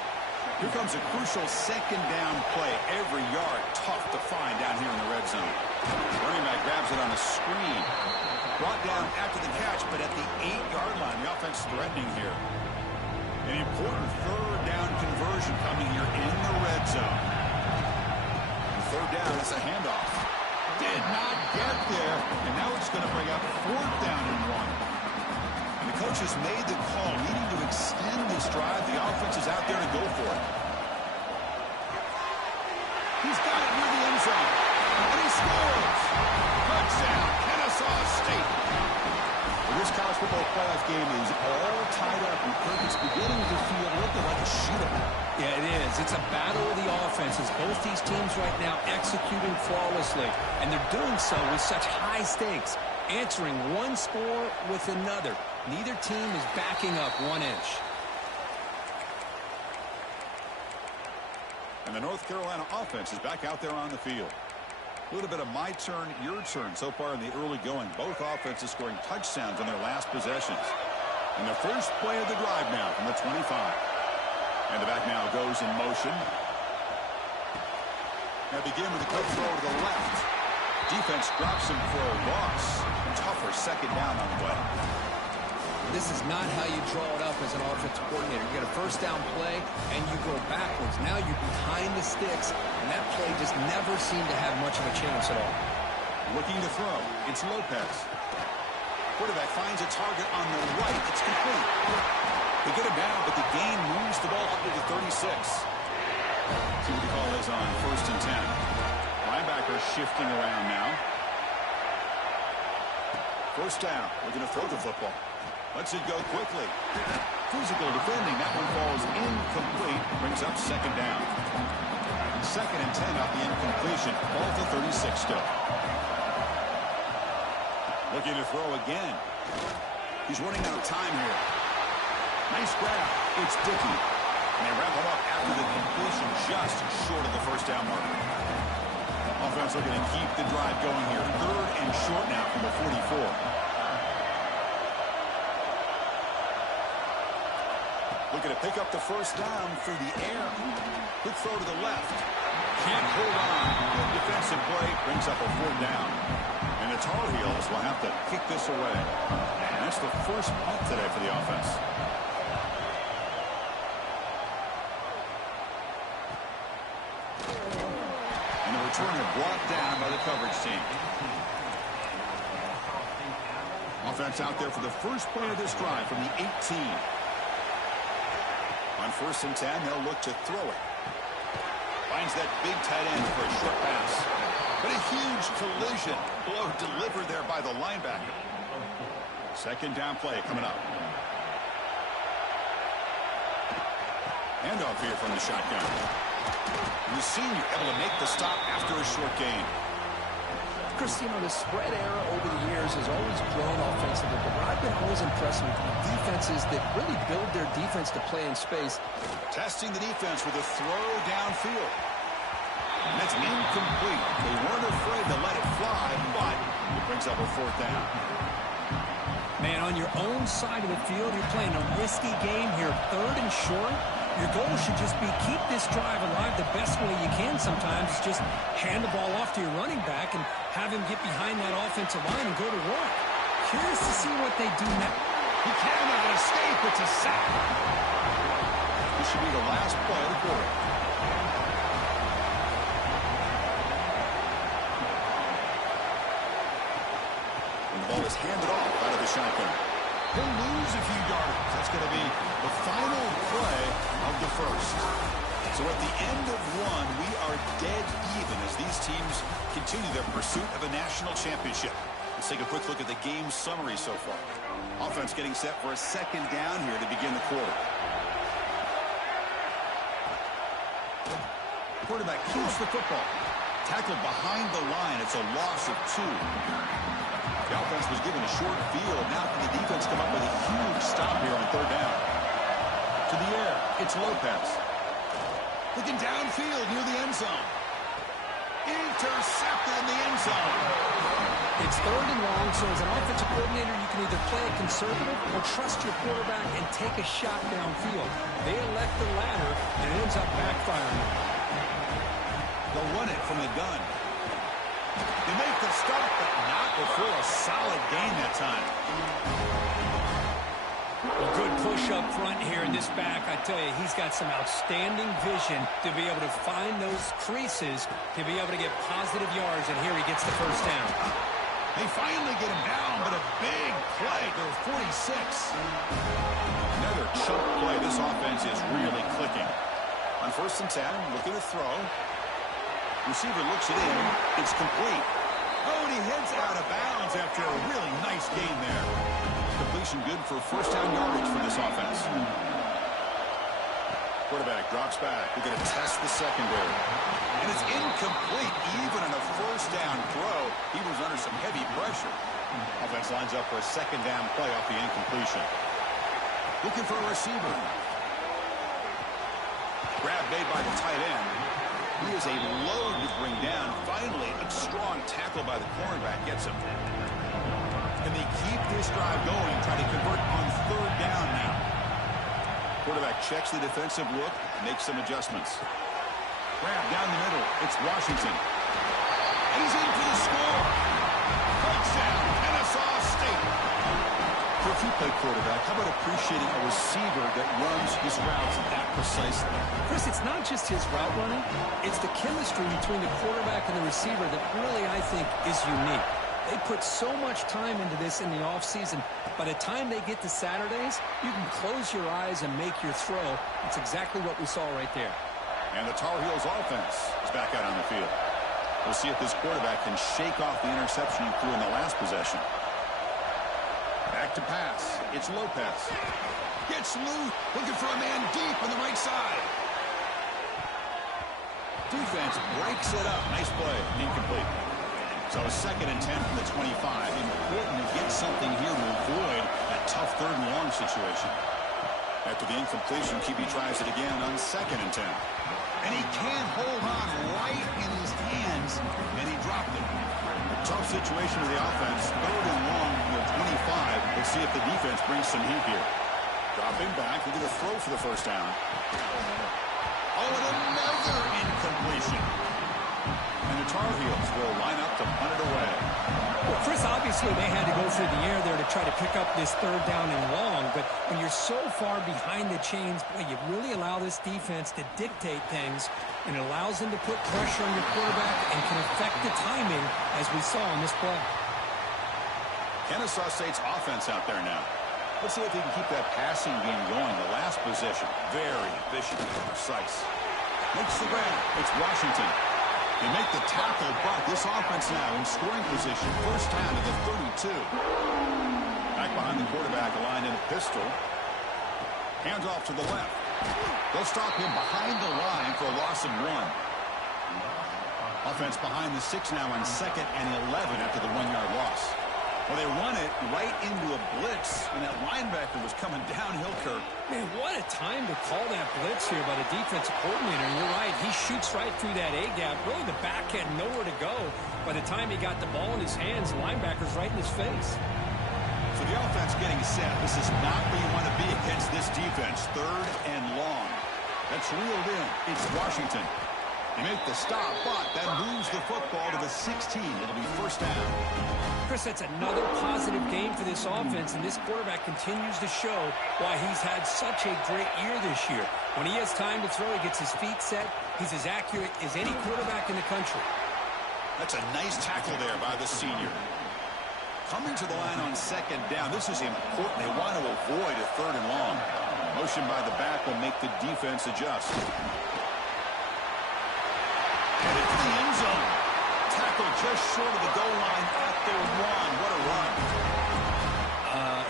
Here comes a crucial second down play. Every yard tough to find down here in the red zone. Running back grabs it on a screen. Brought down after the catch, but at the 8-yard line, the offense threatening here. An important third down conversion coming here in the red zone. And third down is a handoff. Did not get there, and now it's going to bring up 4th down and 1. And the coach has made the call, needing to extend this drive. The offense is out there to go for it. He's got it near the end zone, and he scores. Touchdown, Kennesaw State. Well, this college football playoff game is all tied up, and Kirk is beginning to feel a little like a shootout. Yeah, it is. It's a battle of the offenses. Both these teams right now executing flawlessly, and they're doing so with such high stakes, answering one score with another. Neither team is backing up 1 inch. And the North Carolina offense is back out there on the field. A little bit of my turn, your turn so far in the early going. Both offenses scoring touchdowns on their last possessions. And the first play of the drive now from the 25. And the back now goes in motion. Now begin with a quick throw to the left. Defense drops him for a loss. Tougher second down on the way. This is not how you draw it up as an offensive coordinator. You get a first down play, and you go backwards. Now you're behind the sticks, and that play just never seemed to have much of a chance at all. Looking to throw. It's Lopez. Quarterback finds a target on the right. It's complete. They get him down, but the gain moves the ball up to the 36. See what the call is on 1st and 10. Linebacker shifting around now. First down. Looking to throw the football. Lets it go quickly. Physical defending. That one falls incomplete. Brings up second down. 2nd and 10 off the incompletion. Ball to 36 still. Looking to throw again. He's running out of time here. Nice grab. It's Dickey. And they wrap him up after the completion just short of the first down mark. Offense looking to keep the drive going here. 3rd and short now from the 44. looking to pick up the first down through the air. Quick throw to the left. Can't hold on. Good defensive play. Brings up a 4th down. And the Tar Heels will have to kick this away. And that's the first punt today for the offense. And the returner brought down by the coverage team. Offense out there for the first play of this drive from the 18. On 1st and 10, they'll look to throw it. Finds that big tight end for a short pass. But a huge collision blow delivered there by the linebacker. 2nd down play coming up. Handoff here from the shotgun. And the senior able to make the stop after a short gain. Chris, you know, the spread era over the years has always grown offensively, but what I've been always impressed with defenses that really build their defense to play in space. Testing the defense with a throw downfield. And that's incomplete. They weren't afraid to let it fly, but it brings up a 4th down. Man, on your own side of the field, you're playing a risky game here. 3rd and short. Your goal should just be keep this drive alive the best way you can sometimes. Just hand the ball off to your running back and have him get behind that offensive line and go to work. Curious to see what they do now. He cannot escape. It's a sack. This should be the last play of the quarter. And the ball is handed off out of the shotgun. He'll lose a few yards. That's going to be the final play of the first. So at the end of 1, we are dead even as these teams continue their pursuit of a national championship. Let's take a quick look at the game summary so far. Offense getting set for a 2nd down here to begin the quarter. Quarterback keeps the football. Tackled behind the line. It's a loss of 2. The offense was given a short field. Now can the defense come up with a huge stop here on 3rd down? To the air. It's Lopez. Looking downfield near the end zone. Intercepted in the end zone. It's 3rd and long, so as an offensive coordinator, you can either play it conservative or trust your quarterback and take a shot downfield. They elect the latter, and it ends up backfiring. They'll run it from the gun. They make the stop, but not before a solid gain that time. A good push up front here in this back. I tell you, he's got some outstanding vision to be able to find those creases, to be able to get positive yards, and here he gets the first down. They finally get him down, but a big play to 46. Another chunk play. This offense is really clicking. On 1st and 10, looking to throw. Receiver looks it in. It's complete. Oh, and he heads out of bounds after a really nice gain there. Completion good for 1st down yardage for this offense. Quarterback drops back. We're going to test the secondary. And it's incomplete. Even on a 1st down throw, he was under some heavy pressure. Offense lines up for a 2nd down play off the incompletion. Looking for a receiver. Grab made by the tight end. He is a load to bring down. Finally, a strong tackle by the cornerback gets him. And they keep this drive going, trying to convert on 3rd down now. Quarterback checks the defensive look, makes some adjustments. Grab down the middle. It's Washington. And he's in for the score. Touchdown, Kennesaw.State. If you play quarterback, how about appreciating a receiver that runs his routes that precisely? Chris, it's not just his route running. It's the chemistry between the quarterback and the receiver that really, I think, is unique. They put so much time into this in the offseason. By the time they get to Saturdays, you can close your eyes and make your throw. It's exactly what we saw right there. And the Tar Heels offense is back out on the field. We'll see if this quarterback can shake off the interception he threw in the last possession. Back to pass. It's Lopez. Gets loose. Looking for a man deep on the right side. Defense breaks it up. Nice play. Incomplete. So a 2nd and 10 from the 25. Important to get something here to avoid that tough 3rd and long situation. After the incompletion, QB tries it again on 2nd and 10. And he can't hold on right in his hands, and he dropped it. Tough situation for the offense. 3rd and long from the 25. We'll see if the defense brings some heat here. Dropping back, we're going to throw for the first down. Oh, and another incompletion. And the Tar Heels will line up to punt it away. Well, Chris, obviously they had to go through the air there to try to pick up this third down and long, but when you're so far behind the chains, boy, you really allow this defense to dictate things, and it allows them to put pressure on your quarterback and can affect the timing, as we saw on this play. Kennesaw State's offense out there now. Let's see if they can keep that passing game going. The last possession, very efficient and precise. Makes the grab. It's Washington. They make the tackle, but this offense now in scoring position. First down to the 32. Back behind the quarterback, aligned in a pistol. Hands off to the left. They'll stop him behind the line for a loss of 1. Offense behind the 6 now on 2nd and 11 after the 1-yard loss. Well, they run it right into a blitz, and that linebacker was coming downhill, Kirk. Man, what a time to call that blitz here by the defensive coordinator. And you're right, he shoots right through that A-gap. Really, the back had nowhere to go. By the time he got the ball in his hands, the linebacker's right in his face. So the offense getting set. This is not where you want to be against this defense. 3rd and long. That's reeled in. It's Washington. They make the stop, but that moves the football to the 16. It'll be first down. Chris, that's another positive game for this offense, and this quarterback continues to show why he's had such a great year this year. When he has time to throw, he gets his feet set. He's as accurate as any quarterback in the country. That's a nice tackle there by the senior. Coming to the line on 2nd down. This is important. They want to avoid a 3rd and long. Motion by the back will make the defense adjust. And into the end zone. Tackle just short of the goal line at the 1. What a run.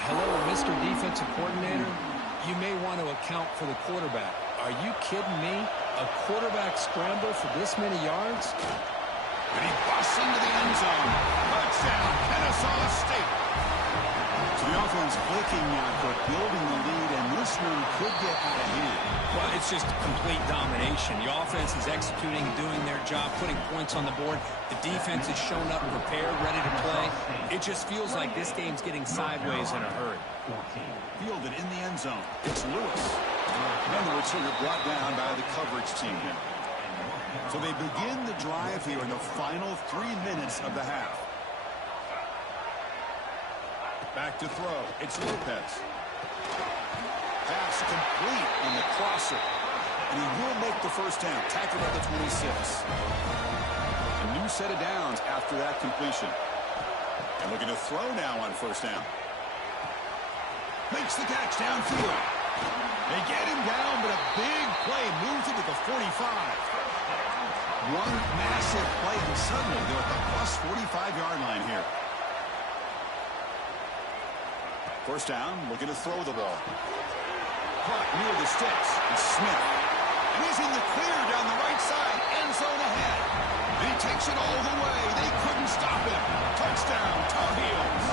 Hello, Mr. Defensive Coordinator. You may want to account for the quarterback. Are you kidding me? A quarterback scramble for this many yards? And he busts into the end zone. Touchdown, Kennesaw State. So the offense clicking now for building the lead, and this one could get out of hand. Well, it's just complete domination. The offense is executing, doing their job, putting points on the board. The defense is shown up, prepared, ready to play. It just feels like this game's getting sideways in a hurry. Fielded in the end zone. It's Lewis. In other words, he'll get brought down by the coverage team here. So they begin the drive here in the final 3 minutes of the half. Back to throw. It's Lopez. Pass complete on the crosser. And he will make the first down. Tackled at the 26. A new set of downs after that completion. And looking to throw now on first down. Makes the catch downfield. They get him down, but a big play moves it to the 45. One massive play, and suddenly they're at the plus 45-yard line here. First down, looking to throw the ball. Caught near the sticks. It's Smith. And he's in the clear down the right side. End zone ahead. And he takes it all the way. They couldn't stop him. Touchdown, Tar Heels.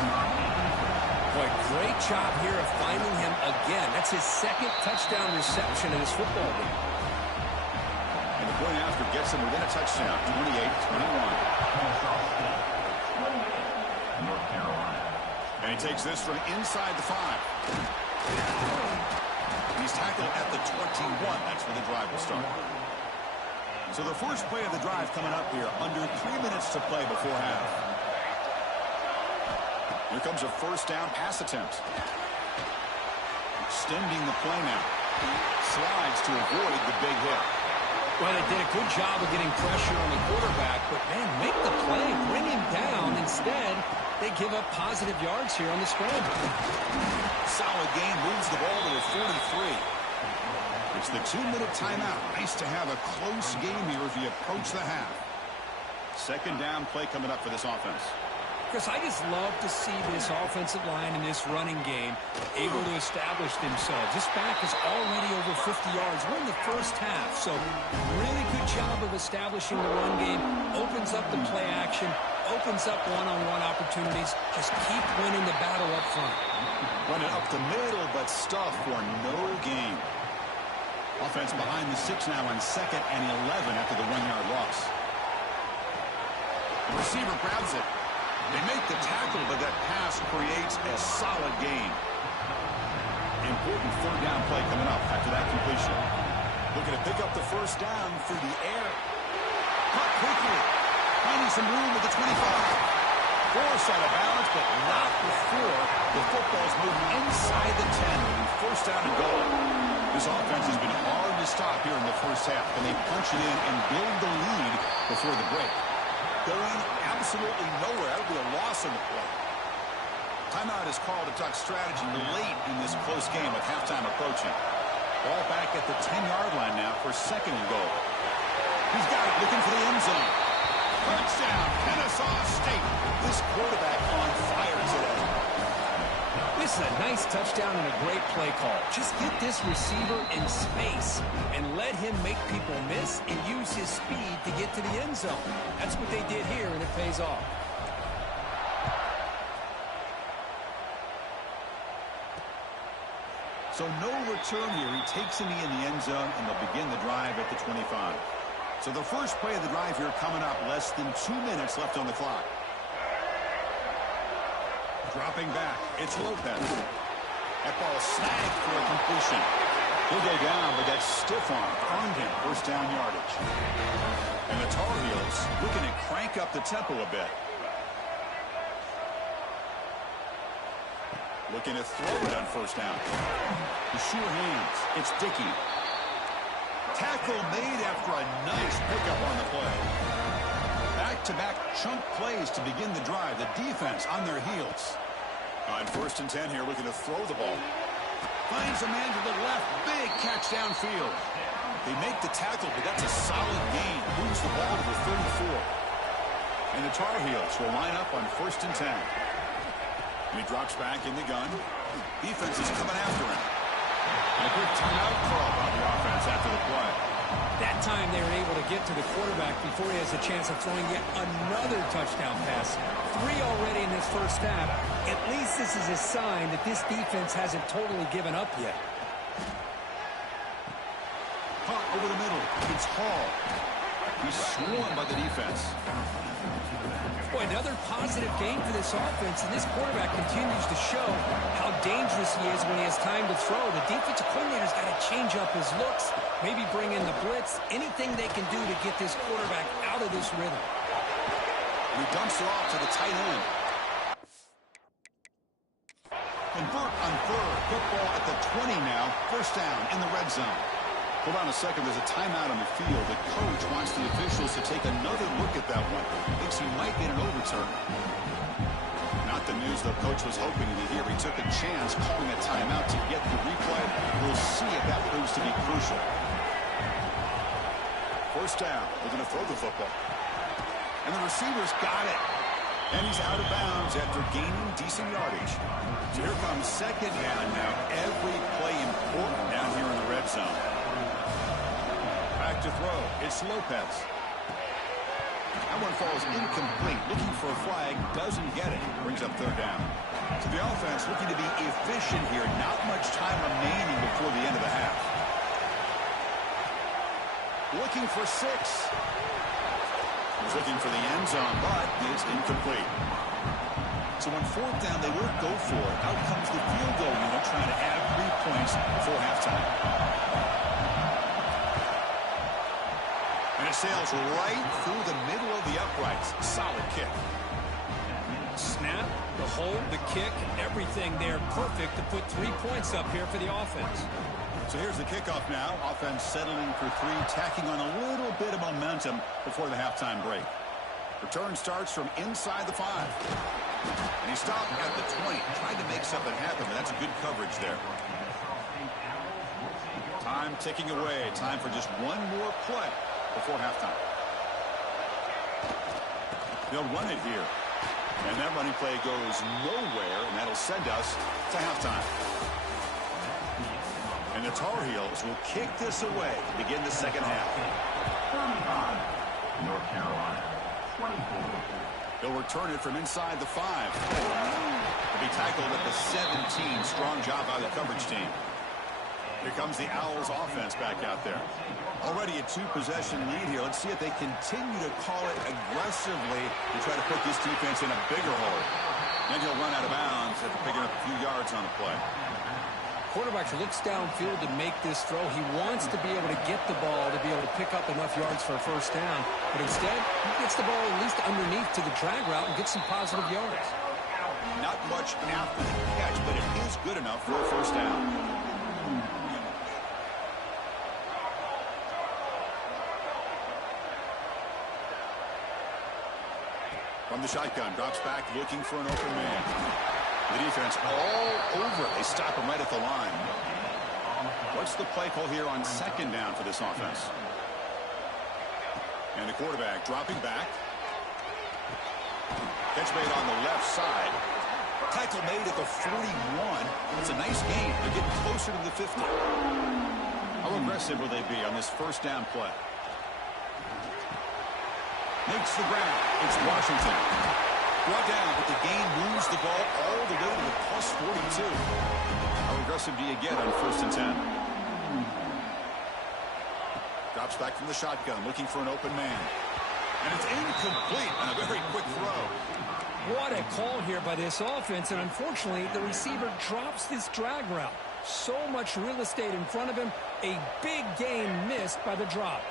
Boy, great job here of finding him again. That's his 2nd touchdown reception in this football game. And the point after gets him within a touchdown. 28-21. And he takes this from inside the 5. He's tackled at the 21. That's where the drive will start. So the first play of the drive coming up here. Under 3 minutes to play before half. Here comes a first down pass attempt. Extending the play now. Slides to avoid the big hit. Well, they did a good job of getting pressure on the quarterback, but, man, make the play. Bring him down. Instead, they give up positive yards here on the scramble. Solid gain, moves the ball to the 43. It's the 2-minute timeout. Nice to have a close game here as we approach the half. Second down play coming up for this offense. Chris, I just love to see this offensive line in this running game able to establish themselves. This back is already over 50 yards. We're in the first half, so really good job of establishing the run game. Opens up the play action, opens up one-on-one opportunities. Just keep winning the battle up front. Running up the middle, but stuff for no gain. Offense behind the 6 now on 2nd and 11 after the 1-yard loss. The receiver grabs it. They make the tackle, but that pass creates a solid gain. Important third down play coming up after that completion. Looking to pick up the first down through the air. Caught quickly. Finding some room at the 25. Force out of bounds, but not before the football's moving inside the 10. First down and goal. This offense has been hard to stop here in the first half. Can they punch it in and build the lead before the break? Going absolutely nowhere. That would be a loss on the play. Timeout is called to talk strategy late in this close game with halftime approaching. Ball back at the 10-yard line now for second and goal. He's got it, looking for the end zone. Touchdown, Kennesaw.State. This quarterback on fire today. This is a nice touchdown and a great play call. Just get this receiver in space and let him make people miss and use his speed to get to the end zone. That's what they did here, and it pays off. So no return here. He takes him in the end zone, and they'll begin the drive at the 25. So the first play of the drive here coming up. Less than 2 minutes left on the clock. Dropping back. It's Lopez. That ball snagged for a completion. He'll go down, but that stiff arm earned him first down yardage. And the Tar Heels looking to crank up the tempo a bit. Looking to throw it on first down. The sure hands. It's Dickey. Tackle made after a nice pickup on the play. Back-to-back chunk plays to begin the drive. The defense on their heels. On first and 10 here, looking to throw the ball. Finds a man to the left. Big catch downfield. They make the tackle, but that's a solid gain. Moves the ball to the 34. And the Tar Heels will line up on first and 10. And he drops back in the gun. Defense is coming after him. And a quick timeout call on the offense after the play. That time they were able to get to the quarterback before he has a chance of throwing yet another touchdown pass. 3 already in this first half. At least this is a sign that this defense hasn't totally given up yet. Caught over the middle. It's Hall. He's swarmed by the defense. Boy, another positive game for this offense, and this quarterback continues to show how dangerous he is when he has time to throw. The defensive coordinator's got to change up his looks, maybe bring in the blitz, anything they can do to get this quarterback out of this rhythm. He dumps it off to the tight end. Convert on third. Football at the 20 now. First down in the red zone. Hold on a second. There's a timeout on the field. The coach wants the officials to take another look at that one. Thinks he might get an overturn. Not the news the coach was hoping to hear. He took a chance calling a timeout to get the replay. We'll see if that proves to be crucial. First down. They're going to throw the football. And the receiver's got it. And he's out of bounds after gaining decent yardage. So here comes second down now. Every play important down here in the red zone. Back to throw. It's Lopez. That one falls incomplete. Looking for a flag. Doesn't get it. Brings up third down. So the offense looking to be efficient here. Not much time remaining before the end of the half. Looking for 6. He's looking for the end zone, but it's incomplete. So on fourth down, they won't go for it. Out comes the field goal unit trying to add 3 points before halftime. And it sails right through the middle of the uprights. Solid kick. Snap, the hold, the kick, everything there perfect to put 3 points up here for the offense. So here's the kickoff now. Offense settling for 3, tacking on a little bit of momentum before the halftime break. Return starts from inside the 5. And he stopped at the 20. Tried to make something happen, but that's good coverage there. Time ticking away. Time for just one more play before halftime. They'll run it here. And that running play goes nowhere, and that'll send us to halftime. And the Tar Heels will kick this away to begin the second half. 35, North Carolina, 24. They'll return it from inside the 5. They'll be tackled at the 17. Strong job by the coverage team. Here comes the Owls offense back out there. Already a 2-possession lead here. Let's see if they continue to call it aggressively to try to put this defense in a bigger hole. Then he'll run out of bounds after picking up a few yards on the play. quarterback looks downfield to make this throw. He wants to be able to get the ball to be able to pick up enough yards for a first down. But instead, he gets the ball at least underneath to the drag route and gets some positive yards. Not much after the catch, but it is good enough for a first down. From the shotgun, drops back, looking for an open man. The defense all over. They stop him right at the line. What's the play call here on second down for this offense? And the quarterback dropping back. Catch made on the left side. Tackle made at the 41. It's a nice gain. They're getting closer to the 50. How aggressive will they be on this first down play? Makes the grab. It's Washington. Brought down, but the gain moves the ball all the way to the plus 42. How aggressive do you get on 1st and 10? Drops back from the shotgun, looking for an open man. And it's incomplete on a very quick throw. What a call here by this offense, and unfortunately, the receiver drops this drag route. So much real estate in front of him, a big gain missed by the drop.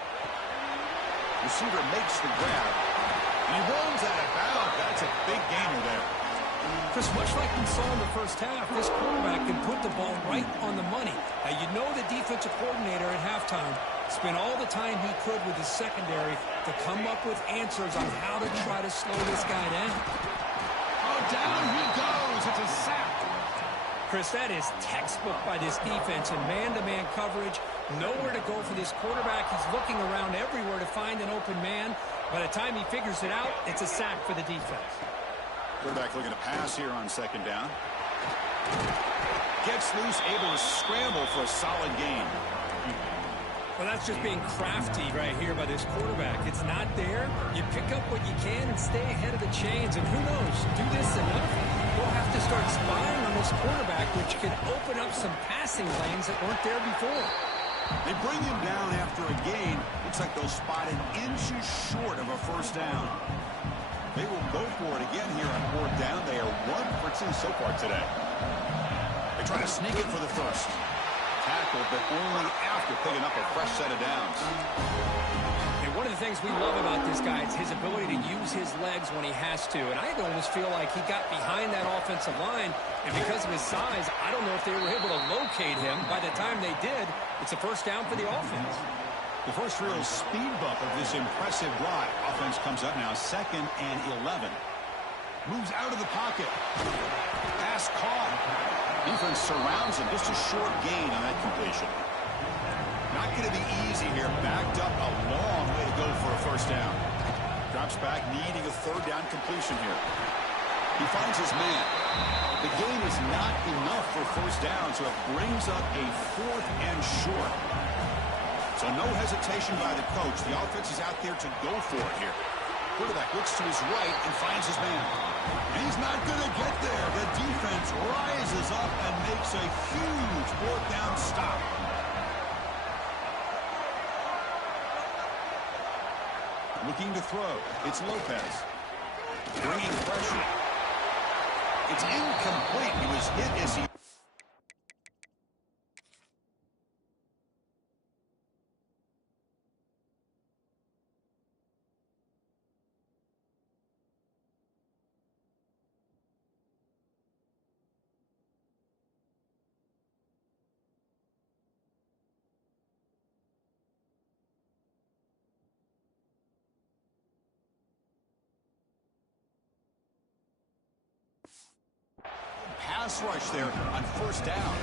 Receiver makes the grab. And he rolls out of bounds. That's a big gainer there. Chris, much like we saw in the first half, this quarterback can put the ball right on the money. Now, you know the defensive coordinator at halftime spent all the time he could with his secondary to come up with answers on how to try to slow this guy down. Oh, down he goes. It's a sack. Chris, that is textbook by this defense in man-to-man coverage. Nowhere to go for this quarterback. He's looking around everywhere to find an open man. By the time he figures it out, it's a sack for the defense. Quarterback looking to pass here on second down. Gets loose, able to scramble for a solid gain. Well, that's just being crafty right here by this quarterback. It's not there. You pick up what you can and stay ahead of the chains. And who knows, do this enough, we'll have to start spying on this quarterback, which can open up some passing lanes that weren't there before. They bring him down after a gain. Looks like they'll spot it inches short of a first down. They will go for it again here on 4th down. They are 1 for 2 so far today. They try to sneak it for the first. Tackle, but only after picking up a fresh set of downs. And one of the things we love about this guy is his ability to use his legs when he has to. And I almost feel like he got behind that offensive line, and because of his size, I don't know if they were able to locate him. By the time they did, it's a first down for the offense. The first real speed bump of this impressive drive. Offense comes up now 2nd and 11. Moves out of the pocket. Pass caught. Defense surrounds him. Just a short gain on that completion. Not going to be easy here. Backed up a long way to go for a first down. Drops back, needing a 3rd down completion here. He finds his man. The gain is not enough for first down, so it brings up a 4th and short. So no hesitation by the coach. The offense is out there to go for it here. Quarterback looks to his right and finds his man. And he's not going to get there. The defense rises up and makes a huge 4th down stop. Looking to throw. It's Lopez. Bringing pressure. It's incomplete. He was hit as he... pass rush there on first down.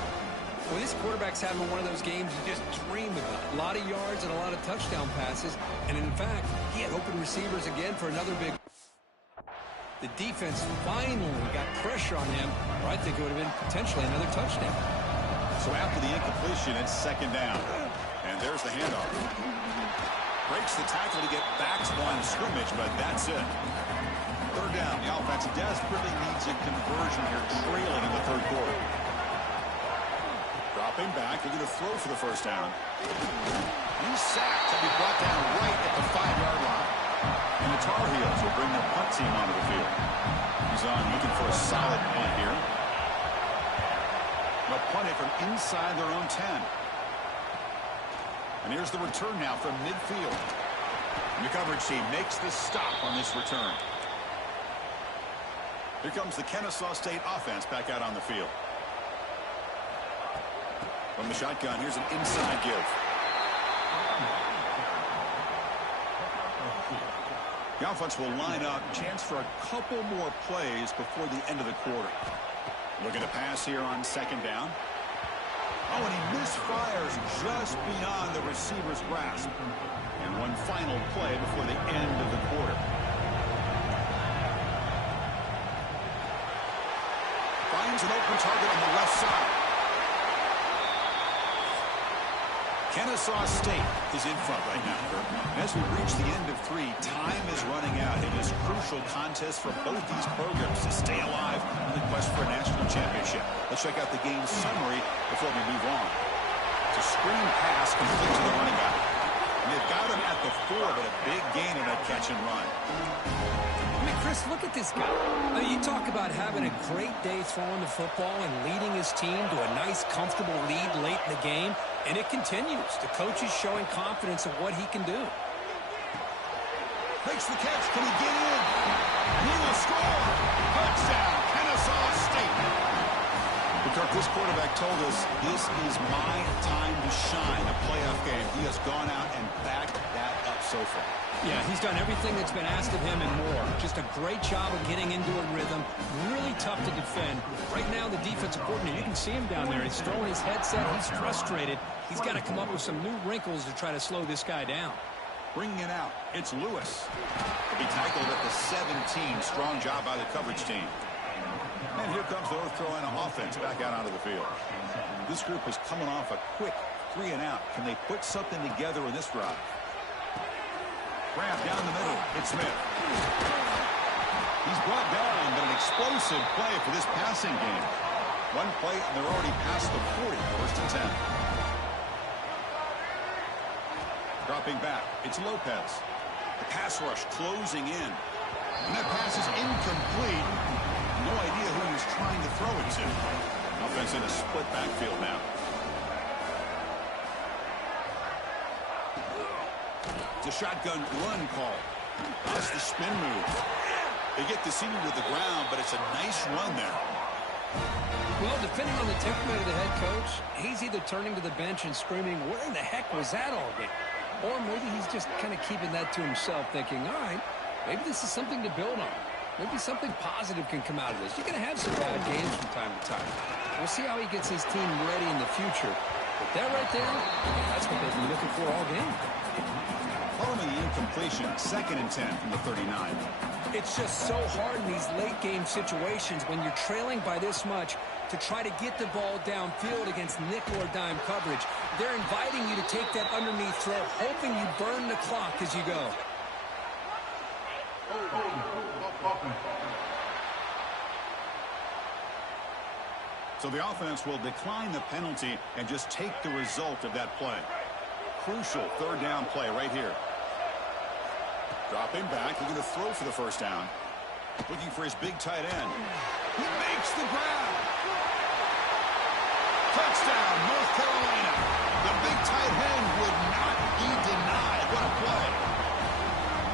Well, this quarterback's having one of those games you just dream about. A lot of yards and a lot of touchdown passes. And in fact, he had open receivers again for another big... The defense finally got pressure on him, or I think it would have been potentially another touchdown. So after the incompletion, it's 2nd down. And there's the handoff. Breaks the tackle to get back to line of scrimmage, but that's it. 3rd down. The offense desperately needs a conversion here, trailing in the 3rd quarter. Dropping back, looking to throw for the first down. He's sacked and be brought down right at the 5-yard line. And the Tar Heels will bring their punt team onto the field. He's on looking for a solid punt here. They'll punt it from inside their own 10. And here's the return now from midfield. And the coverage team makes the stop on this return. Here comes the Kennesaw State offense back out on the field. From the shotgun, here's an inside give. The offense will line up. Chance for a couple more plays before the end of the quarter. Looking to pass here on second down. Oh, and he misfires just beyond the receiver's grasp. And one final play before the end of the quarter. Finds an open target on the left side. Kennesaw State is in front right now. As we reach the end of 3, time is running out in this crucial contest for both these programs to stay alive in the quest for a national championship. Let's check out the game summary before we move on. It's a screen pass complete to the running back. And they've got him at the 4, but a big gain in that catch and run. I mean, Chris, look at this guy. I mean, you talk about having a great day throwing the football and leading his team to a nice, comfortable lead late in the game, and it continues. The coach is showing confidence of what he can do. Makes the catch. Can he get in? He will score. Touchdown, Kennesaw State. Kirk, this quarterback told us this is my time to shine, a playoff game. He has gone out and backed that up so far. Yeah, he's done everything that's been asked of him and more. Just a great job of getting into a rhythm. Really tough to defend. Right now, the defensive coordinator, you can see him down there. He's throwing his headset. He's frustrated. He's got to come up with some new wrinkles to try to slow this guy down. Bringing it out, it's Lewis. He'll be tackled at the 17. Strong job by the coverage team. And here comes the North Carolina offense back out onto the field. This group is coming off a quick 3 and out. Can they put something together in this drive? Grab down the middle. It's Smith. He's brought down, but an explosive play for this passing game. One play, and they're already past the 40, first and 10. Dropping back, it's Lopez. The pass rush closing in. And that pass is incomplete. No idea who he's trying to throw it to. Offense in a split backfield now. It's a shotgun run call. That's the spin move. They get the senior to the ground, but it's a nice run there. Well, depending on the temperament of the head coach, he's either turning to the bench and screaming, where in the heck was that all game? Or maybe he's just kind of keeping that to himself, thinking, all right, maybe this is something to build on. Maybe something positive can come out of this. You're going to have some bad games from time to time. We'll see how he gets his team ready in the future. But that right there, that's what they've been looking for all game. Following the incompletion, 2nd and 10 from the 39. It's just so hard in these late-game situations when you're trailing by this much to try to get the ball downfield against nickel or dime coverage. They're inviting you to take that underneath throw, hoping you burn the clock as you go. So the offense will decline the penalty and just take the result of that play. Crucial 3rd down play right here. Dropping back, looking to throw for the first down. Looking for his big tight end. He makes the grab. Touchdown, North Carolina. The big tight end would not be denied. What a play.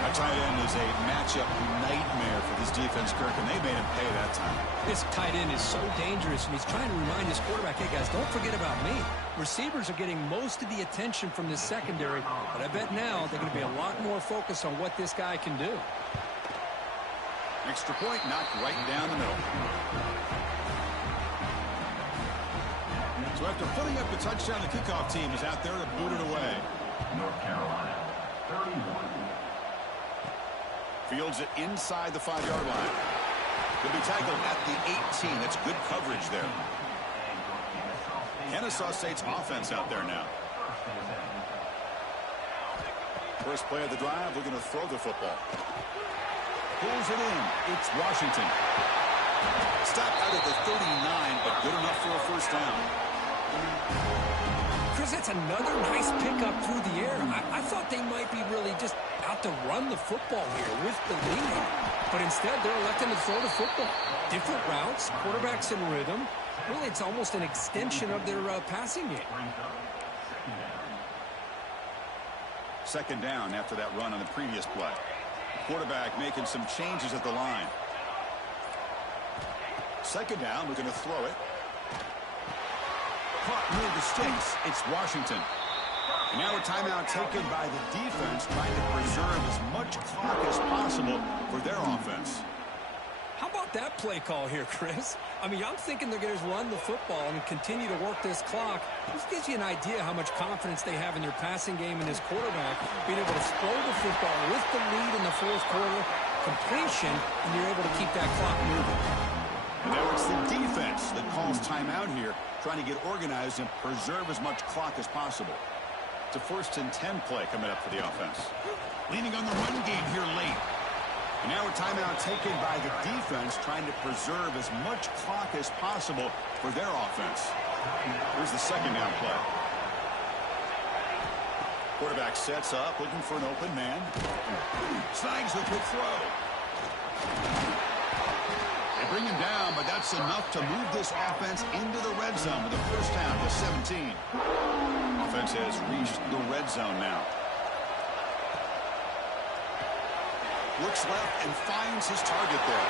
That tight end is a matchup nightmare for this defense, Kirk, and they made him pay that time. This tight end is so dangerous, and he's trying to remind his quarterback, hey, guys, don't forget about me. Receivers are getting most of the attention from this secondary, but I bet now they're going to be a lot more focused on what this guy can do. Extra point knocked right down the middle. So after putting up the touchdown, the kickoff team is out there to boot it away. North Carolina, 31. Fields it inside the 5-yard line. He'll be tackled at the 18. That's good coverage there. Kennesaw State's offense out there now. First play of the drive, looking to throw the football. Pulls it in. It's Washington. Stopped out at the 39, but good enough for a first down. Chris, that's another nice pickup through the air. I thought they might be really just out to run the football here with the lead. But instead, they're electing to throw the football. Different routes, quarterbacks in rhythm. Really, it's almost an extension of their passing game. Second down after that run on the previous play. Quarterback making some changes at the line. Second down, looking to throw it. Caught near the sticks. It's Washington. And now a timeout taken by the defense, trying to preserve as much clock as possible for their offense. How about that play call here, Chris? I mean, I'm thinking they're going to run the football and continue to work this clock. This gives you an idea how much confidence they have in their passing game and his quarterback, being able to throw the football with the lead in the fourth quarter, completion, and you're able to keep that clock moving. And now it's the defense that calls timeout here, trying to get organized and preserve as much clock as possible. It's a 1st and 10 play coming up for the offense. Leaning on the run game here late. And now a timeout taken by the defense, trying to preserve as much clock as possible for their offense. Here's the second down play. Quarterback sets up, looking for an open man. Snags the quick throw. They bring him down, but that's enough to move this offense into the red zone with a first down to 17. Offense has reached the red zone now. Looks left and finds his target there.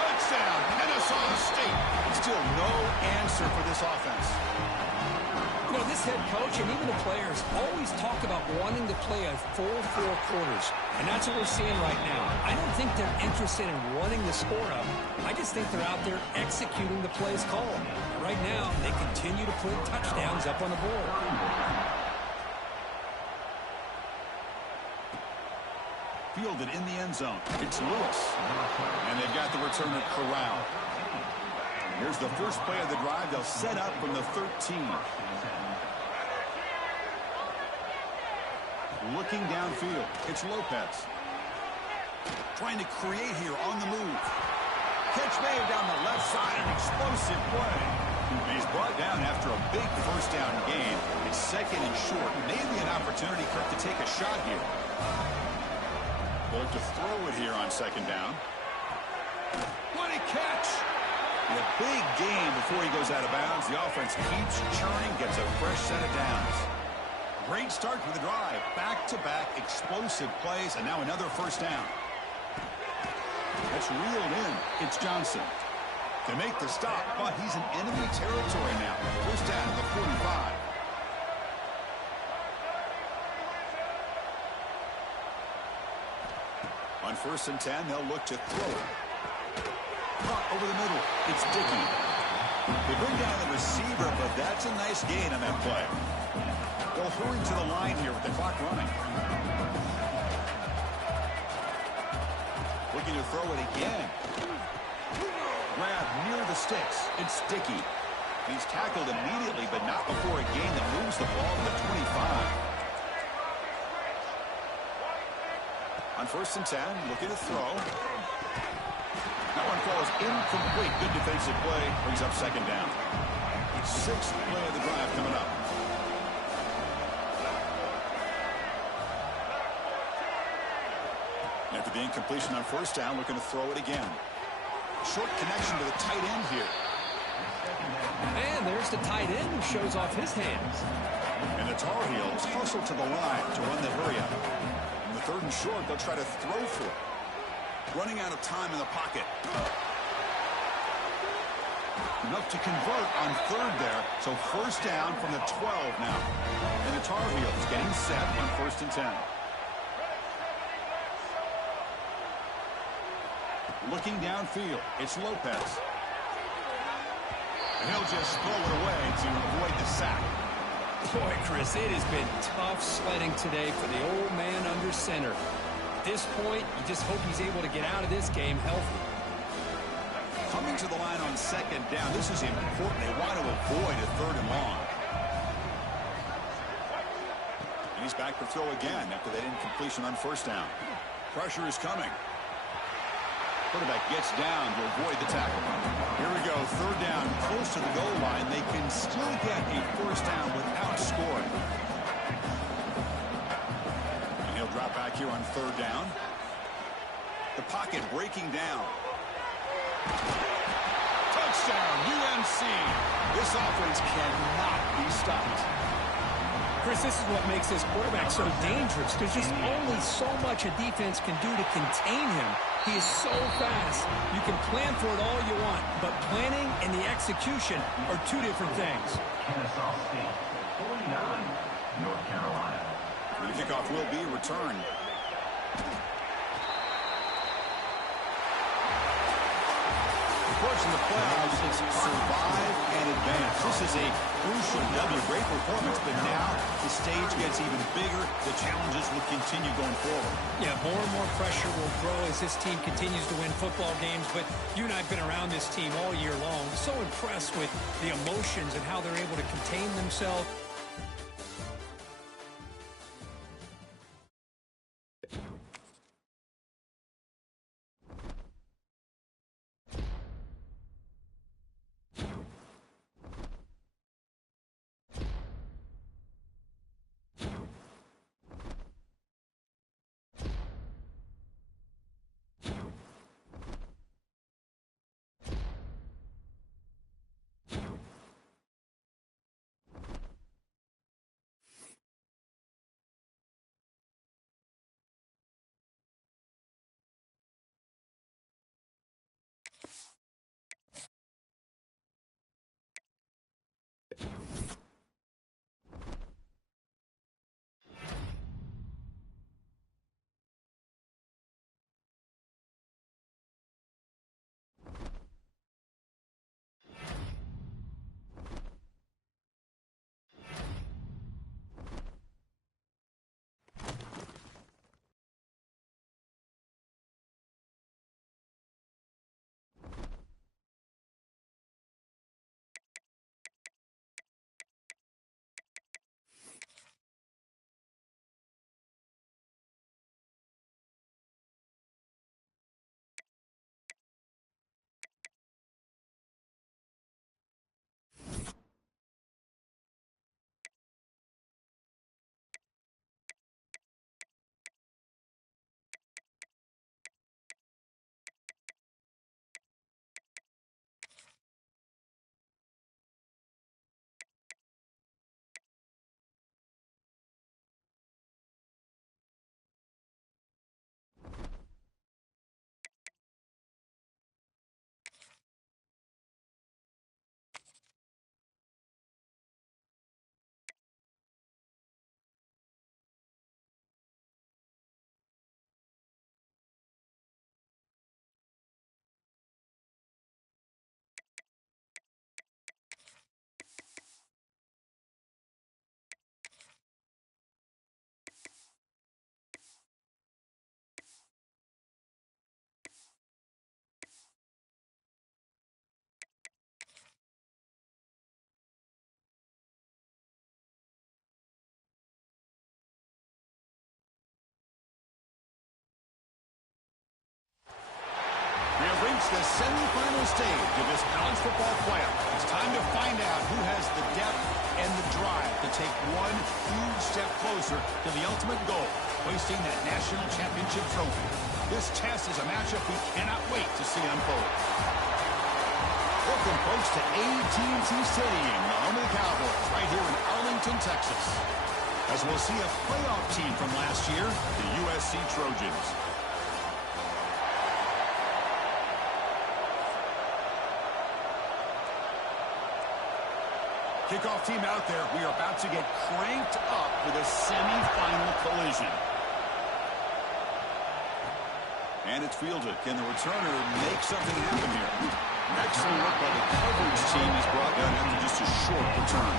Touchdown, Kennesaw.State. Still no answer for this offense. You know, this head coach and even the players always talk about wanting to play a full 4 quarters. And that's what we're seeing right now. I don't think they're interested in running the score up. I just think they're out there executing the plays called. Right now, they continue to put touchdowns up on the board. Fielded in the end zone. It's Lewis. And they've got the returner corralled. Here's the first play of the drive. They'll set up from the 13. Looking downfield. It's Lopez. Trying to create here on the move. Catch made down the left side. An explosive play. He's brought down after a big first down gain. It's second and short. Maybe an opportunity, Kirk, to take a shot here. They'll look to throw it here on second down. What a catch! And a big gain before he goes out of bounds. The offense keeps churning, gets a fresh set of downs. Great start for the drive. Back-to-back explosive plays, and now another first down. That's reeled in. It's Johnson. To make the stop, but he's in enemy territory now. First down at the 45. On 1st and 10, they'll look to throw it. Caught over the middle. It's Dickey. They bring down the receiver, but that's a nice gain on that play. They'll hurry to the line here with the clock running. Looking to throw it again. Grab near the sticks. It's Dickey. He's tackled immediately, but not before a gain that moves the ball to the 25. On 1st and 10, looking to throw. That one falls incomplete. Good defensive play. Brings up second down. 6th play of the drive coming up. After the incompletion on 1st down, looking to throw it again. Short connection to the tight end here. And there's the tight end who shows off his hands. And the Tar Heels hustle to the line to run the hurry up. 3rd and short, they'll try to throw for it. Running out of time in the pocket. Enough to convert on 3rd there. So first down from the 12 now. And the Tar Heels getting set on 1st and 10. Looking downfield, it's Lopez. And he'll just throw it away to avoid the sack. Boy, Chris, it has been tough sledding today for the old man under center. At this point, you just hope he's able to get out of this game healthy. Coming to the line on second down, this is important. They want to avoid a 3rd and long. And he's back to throw again after that incompletion on 1st down. Pressure is coming. Quarterback gets down to avoid the tackle. Here we go, 3rd down, close to the goal line. They can still get a first down without scoring. And he'll drop back here on 3rd down. The pocket breaking down. Touchdown, UMC. This offense cannot be stopped. Chris, this is what makes this quarterback so dangerous. There's just only so much a defense can do to contain him. He is so fast. You can plan for it all you want, but planning and the execution are two different things. Kennesaw.State, 49, North Carolina. The kickoff will be returned. The course in the playoffs is survive and advance. This is a crucial W. Great performance, but now the stage gets even bigger. The challenges will continue going forward. Yeah, more and more pressure will grow as this team continues to win football games, but you and I have been around this team all year long. So impressed with the emotions and how they're able to contain themselves. Reached the semifinal stage of this college football playoff. It's time to find out who has the depth and the drive to take one huge step closer to the ultimate goal, hoisting that national championship trophy. This test is a matchup we cannot wait to see unfold. Welcome, folks, to AT&T Stadium, the home of the Cowboys, right here in Arlington, Texas. As we'll see a playoff team from last year, the USC Trojans. Kickoff team out there. We are about to get cranked up for the semifinal collision. And it's fielded. Can the returner make something happen here? Excellent work by the coverage team. He's brought down after just a short return.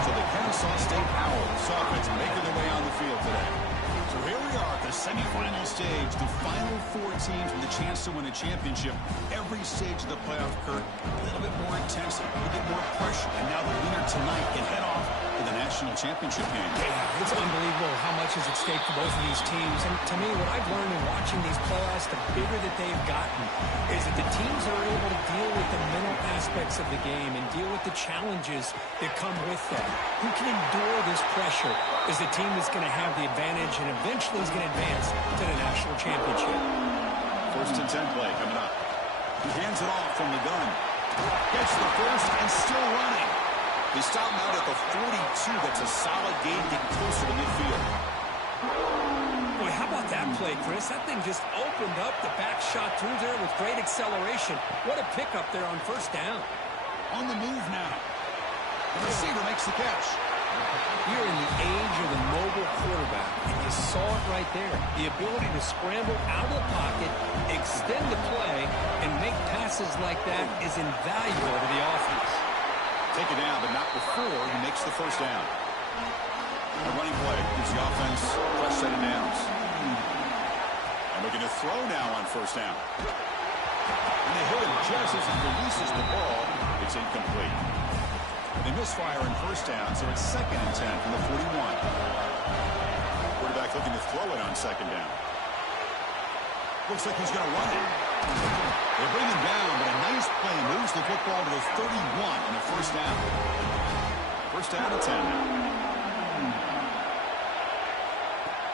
So the Kennesaw State Owls offense making their way on the field today. So here we are at the semifinal stage. The final four teams with a chance to win a championship. Every stage of the playoff, Kurt, a little bit more intensity, a little bit more pressure. And now the winner tonight can head off to the national championship game. Yeah, it's unbelievable how much is at stake for both of these teams. And to me, what I've learned in watching these playoffs, the bigger that they've gotten, is that the teams are able to deal with the mental aspects of the game and deal with the challenges that come with that. Who can endure this pressure is the team that's going to have the advantage and eventually is going to advance to the national championship. 1st and 10 play coming up. He hands it off from the gun. Gets the first and still running. They stop him out at the 42. That's a solid gain, getting closer to midfield. Boy, how about that play, Chris? That thing just opened up. The back shot through there with great acceleration. What a pickup there on first down. On the move now. The receiver makes the catch. We're in the age of the mobile quarterback, and you saw it right there. The ability to scramble out of the pocket, extend the play, and make passes like that is invaluable to the offense. Take it down, but not before he makes the first down. A running play gives the offense a fresh set of downs. And looking to throw now on first down. And they hit him just as he releases the ball. It's incomplete. They misfire on first down, so it's 2nd and 10 from the 41. Quarterback looking to throw it on 2nd down. Looks like he's going to run it. They bring him down, but a nice play moves the football to the 31 and a first down. First down and 10 now.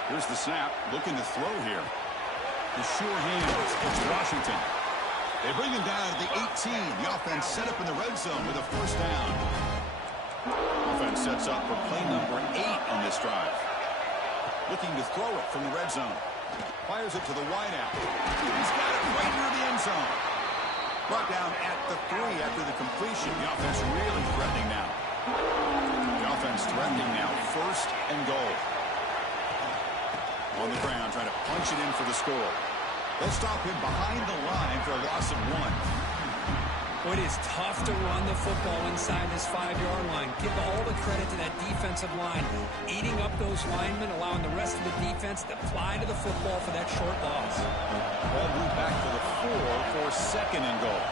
Here's the snap, looking to throw here. The sure hands, it's Washington. They bring him down at the 18. The offense set up in the red zone with a first down. Offense sets up for play number 8 on this drive. Looking to throw it from the red zone. Fires it to the wideout. He's got it right near the end zone. Brought down at the 3 after the completion. The offense really threatening now. The offense threatening now. 1st and goal. On the ground, trying to punch it in for the score. They'll stop him behind the line for a loss of 1. Well, it is tough to run the football inside this 5-yard line. Give all the credit to that defensive line. Eating up those linemen, allowing the rest of the defense to fly to the football for that short loss. Ball moved back to the 4 for 2nd and goal.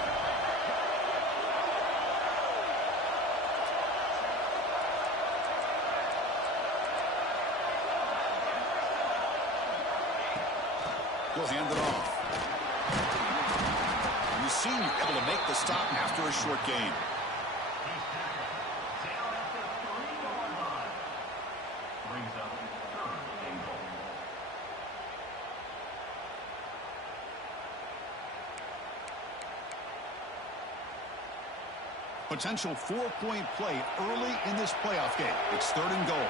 He'll hand it off. You've seen you're able to make the stop after a short gain. Potential 4-point play early in this playoff game. It's 3rd and goal.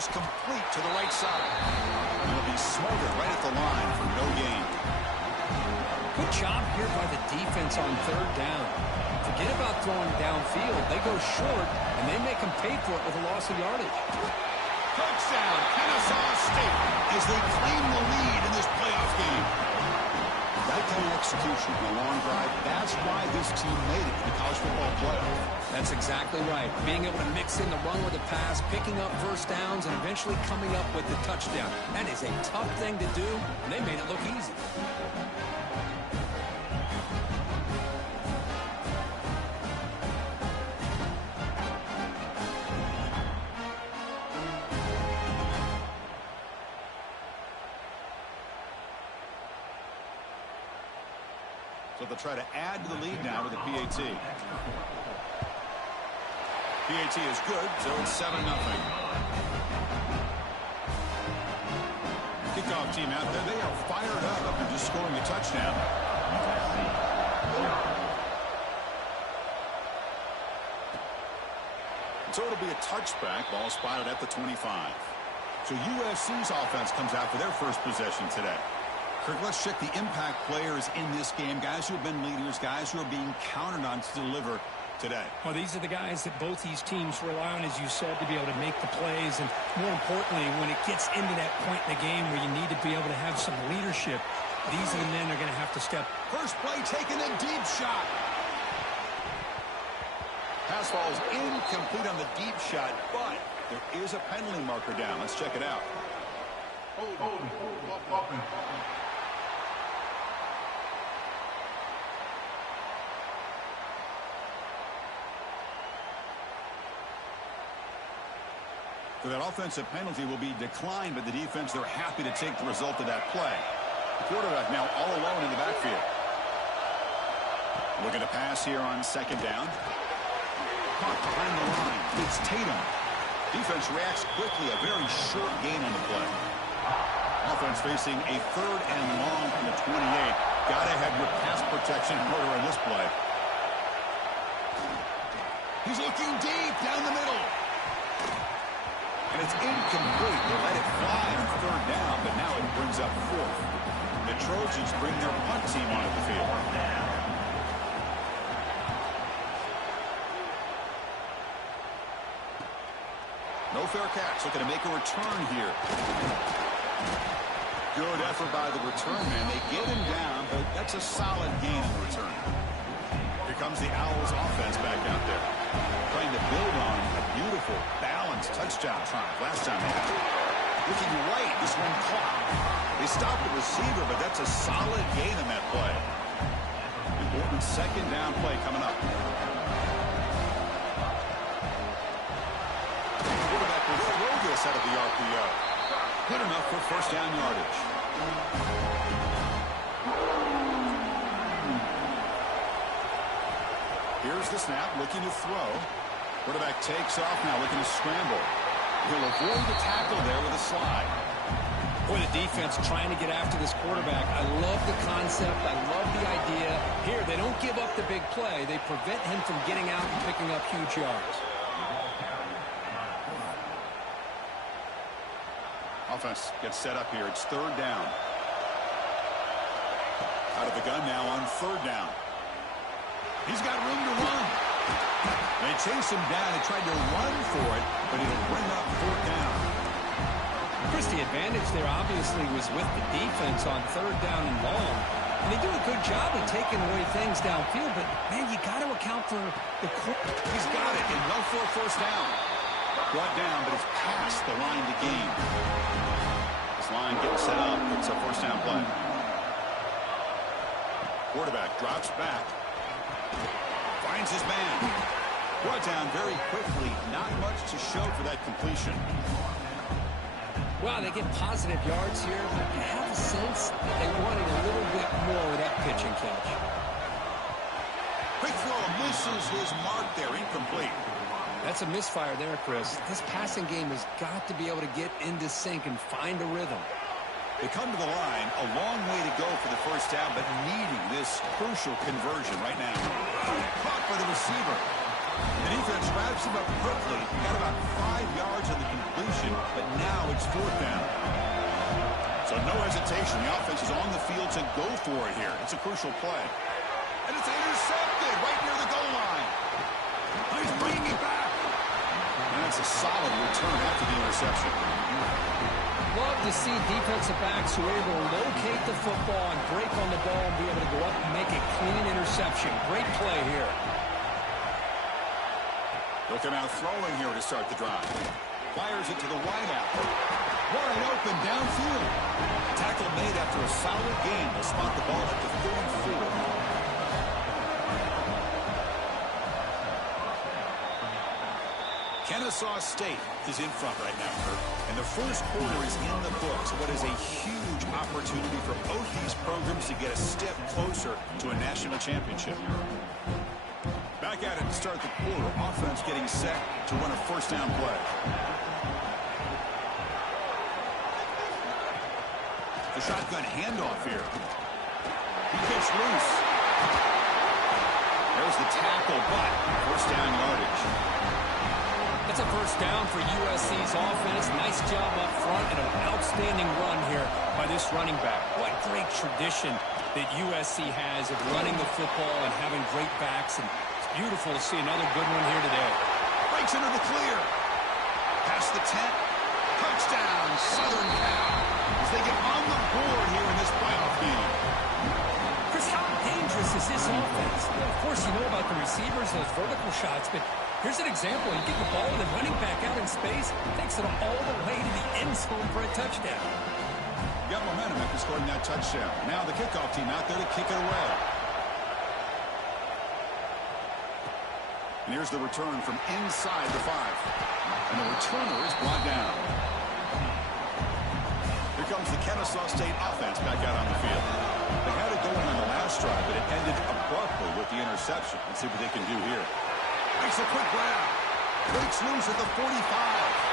Complete to the right side. He'll be smothered right at the line for no gain. Good job here by the defense on 3rd down. Forget about throwing downfield. They go short, and they make them pay for it with a loss of yardage. Touchdown, Kennesaw.State, as they claim the lead in this playoff game. That kind of execution in a long drive, that's why this team made it to the college football playoff. That's exactly right. Being able to mix in the run with the pass, picking up first downs, and eventually coming up with the touchdown. That is a tough thing to do, and they made it look easy. So they'll try to add to the lead now with the PAT. PAT is good, so it's 7-0. Kickoff team out there, they are fired up after just scoring a touchdown. So it'll be a touchback, ball spotted at the 25. So USC's offense comes out for their first possession today. Kirk, let's check the impact players in this game, guys who have been leaders, guys who are being counted on to deliver today. Well, these are the guys that both these teams rely on, as you said, to be able to make the plays. And more importantly, when it gets into that point in the game where you need to be able to have some leadership, these are the men that are going to have to step. First play taken, a deep shot. Pass falls incomplete on the deep shot, but there is a penalty marker down. Let's check it out. So that offensive penalty will be declined by the defense. They're happy to take the result of that play. The quarterback now all alone in the backfield. Looking to pass here on 2nd down. Caught behind the line. It's Tatum. Defense reacts quickly. A very short gain on the play. Offense facing a 3rd and long from the 28. Got to have your pass protection in order on this play. He's looking deep down the middle. And it's incomplete. They let it fly on 3rd down, but now it brings up 4th. The Trojans bring their punt team onto the field. No fair catch. Looking to make a return here. Good effort by the return man. They get him down, but that's a solid gain in return. Here comes the Owls offense back out there. Trying to build on a beautiful, balanced touchdown drive last time they had it. Looking right, this one caught. They stopped the receiver, but that's a solid gain in that play. Important 2nd down play coming up. Quarterback will throw this out of the RPO. Good enough for 1st down yardage. Here's the snap, looking to throw. Quarterback takes off now, looking to scramble. He'll avoid the tackle there with a slide. Boy, the defense trying to get after this quarterback. I love the concept. I love the idea. Here, they don't give up the big play. They prevent him from getting out and picking up huge yards. Offense gets set up here. It's 3rd down. Out of the gun now on 3rd down. He's got room to run. They chase him down and tried to run for it, but it'll bring up 4th down. Chris, the advantage there obviously was with the defense on 3rd down and long. And they do a good job of taking away things downfield, but, man, you got to account for the... He's got it, and no for a 1st down. Brought down, but it's past the line to gain. This line getting set up. It's a 1st down play. Quarterback drops back. Finds his man. Brought down very quickly. Not much to show for that completion. Well, they get positive yards here, but you have a sense that they wanted a little bit more with that pitch and catch. Quick throw misses his mark there. Incomplete. That's a misfire there, Chris. This passing game has got to be able to get into sync and find a rhythm. They come to the line. A long way to go for the 1st down, but needing this crucial conversion right now. Caught by the receiver. The defense wraps him up quickly. Got about 5 yards on the completion, but now it's 4th down. So no hesitation. The offense is on the field to go for it here. It's a crucial play. And it's intercepted right near the goal line. He's bringing it back. And that's a solid return after the interception. Love to see defensive backs who are able to locate the football and break on the ball and be able to go up and make a clean interception. Great play here. They'll come out throwing here to start the drive. Fires it to the wideout. Wide open downfield. Tackle made after a solid gain. They'll spot the ball at the 34. Kennesaw State is in front right now, Kurt. And the 1st quarter is in the books. What is a huge opportunity for both these programs to get a step closer to a national championship. Back at it to start the quarter. Offense getting set to run a 1st down play. The shotgun handoff here. He gets loose. There's the tackle, but 1st down yardage. That's a 1st down for USC's offense. Nice job up front and an outstanding run here by this running back. What great tradition that USC has of running the football and having great backs. And it's beautiful to see another good one here today. Breaks into the clear. Past the 10. Touchdown, Southern Cal. As they get on the board here in this playoff game. Chris, how dangerous is this offense? Well, of course, you know about the receivers, those vertical shots, but here's an example. You get the ball and the running back out in space, takes it all the way to the end zone for a touchdown. Got momentum after scoring that touchdown. Now the kickoff team out there to kick it away. And here's the return from inside the 5. And the returner is brought down. Here comes the Kennesaw State offense back out on the field. They had it going on the last drive, but it ended abruptly with the interception. Let's see what they can do here. Makes a quick grab. Breaks loose at the 45.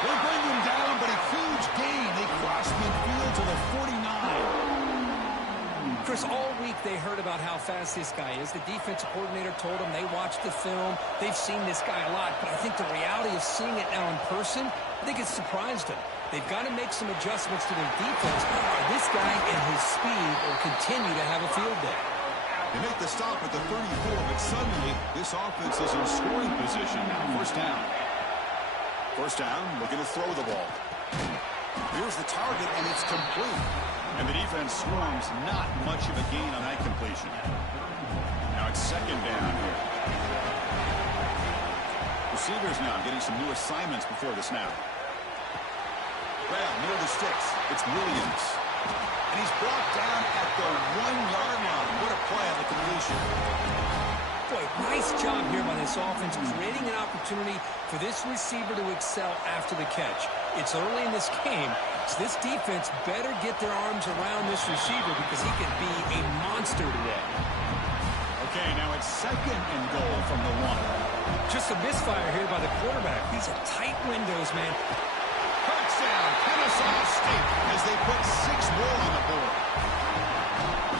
They bring him down, but a huge gain. They cross midfield to the 49. Chris, all week they heard about how fast this guy is. The defensive coordinator told them they watched the film. They've seen this guy a lot, but I think the reality of seeing it now in person, I think it's surprised them. They've got to make some adjustments to their defense, or this guy and his speed will continue to have a field day. They make the stop at the 34, but suddenly this offense is in scoring position now. First down. First down, looking to throw the ball. Here's the target, and it's complete. And the defense swarms, not much of a gain on that completion. Now it's second down here. Receivers now getting some new assignments before the snap. Well, near the sticks, it's Williams. And he's brought down at the 1-yard line. What a play on the completion. Boy, nice job here by this offense, creating an opportunity for this receiver to excel after the catch. It's early in this game, so this defense better get their arms around this receiver because he can be a monster today. Okay, now it's second and goal from the 1. Just a misfire here by the quarterback. These are tight windows, man. Touchdown, Kennesaw.State, as they put 6 more on the board.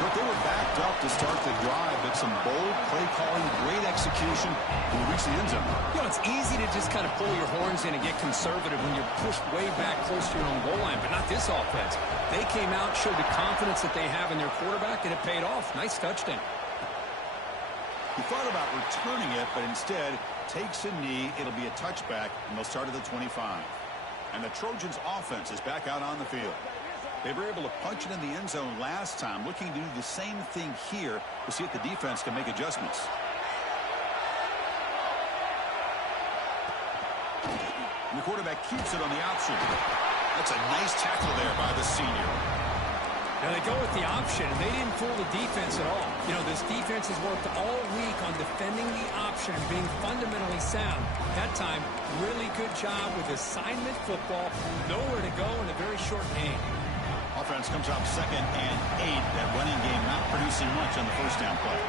But they were backed up to start the drive, but some bold play calling, great execution, and reach the end zone. You know, it's easy to just kind of pull your horns in and get conservative when you're pushed way back close to your own goal line, but not this offense. They came out, showed the confidence that they have in their quarterback, and it paid off. Nice touchdown. He thought about returning it, but instead takes a knee. It'll be a touchback, and they'll start at the 25. And the Trojans' offense is back out on the field. They were able to punch it in the end zone last time, looking to do the same thing here to see if the defense can make adjustments. And the quarterback keeps it on the option. That's a nice tackle there by the senior. Now they go with the option, and they didn't fool the defense at all. You know, this defense has worked all week on defending the option and being fundamentally sound. That time, really good job with assignment football. Nowhere to go in a very short game. Offense comes up second and 8. That running game not producing much on the first down play.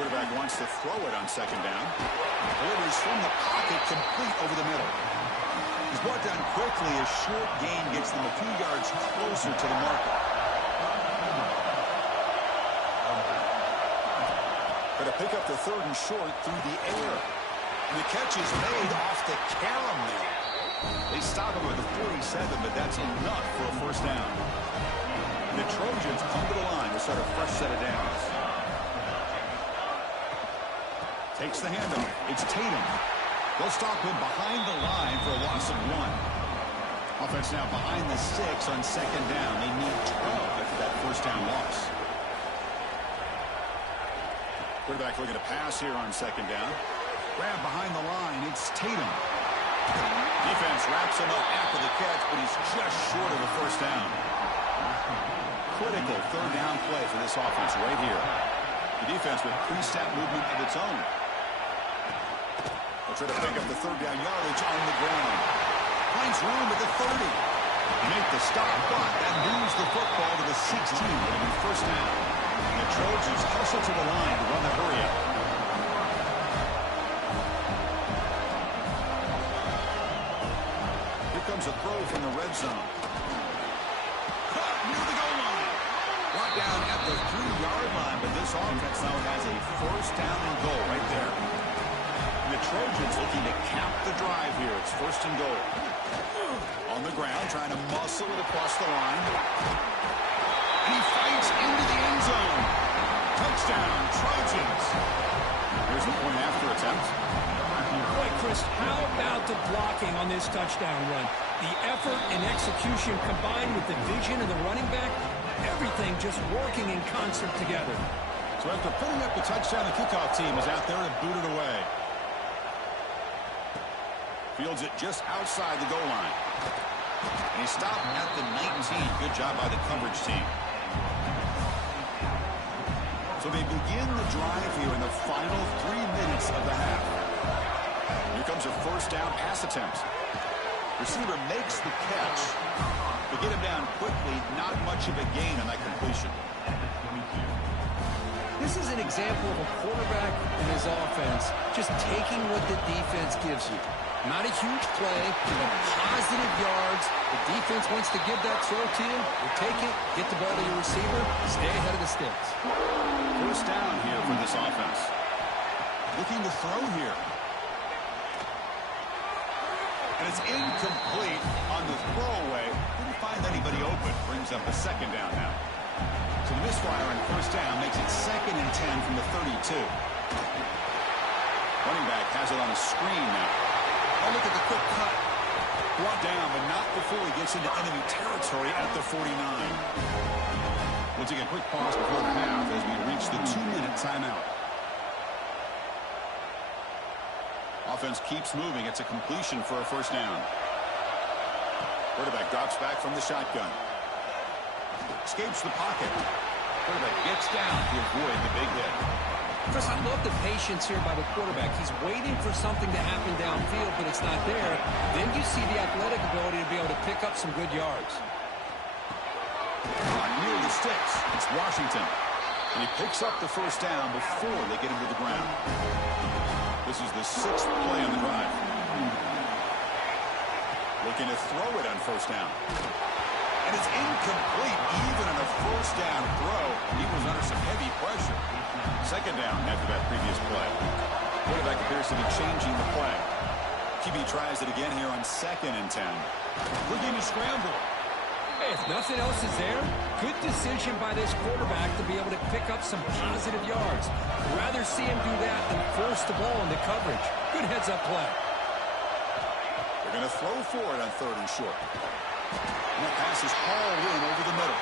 Quarterback wants to throw it on second down. Delivers from the pocket, complete over the middle. He's brought down quickly. A short gain gets them a few yards closer to the marker. Got to pick up the third and short through the air. And the catch is made off the carom there. They stop him at the 47, but that's enough for a first down. And the Trojans come to the line to start a fresh set of downs. Takes the handoff. It's Tatum. They'll stop him behind the line for a loss of 1. Offense now behind the 6 on second down. They need 12 after that first down loss. Quarterback looking to pass here on second down. Grab behind the line. It's Tatum. Defense wraps him up after the catch, but he's just short of the first down. Critical third down play for this offense right here. The defense with pre-snap movement of its own. They'll try to pick up the third down yardage on the ground. Finds room at the 30. Make the stop, but that moves the football to the 16. It'll be first down. And the Trojans hustle to the line to run the hurry up. Here comes a throw from the red zone. Caught near the goal line. Brought down at the 3-yard line, but this offense now has a first down and goal right there. The Trojans looking to cap the drive here. It's first and goal. On the ground, trying to muscle it across the line. And he fights into the end zone. Touchdown, Trojans. Here's the point after attempt. Boy, Chris, how about the blocking on this touchdown run? The effort and execution combined with the vision of the running back, everything just working in concert together. So after putting up the touchdown, the kickoff team is out there to boot it away. Fields it just outside the goal line. And he stopped at the 19. Good job by the coverage team. So they begin the drive here in the final 3 minutes of the half. Here comes a first down pass attempt. Receiver makes the catch. They get him down quickly. Not much of a gain on that completion. This is an example of a quarterback and his offense just taking what the defense gives you. Not a huge play, but positive yards. The defense wants to give that throw to you. You take it, get the ball to your receiver, stay ahead of the sticks. First down here for this offense. Looking to throw here. And it's incomplete on the throwaway. Didn't find anybody open. Brings up a second down now. So the misfire on first down makes it 2nd and 10 from the 32. Running back has it on a screen now. Oh, look at the quick cut. Brought down, but not before he gets into enemy territory at the 49. We'll take a quick pause before the half as we reach the 2-minute timeout. Offense keeps moving. It's a completion for a first down. Quarterback drops back from the shotgun. Escapes the pocket. Quarterback gets down to avoid the big hit. Chris, I love the patience here by the quarterback. He's waiting for something to happen downfield, but it's not there. Then you see the athletic ability to be able to pick up some good yards. Near the sticks, it's Washington. And he picks up the first down before they get him to the ground. This is the 6th play on the drive. Looking to throw it on first down. And it's incomplete, even on a first down throw. He was under some heavy pressure. Second down after that previous play. Quarterback appears to be changing the play. QB tries it again here on 2nd and 10. Looking to scramble. Hey, if nothing else is there, good decision by this quarterback to be able to pick up some positive yards. Rather see him do that than force the ball into coverage. Good heads-up play. They're going to throw for it on 3rd and short. And that pass is hauled in over the middle.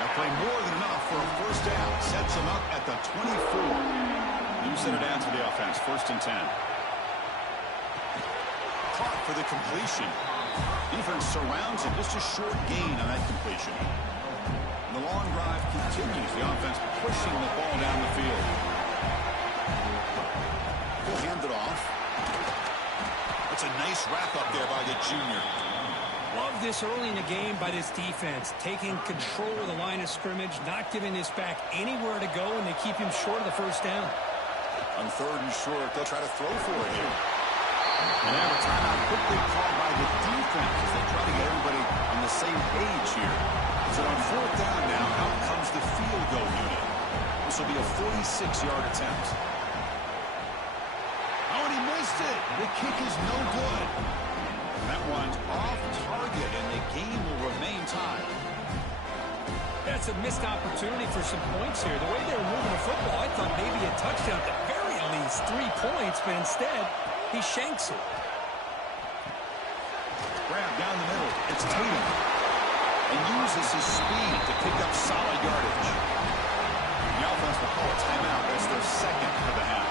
That play more than enough for a first down. Sets them up at the 24. New center down to the offense. 1st and 10. Caught for the completion. Defense surrounds him. Just a short gain on that completion. And the long drive continues. The offense pushing the ball down the field. He'll hand it off. That's a nice wrap up there by the junior. Love this early in the game by this defense. Taking control of the line of scrimmage, not giving this back anywhere to go, and they keep him short of the first down. On 3rd and short, they'll try to throw for it here. And now a timeout quickly called by the defense as they try to get everybody on the same page here. So on 4th down now, out comes the field goal unit. This will be a 46-yard attempt. Oh, and he missed it. The kick is no good. That one's off target, and the game will remain tied. That's a missed opportunity for some points here. The way they were moving the football, I thought maybe a touchdown, at the very least 3 points, but instead, he shanks it. Grab down the middle. It's Tatum. And uses his speed to pick up solid yardage. The offense will call a timeout. That's their 2nd of the half.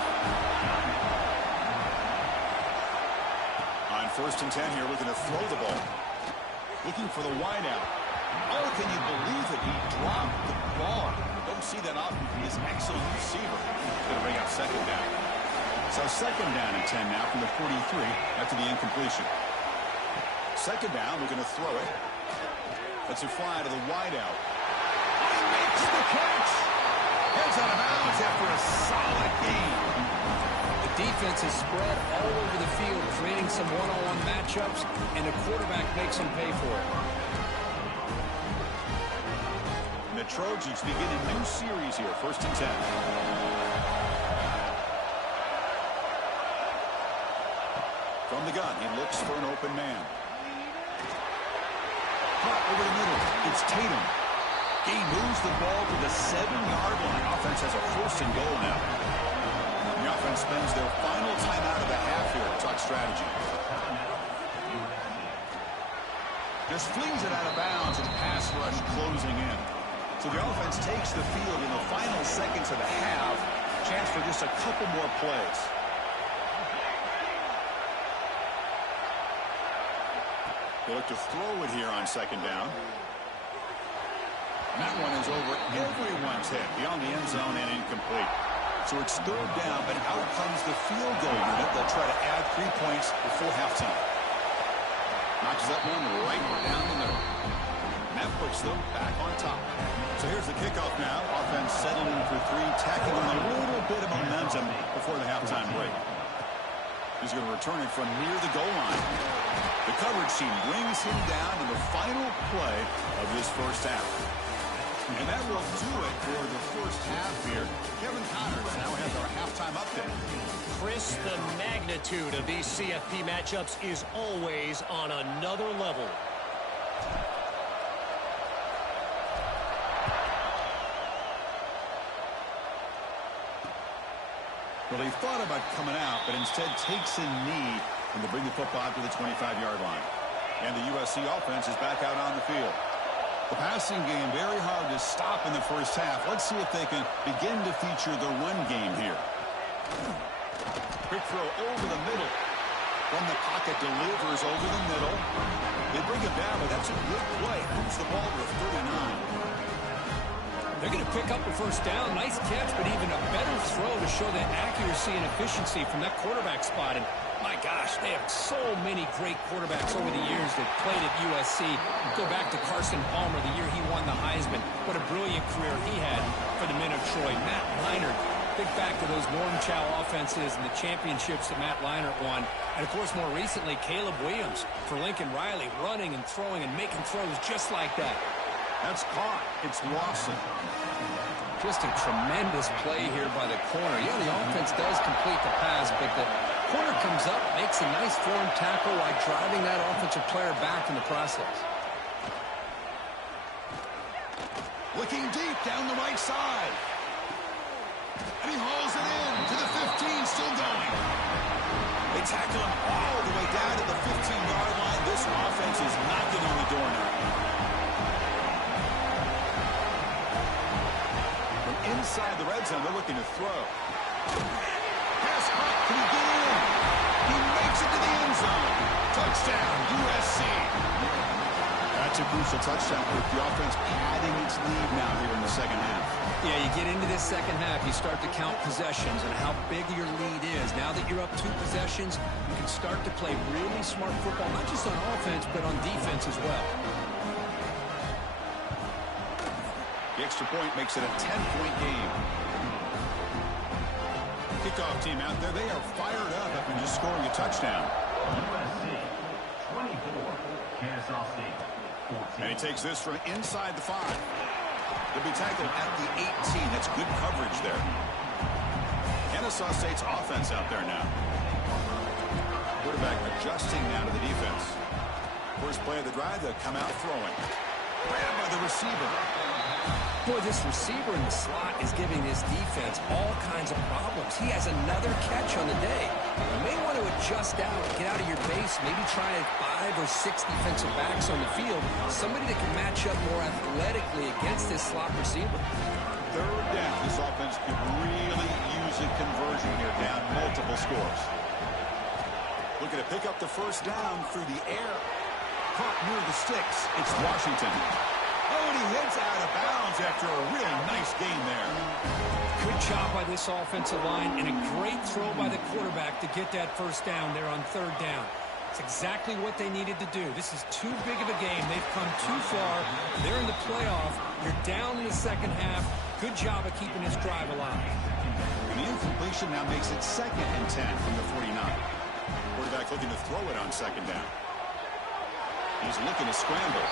On 1st and 10 here, looking to throw the ball. Looking for the wideout. Oh, can you believe it? He dropped the ball. Don't see that often from this excellent receiver. Going to bring up 2nd down. So 2nd down and 10 now from the 43 after the incompletion. 2nd down, we're going to throw it. Let's it fly to the wideout. Oh, he makes the catch! Heads out of bounds after a solid gain. The defense is spread all over the field, creating some one-on-one matchups, and the quarterback makes them pay for it. And the Trojans begin a new series here, 1st and 10. From the gun, he looks for an open man. Caught over the middle. It's Tatum. He moves the ball to the 7-yard line. Offense has a 1st and goal now. The offense spends their final timeout of the half here to talk strategy. Just flings it out of bounds and pass rush closing in. So the offense takes the field in the final seconds of the half. Chance for just a couple more plays. They look to throw it here on 2nd down. And that one is over everyone's head, beyond the end zone and incomplete. So it's 3rd down, but out comes the field goal unit. They'll try to add 3 points before halftime. Knocks that one right down the middle. And that puts them back on top. So here's the kickoff now. Offense settling for 3, tacking on a little bit of momentum before the halftime break. He's going to return it from near the goal line. The coverage team brings him down in the final play of this first half. And that will do it for the first half here. Kevin Connors now has our halftime update. Chris, the magnitude of these CFP matchups is always on another level. Well, he thought about coming out, but instead takes a knee and to bring the football to the 25-yard line. And the USC offense is back out on the field. The passing game very hard to stop in the first half. Let's see if they can begin to feature the run game here. Quick throw over the middle. From the pocket, delivers over the middle. They bring him down, but that's a good play. Moves the ball to the 39. They're going to pick up a first down. Nice catch, but even a better throw to show that accuracy and efficiency from that quarterback spot. And my gosh, they have so many great quarterbacks over the years that played at USC. Go back to Carson Palmer, the year he won the Heisman. What a brilliant career he had for the men of Troy. Matt Leinart, think back to those Norm Chow offenses and the championships that Matt Leinart won. And, of course, more recently, Caleb Williams for Lincoln Riley, running and throwing and making throws just like that. That's caught. It's Lawson. Just a tremendous play here by the corner. Yeah, the offense does complete the pass, but the corner comes up, makes a nice form tackle while driving that offensive player back in the process. Looking deep down the right side. And he hauls it in to the 15, still going. They tackle him all the way down to the 15-yard line. This offense is knocking on the door now. Inside the red zone, they're looking to throw. Pass caught. Can he get in? He makes it to the end zone. Touchdown, USC. That's a crucial touchdown with the offense padding its lead now here in the second half. Yeah, you get into this second half, you start to count possessions and how big your lead is. Now that you're up 2 possessions, you can start to play really smart football, not just on offense, but on defense as well. The extra point makes it a 10-point game. Kickoff team out there, they are fired up after just scoring a touchdown. USC 24, Kennesaw.State 14. And he takes this from inside the 5. They'll be tackled at the 18. That's good coverage there. Kennesaw State's offense out there now. Quarterback adjusting now to the defense. First play of the drive, they'll come out throwing. Grabbed by the receiver. Boy, this receiver in the slot is giving this defense all kinds of problems. He has another catch on the day. You may want to adjust out, get out of your base, maybe try 5 or 6 defensive backs on the field, somebody that can match up more athletically against this slot receiver. Third down. This offense could really use a conversion here, down multiple scores. Looking to pick up the first down through the air. Caught near the sticks. It's Washington. Oh, and he heads out of bounds after a really nice gain there. Good job by this offensive line and a great throw by the quarterback to get that first down there on third down. It's exactly what they needed to do. This is too big of a game. They've come too far. They're in the playoff. You're down in the second half. Good job of keeping this drive alive. And the incompletion now makes it 2nd and 10 from the 49. Quarterback looking to throw it on second down. He's looking to scramble.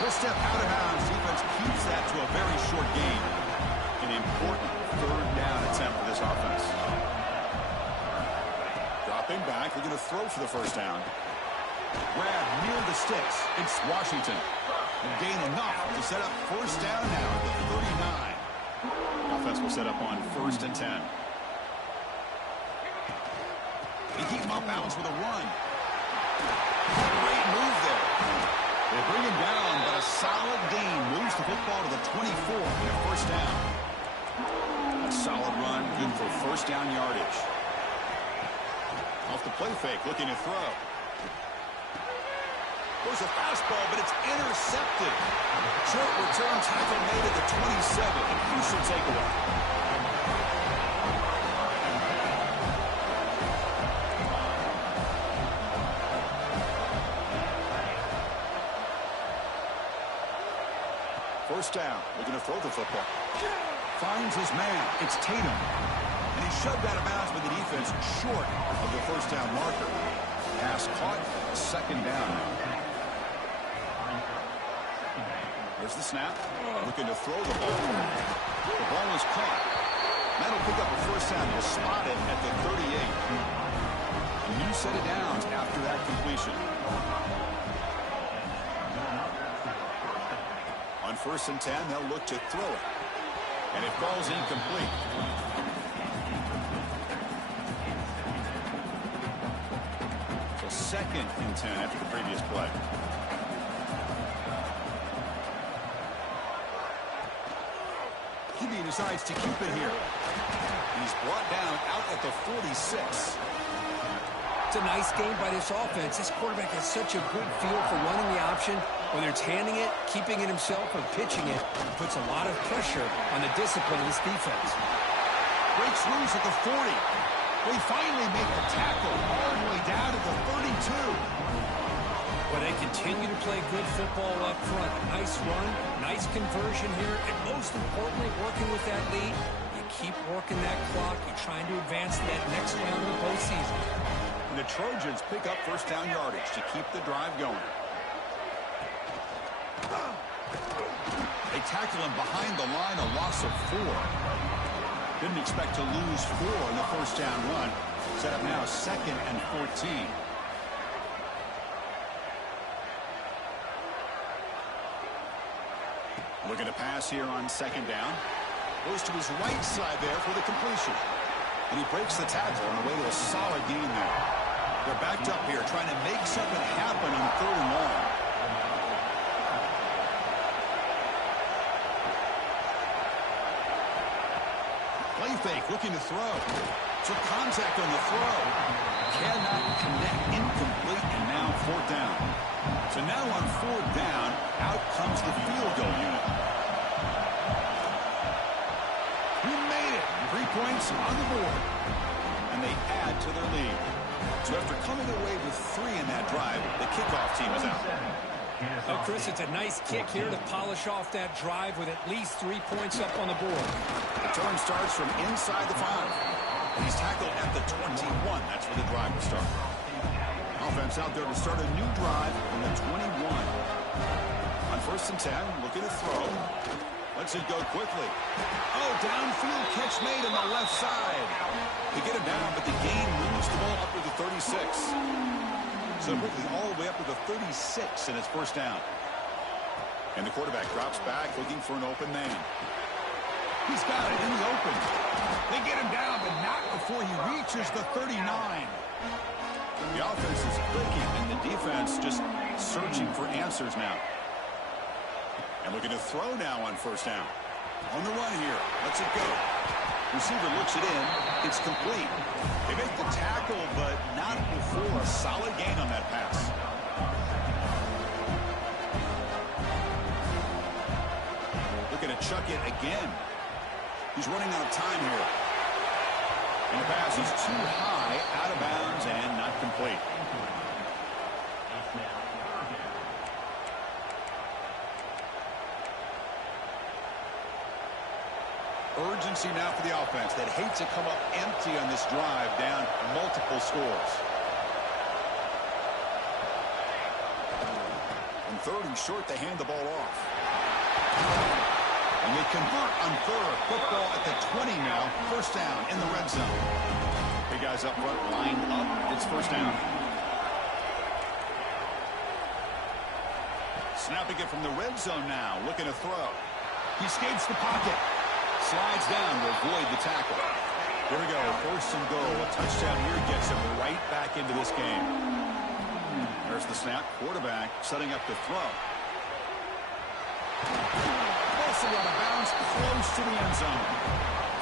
He'll step out of bounds. Defense keeps that to a very short gain. An important third down attempt for this offense. Dropping back. They're going to throw for the first down. Grab near the sticks. It's Washington. And gain enough to set up first down now at the 39. The offense will set up on 1st and 10. They keep him off balance with a run. Great move there. They bring him down, but a solid gain moves the football to the 24 and a first down. A solid run, good for first down yardage. Off the play fake, looking to throw. There's a fastball, but it's intercepted. Short return tackle made at the 27. A crucial takeaway. First down, looking to throw the football. Finds his man. It's Tatum. And And he shoved out of bounds with the defense short of the first down marker. Pass caught, second down now. There's the snap. Looking to throw the ball. The ball is caught. That'll pick up a first down. He'll spot it at the 38. A new set of downs after that completion. On 1st and 10, they'll look to throw it. And it falls incomplete. So 2nd and 10 after the previous play. QB decides to keep it here. He's brought down out at the 46. It's a nice game by this offense. This quarterback has such a good feel for running the option. Whether it's handing it, keeping it himself, or pitching it, it puts a lot of pressure on the discipline of this defense. Breaks loose at the 40. They finally make the tackle all the way down to the 32. Well, they continue to play good football up front. Nice run, nice conversion here, and most importantly, working with that lead, you keep working that clock. You're trying to advance to that next round of the postseason. And the Trojans pick up first down yardage to keep the drive going. They tackle him behind the line, a loss of 4. Didn't expect to lose 4 in the first down run. Set up now 2nd and 14. Looking to pass here on 2nd down. Goes to his right side there for the completion. And he breaks the tackle on the way to a solid gain there. They're backed up here trying to make something happen on 3rd and long. Play fake, looking to throw. So contact on the throw. Cannot connect, incomplete, and now 4th down. So now on 4th down, out comes the field goal unit. Who made it? 3 points on the board. And they add to their lead. So after coming away with 3 in that drive, the kickoff team is out. Well, Chris, it's a nice kick here to polish off that drive with at least 3 points up on the board. The turn starts from inside the 5. He's tackled at the 21. That's where the drive will start. Offense out there to start a new drive from the 21. On 1st and 10, looking to throw. Lets it go quickly. Oh, downfield catch made on the left side. They get him down, but the gain moves the ball up to the 36. So quickly all the way up to the 36 in his first down. And the quarterback drops back looking for an open man. He's got it in the open. They get him down, but not before he reaches the 39. The offense is clicking, and the defense just searching for answers now. And looking to throw now on 1st down. On the run here. Lets it go. Receiver looks it in. It's complete. They make the tackle, but not before a solid gain on that pass. Looking to chuck it again. He's running out of time here. And the pass is too high, out of bounds, and not complete. Urgency now for the offense that hates to come up empty on this drive, down multiple scores. On 3rd and short, they hand the ball off. And they convert on 3rd. Football at the 20 now. First down in the red zone. Big guys up front, lined up. It's first down. Snapping it from the red zone now. Looking to throw. He escapes the pocket. Slides down to avoid the tackle. Here we go. 1st and goal. A touchdown here gets him right back into this game. There's the snap. Quarterback setting up to throw. Also out of bounds, close to the end zone.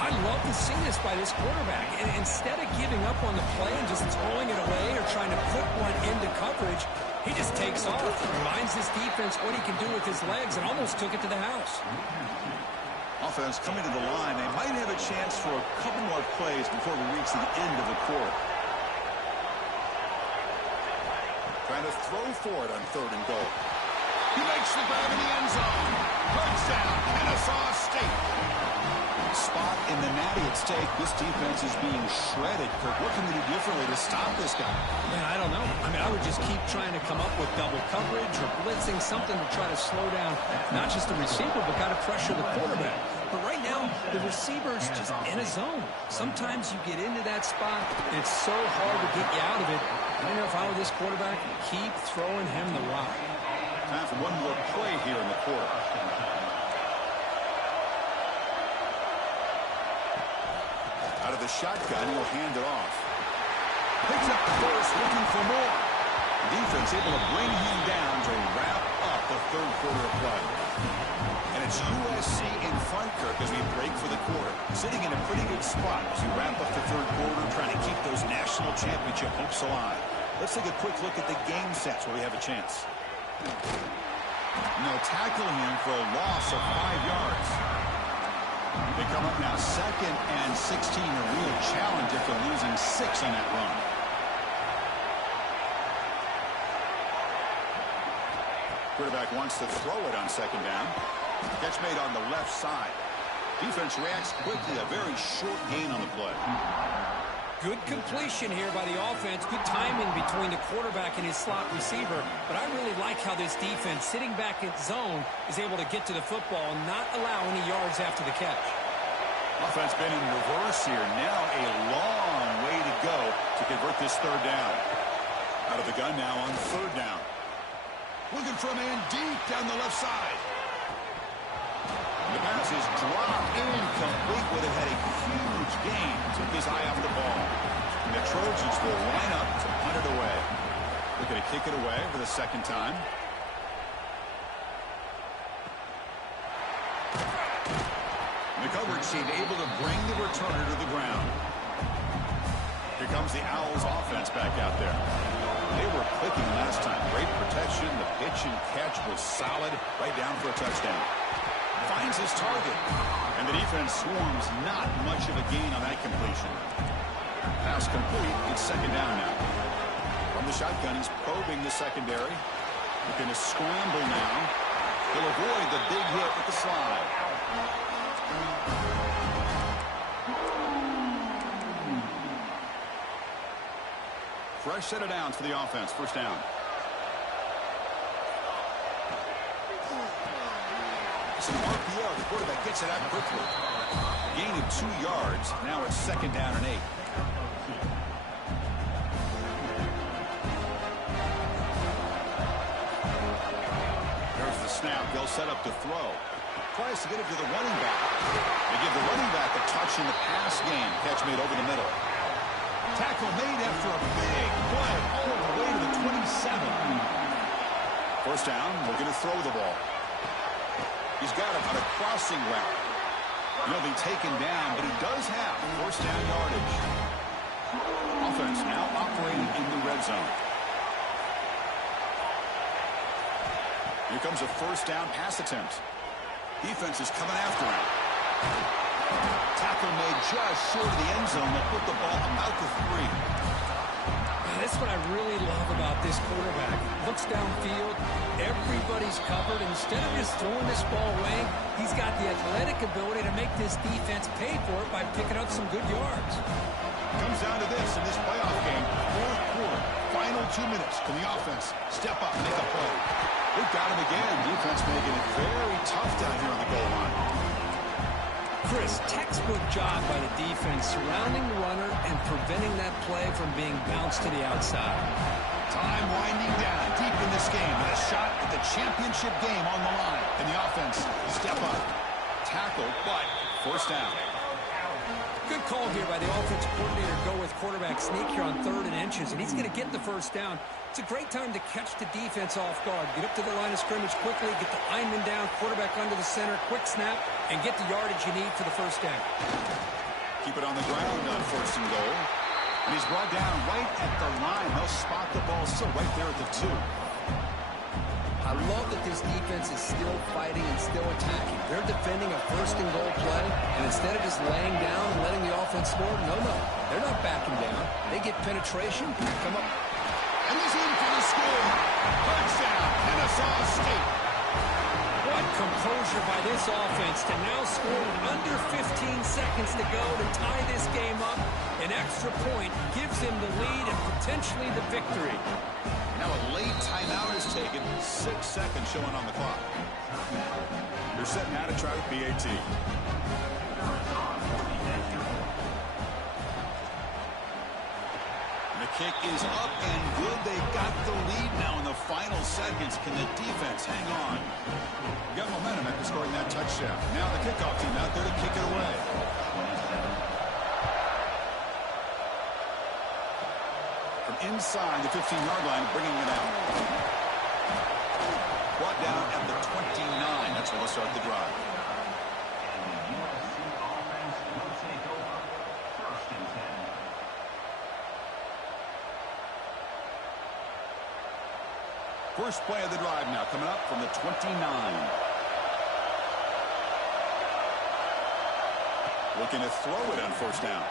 I love to see this by this quarterback. And instead of giving up on the play and just throwing it away or trying to put one into coverage, he just takes off. Reminds this defense what he can do with his legs and almost took it to the house. Offense coming to the line. They might have a chance for a couple more plays before we reach the end of the quarter. Trying to throw for it on 3rd and goal. He makes the grab in the end zone. Touchdown, Kennesaw State. Spot in the natty at stake. This defense is being shredded. Kirk, what can we do differently to stop this guy? Man, I don't know. I mean, I would just keep trying to come up with double coverage or blitzing, something to try to slow down not just the receiver, but kind of pressure the quarterback. But right now, the receiver's just in a zone. Sometimes you get into that spot, and it's so hard to get you out of it. I know if I were this quarterback, keep throwing him the rock. Time for one more play here in the quarter. Out of the shotgun, he'll hand it off. Picks up the first, looking for more. Defense able to bring him down to wrap up the third quarter of play. And it's USC in front, Kirk, as we break for the quarter. Sitting in a pretty good spot as we wrap up the third quarter, trying to keep those national championship hopes alive. Let's take a quick look at the game sets where we have a chance. And they'll tackle him for a loss of 5 yards. They come up now 2nd and 16, a real challenge after losing 6 on that run. Quarterback wants to throw it on 2nd down. Catch made on the left side. Defense reacts quickly, a very short gain on the play. Good completion here by the offense. Good timing between the quarterback and his slot receiver. But I really like how this defense, sitting back in zone, is able to get to the football and not allow any yards after the catch. Offense been in reverse here. Now a long way to go to convert this 3rd down. Out of the gun now on 3rd down. Looking for a man deep down the left side. The pass is dropped incomplete. Would have had a huge gain. Took his eye off the ball. And the Trojans will line up to punt it away. Looking to kick it away for the 2nd time. The coverage team able to bring the returner to the ground. Here comes the Owls offense back out there. They were clicking last time. Great protection. The pitch and catch was solid. Right down for a touchdown. Finds his target. And the defense swarms. Not much of a gain on that completion. Pass complete. It's 2nd down now. From the shotgun, he's probing the secondary. Looking to scramble now. He'll avoid the big hit with the slide. Fresh set of downs for the offense. 1st down. Some RPO. The quarterback gets it out quickly. Gain of 2 yards. Now it's 2nd down and 8. There's the snap. They'll set up to throw. Tries to get it to the running back. They give the running back a touch in the pass game. Catch made over the middle. Tackle made after a big play all the way to the 27. 1st down. Looking to throw the ball. He's got him on a crossing route. He'll be taken down, but he does have 1st down yardage. Offense now operating in the red zone. Here comes a 1st down pass attempt. Defense is coming after him. Tackle made just short of the end zone. They'll put the ball about the 3. That's what I really love about this quarterback. Looks downfield. Everybody's covered. Instead of just throwing this ball away, he's got the athletic ability to make this defense pay for it by picking up some good yards. Comes down to this in this playoff game. 4th quarter. Final 2 minutes. Can the offense step up and make a play? They've got him again. Defense making it very tough down here on the goal line. Chris, textbook job by the defense surrounding the runner and preventing that play from being bounced to the outside. Time winding down deep in this game with a shot at the championship game on the line. And the offense step up. Tackle, but 1st down. Good call here by the offensive coordinator to go with quarterback sneak here on 3rd and inches, and he's going to get the 1st down. It's a great time to catch the defense off guard. Get up to the line of scrimmage quickly, get the lineman down, quarterback under the center, quick snap, and get the yardage you need for the 1st down. Keep it on the ground on 1st and goal. And he's brought down right at the line. They'll spot the ball still right there at the 2. I love that this defense is still fighting and still attacking. They're defending a 1st and goal play, and instead of just laying down and letting the offense score, no, they're not backing down. They get penetration, come up. And he's in for the score. Touchdown, Kennesaw.State. What composure by this offense to now score in under 15 seconds seconds to go to tie this game up. An extra point gives him the lead and potentially the victory. Now a late timeout is taken. 6 seconds showing on the clock. They're set now to try the PAT. The kick is up and good. They've got the lead now in the final seconds. Can the defense hang on? Got momentum after scoring that touchdown. Now the kickoff team out there to kick it away. From inside the 15-yard line, bringing it out. Brought down at the 29. That's where they'll start the drive. First play of the drive now coming up from the 29. Looking to throw it on first down.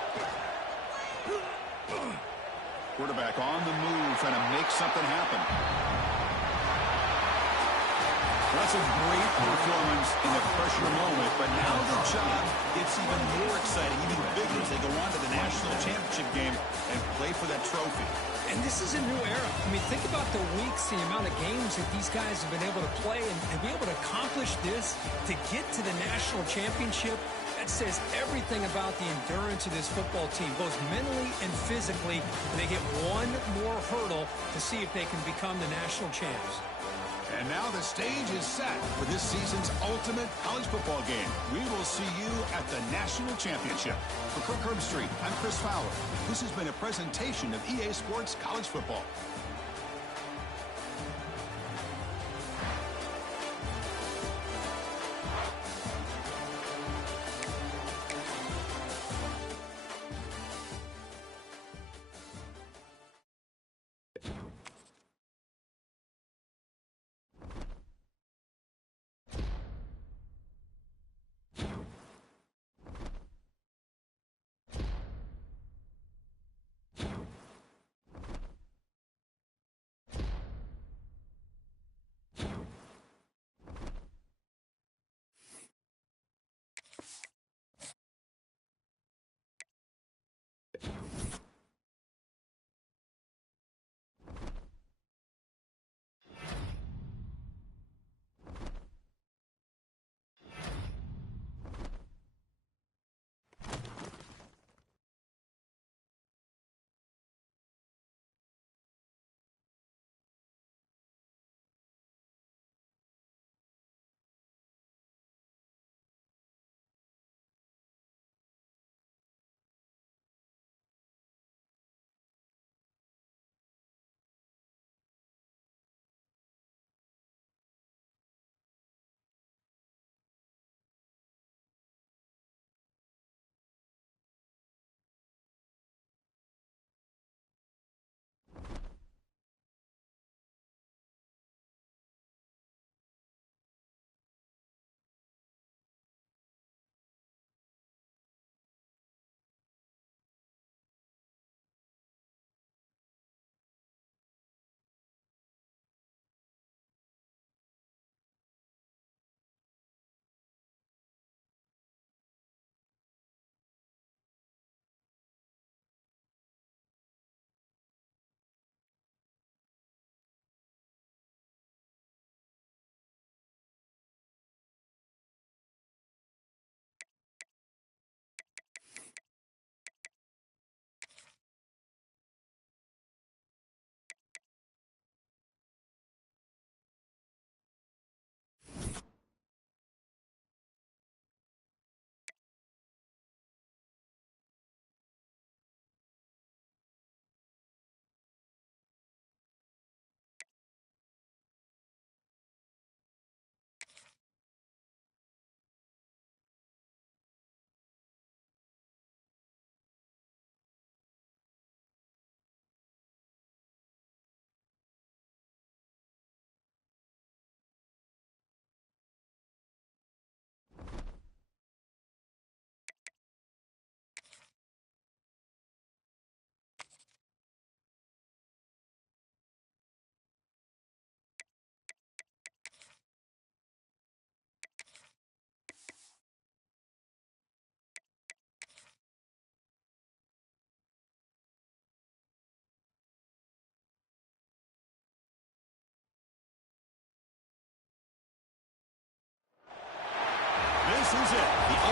Quarterback on the move, trying to make something happen. That's a great performance in the pressure moment, but now the job gets even more exciting, even bigger as they go on to the national championship game and play for that trophy. And this is a new era. I mean, think about the weeks, the amount of games that these guys have been able to play and be able to accomplish this to get to the national championship. That says everything about the endurance of this football team, both mentally and physically. And they get one more hurdle to see if they can become the national champs. And now the stage is set for this season's ultimate college football game. We will see you at the national championship. For Kirk Herbstreit, I'm Chris Fowler. This has been a presentation of EA Sports College Football.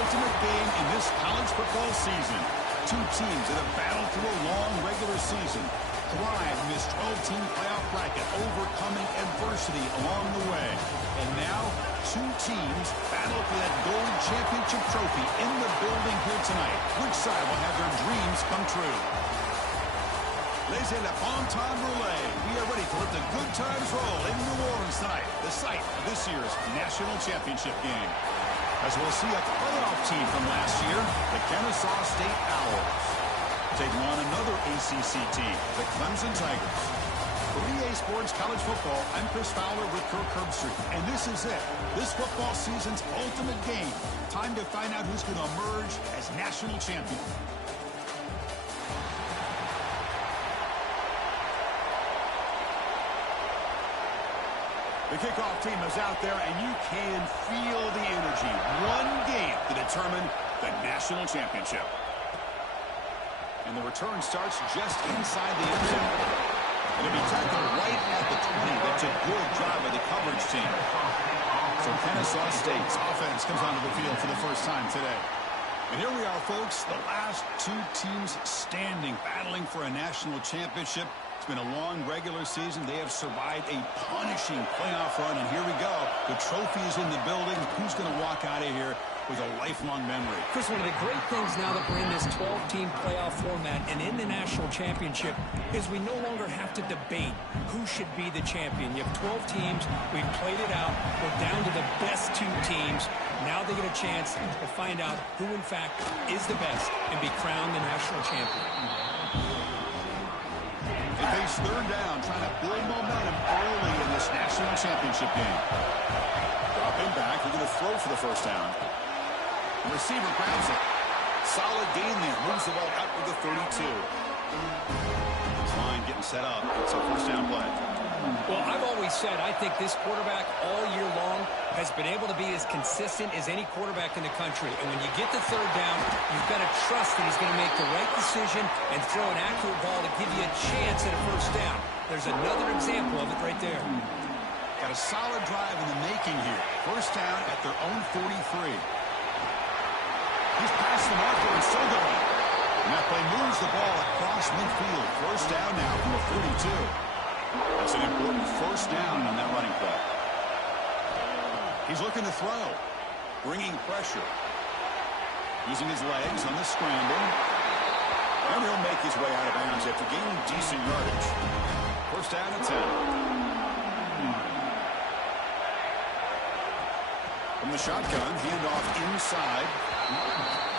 ultimate game in this college football season. Two teams that have battled through a long regular season, thrived in this 12-team playoff bracket, overcoming adversity along the way. And now, two teams battle for that gold championship trophy in the building here tonight. Which side will have their dreams come true? Laissez le bon temps rouler. We are ready to let the good times roll in New Orleans tonight, the site of this year's national championship game. As we'll see a playoff team from last year, the Kennesaw.State Owls, taking on another ACC team, the Clemson Tigers. For EA Sports College Football, I'm Chris Fowler with Kirk Herbstreit, and this is it. This football season's ultimate game. Time to find out who's going to emerge as national champion. The kickoff team is out there, and you can feel the energy. One game to determine the national championship. And the return starts just inside the end zone. It'll be tackled right at the 20. That's a good drive by the coverage team. So Kennesaw State's offense comes onto the field for the first time today. And here we are, folks, the last two teams standing, battling for a national championship. It's been a long regular season. They have survived a punishing playoff run, and here we go. The trophy is in the building. Who's going to walk out of here with a lifelong memory? Chris, one of the great things now that we're in this 12-team playoff format and in the national championship is we no longer have to debate who should be the champion. You have 12 teams. We've played it out. We're down to the best two teams. Now they get a chance to find out who, in fact, is the best and be crowned the national champion. They face third down, trying to build momentum early in this national championship game. Dropping back, they're going to throw for the first down. The receiver grabs it. Solid gain there. Moves the ball out to the 32. This line getting set up. It's a first down play. Well, I've always said I think this quarterback all year long has been able to be as consistent as any quarterback in the country. And when you get the third down, you've got to trust that he's going to make the right decision and throw an accurate ball to give you a chance at a first down. There's another example of it right there. Got a solid drive in the making here. First down at their own 43. He's past the marker and still going. And that play moves the ball across midfield. First down now from the 42. That's an important first down on that running play. He's looking to throw. Bringing pressure. Using his legs on the scramble. And he'll make his way out of bounds after gaining decent yardage. First down and 10. From the shotgun, handoff inside.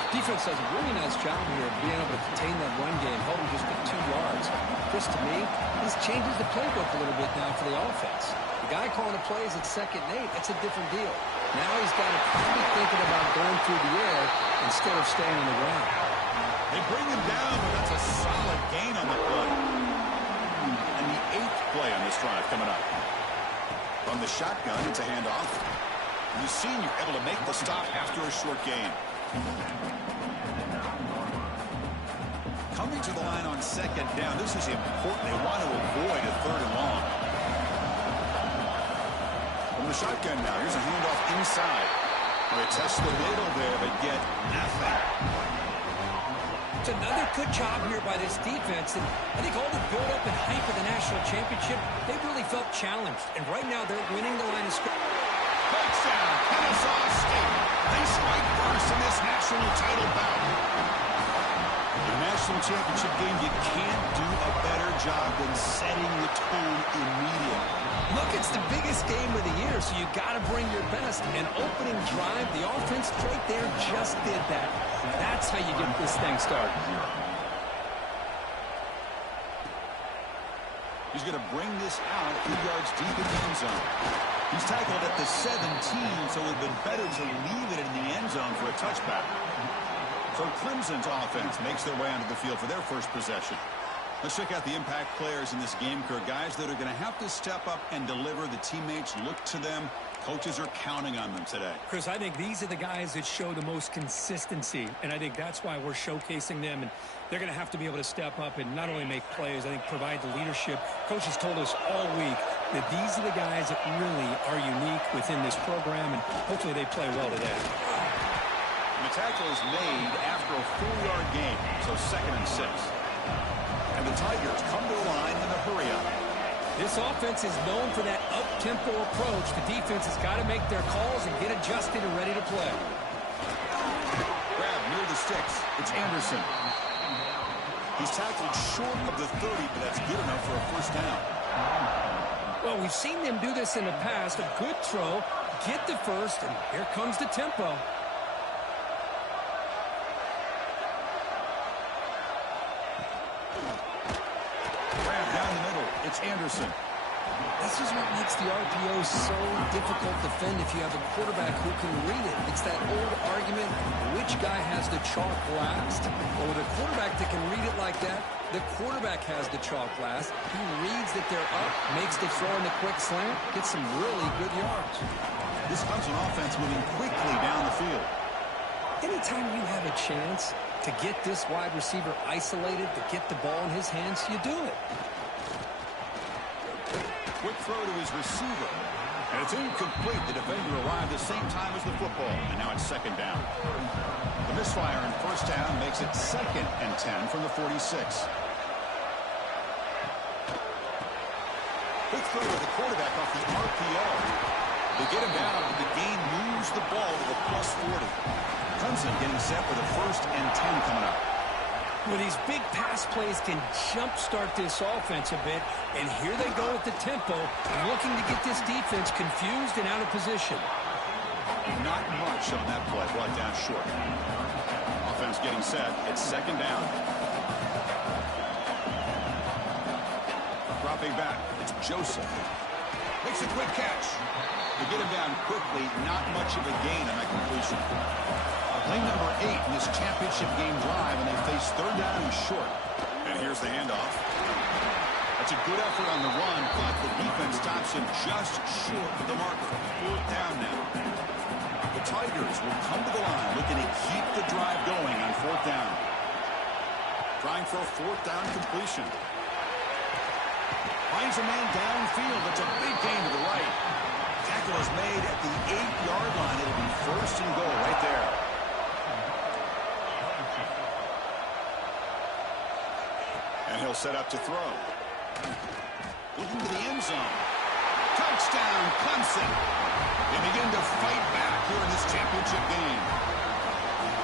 Defense does a really nice job here of being able to contain that run game, hold him just at 2 yards. Chris, to me, this changes the playbook a little bit now for the offense. The guy calling the plays at 2nd and 8, that's a different deal. Now he's got to be thinking about going through the air instead of staying on the ground. They bring him down, but that's a solid gain on the play. And the 8th play on this drive coming up. From the shotgun, it's a handoff. The senior able to make the stop after a short gain. Coming to the line on 2nd down. This is important. They want to avoid a 3rd and long. From the shotgun now. Here's a handoff inside. They test the middle there, but get nothing. It's another good job here by this defense. And I think all the build-up and hype of the national championship, they really felt challenged. And right now they're winning the line of scrimmage. Touchdown, Kennesaw State. They strike first in this national title bout. The national championship game, you can't do a better job than setting the tone immediately. Look, it's the biggest game of the year, so you got to bring your best. An opening drive, the offense right there just did that. That's how you get this thing started. He's going to bring this out a few yards deep in the end zone. He's tackled at the 17, so it would have been better to leave it in the end zone for a touchback. So Clemson's offense makes their way onto the field for their first possession. Let's check out the impact players in this game, Kirk. Guys that are going to have to step up and deliver. The teammates look to them. Coaches are counting on them today. Chris, I think these are the guys that show the most consistency, and I think that's why we're showcasing them. And they're going to have to be able to step up and not only make plays, I think provide the leadership. Coaches told us all week that these are the guys that really are unique within this program, and hopefully they play well today. And the tackle is made after a 4-yard gain, so 2nd and 6. And the Tigers come to the line in the hurry up. This offense is known for that up-tempo approach. The defense has got to make their calls and get adjusted and ready to play. Grab near the sticks. It's Anderson. He's tackled short of the 30, but that's good enough for a first down. Well, we've seen them do this in the past. A good throw, get the first, and here comes the tempo. It's Anderson. This is what makes the RPO so difficult to defend if you have a quarterback who can read it. It's that old argument, which guy has the chalk last? Well, with a quarterback that can read it like that, the quarterback has the chalk last. He reads that they're up, makes the throw in the quick slant, gets some really good yards. This comes an offense moving quickly down the field. Anytime you have a chance to get this wide receiver isolated, to get the ball in his hands, you do it. Quick throw to his receiver. And it's incomplete. The defender arrived the same time as the football. And now it's 2nd down. The misfire in first down makes it 2nd and 10 from the 46. Quick throw to the quarterback off the RPO. They get him down, but the game moves the ball to the +40. Clemson getting set for the 1st and 10 coming up. Well, these big pass plays can jumpstart this offense a bit, and here they go with the tempo, looking to get this defense confused and out of position. Not much on that play, brought down short. Offense getting set. It's 2nd down. Dropping back. It's Joseph. Makes a quick catch. They get him down quickly. Not much of a gain on that completion. Play number 8 in this championship game drive, and they face 3rd down and short. And here's the handoff. That's a good effort on the run, but the defense stops him just short of the marker. 4th down now. The Tigers will come to the line looking to keep the drive going on 4th down. Trying for a 4th down completion. Finds a man downfield. That's a big gain to the right. Tackle is made at the 8-yard line. It'll be 1st and goal right there. And he'll set up to throw. Looking to the end zone. Touchdown, Clemson. They begin to fight back here in this championship game.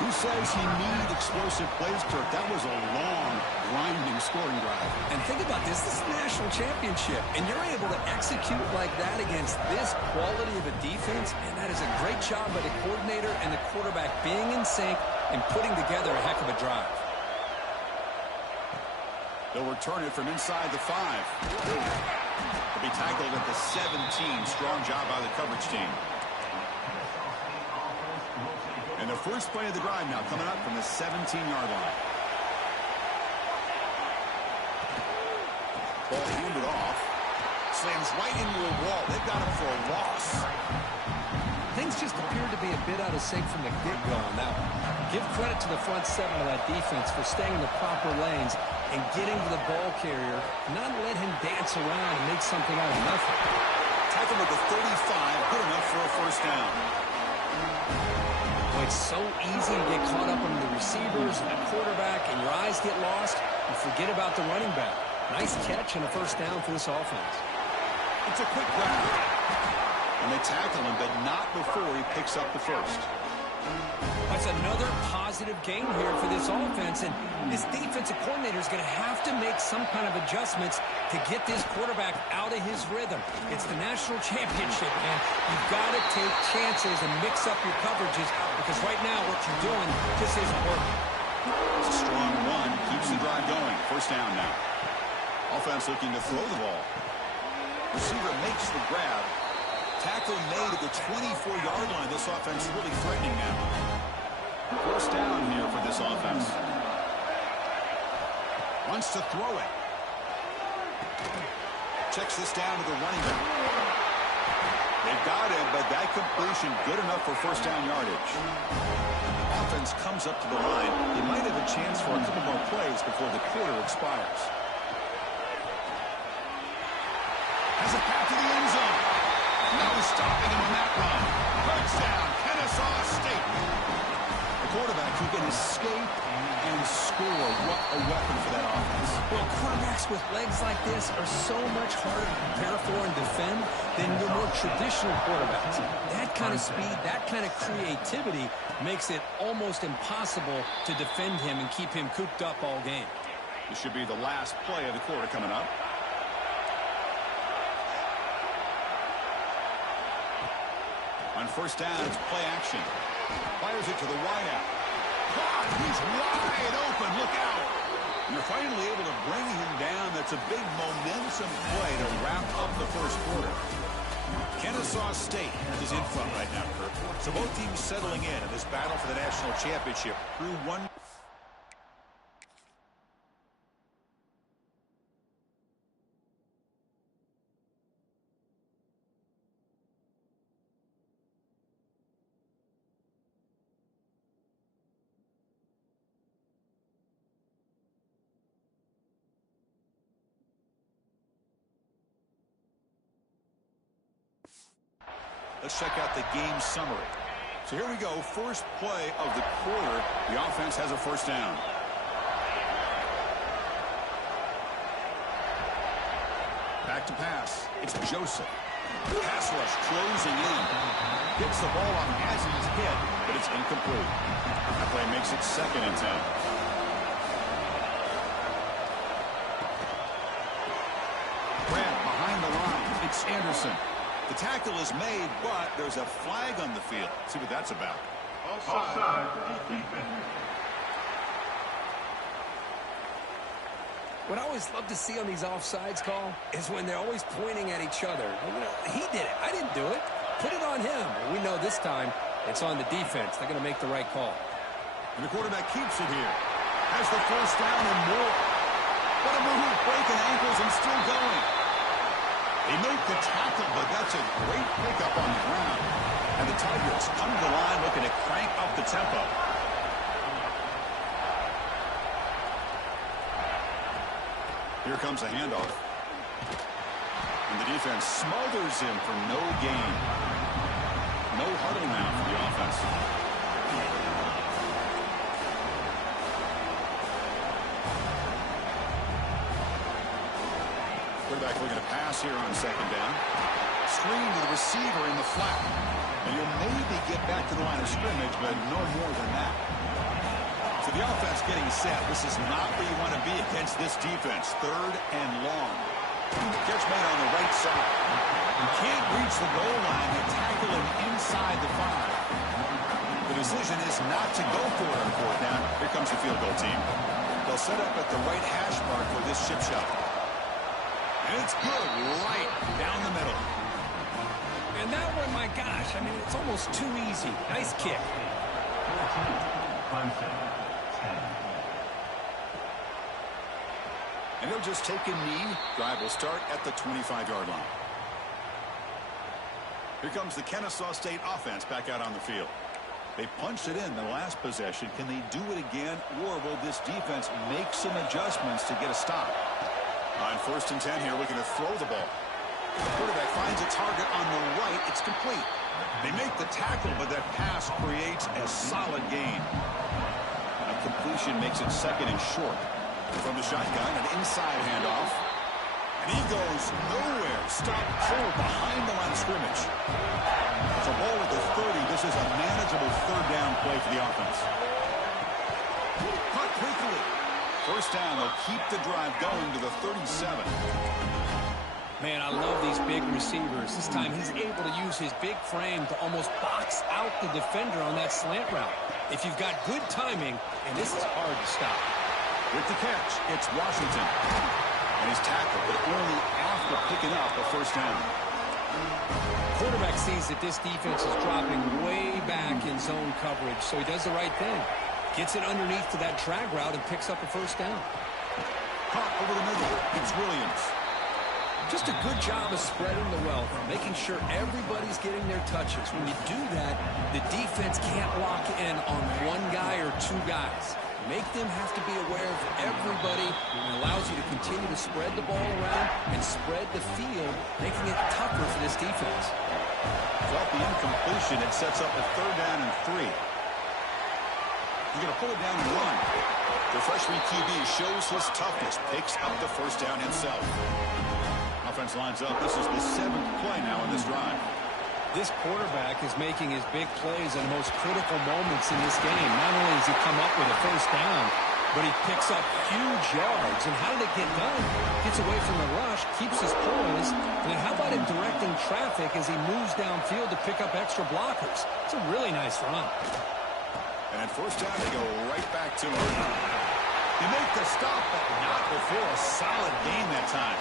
Who says he needed explosive plays, Kirk? That was a long, grinding scoring drive. And think about this. This is the national championship, and you're able to execute like that against this quality of a defense, and that is a great job by the coordinator and the quarterback being in sync and putting together a heck of a drive. They'll return it from inside the 5. They'll be tackled at the 17. Strong job by the coverage team. And the first play of the drive now coming up from the 17-yard line. Ball handed off. Slams right into a wall. They've got him for a loss. Things just appeared to be a bit out of sync from the get-go on that one. Give credit to the front 7 of that defense for staying in the proper lanes and getting to the ball carrier, not let him dance around and make something out of nothing. Tackle at the 35, good enough for a first down. Well, it's so easy to get caught up in the receivers and the quarterback, and your eyes get lost. You forget about the running back. Nice catch and a first down for this offense. It's a quick grab. And they tackle him, but not before he picks up the first. That's another positive game here for this offense, and this defensive coordinator is going to have to make some kind of adjustments to get this quarterback out of his rhythm. It's the national championship, man. You've got to take chances and mix up your coverages, because right now what you're doing just isn't working. It's a strong run, keeps the drive going. First down now. Offense looking to throw the ball. Receiver makes the grab. Tackle made at the 24-yard line. This offense is really threatening now. First down here for this offense. Wants to throw it. Checks this down to the running back. They've got it, but that completion good enough for first down yardage. Offense comes up to the line. They might have a chance for a couple more plays before the quarter expires. Has a path to the end zone. No stopping him on that run. Touchdown, Kennesaw State. A quarterback who can escape and score. What a weapon for that offense. Well, quarterbacks with legs like this are so much harder to prepare for and defend than your more traditional quarterbacks. That kind of speed, that kind of creativity makes it almost impossible to defend him and keep him cooped up all game. This should be the last play of the quarter coming up. On first down, it's play action. Fires it to the wideout. God, he's wide open. Look out. You're finally able to bring him down. That's a big momentum play to wrap up the first quarter. Kennesaw State is in front right now, Kirk. So both teams settling in this battle for the national championship through one. Let's check out the game summary. So here we go. First play of the quarter. The offense has a first down. Back to pass. It's Joseph. Pass rush closing in. Gets the ball off as he's hit, but it's incomplete. That play makes it 2nd and 10. Grab behind the line. It's Anderson. The tackle is made, but there's a flag on the field. See what that's about. Offside. What I always love to see on these offsides call is when they're always pointing at each other. You know, he did it. I didn't do it. Put it on him. We know this time it's on the defense. They're going to make the right call. And the quarterback keeps it here. Has the first down and more. What a move. Breaking ankles and still going. They make the tackle, but that's a great pickup on the ground. And the Tigers come to the line looking to crank up the tempo. Here comes a handoff. And the defense smothers him for no gain. No huddle now for the offense. Quarterback looking to pass here on 2nd down. Screen to the receiver in the flat. And you'll maybe get back to the line of scrimmage, but no more than that. So the offense getting set. This is not where you want to be against this defense. 3rd and long. Catch made on the right side. You can't reach the goal line. They tackle him inside the 5. The decision is not to go for it on 4th down. Here comes the field goal team. They'll set up at the right hash mark for this chip shot. And it's good, right down the middle. And that one, my gosh, I mean, it's almost too easy. Nice kick. 14, 10. And he'll just take a knee. Drive will start at the 25-yard line. Here comes the Kennesaw State offense back out on the field. They punched it in the last possession. Can they do it again, or will this defense make some adjustments to get a stop? On 1st and 10 here, looking to throw the ball. The quarterback finds a target on the right. It's complete. They make the tackle, but that pass creates a solid gain. A completion makes it 2nd and short. From the shotgun, an inside handoff. And he goes nowhere. Stopped cold behind the line of scrimmage. It's a ball at the 30. This is a manageable 3rd down play for the offense. Caught quickly. First down, they'll keep the drive going to the 37. Man, I love these big receivers. This time he's able to use his big frame to almost box out the defender on that slant route. If you've got good timing, and this is hard to stop. With the catch, it's Washington. And he's tackled, but only after picking up a first down. Quarterback sees that this defense is dropping way back in zone coverage, so he does the right thing. Gets it underneath to that drag route and picks up a first down. Caught over the middle. It's Williams. Just a good job of spreading the wealth, making sure everybody's getting their touches. When you do that, the defense can't lock in on one guy or 2 guys. Make them have to be aware of everybody, and allows you to continue to spread the ball around and spread the field, making it tougher for this defense. Off the incompletion, it sets up a 3rd down and 3. He's going to pull it down and run. The freshman QB shows his toughness, picks up the first down himself. Offense lines up. This is the 7th play now in this drive. This quarterback is making his big plays in the most critical moments in this game. Not only does he come up with a first down, but he picks up huge yards. And how did it get done? Gets away from the rush, keeps his poise, and then how about him directing traffic as he moves downfield to pick up extra blockers? It's a really nice run. And at first down, they go right back to him. They make the stop, but not before a solid game that time.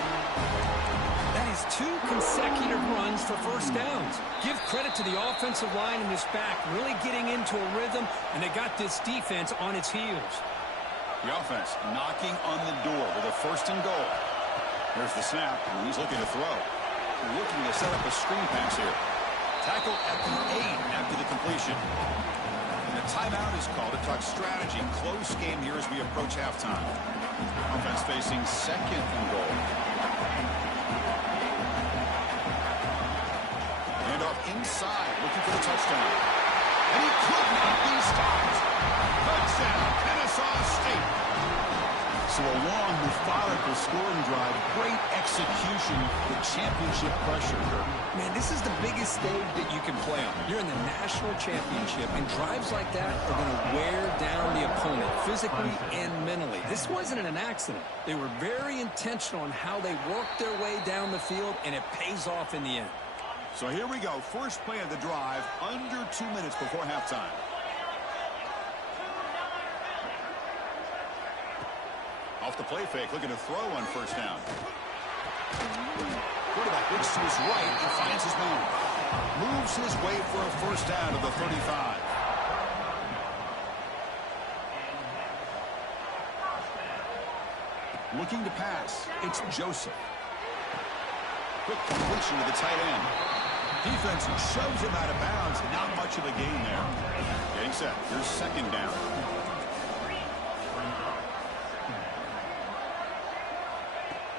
That is 2 consecutive runs for first downs. Give credit to the offensive line in this back, really getting into a rhythm, and they got this defense on its heels. The offense knocking on the door with a 1st and goal. There's the snap, and he's looking to throw. Looking to set up a screen pass here. Tackle at the 8 after the completion. And a timeout is called to talk strategy. Close game here as we approach halftime. Offense facing 2nd and goal. Handoff inside, looking for the touchdown. And he could not be stopped. Touchdown, Kennesaw.State. So a long, methodical scoring drive. Great execution. The championship pressure. Man, this is the biggest stage that you can play on. You're in the national championship, and drives like that are going to wear down the opponent physically and mentally. This wasn't an accident. They were very intentional in how they worked their way down the field, and it pays off in the end. So here we go. First play of the drive, under 2 minutes before halftime. Off the play fake, looking to throw on first down. Quarterback looks to his right and finds his man. Moves his way for a first down to the 35. Looking to pass. It's Joseph. Quick completion to the tight end. Defense shoves him out of bounds. Not much of a gain there. Getting set. Here's 2nd down.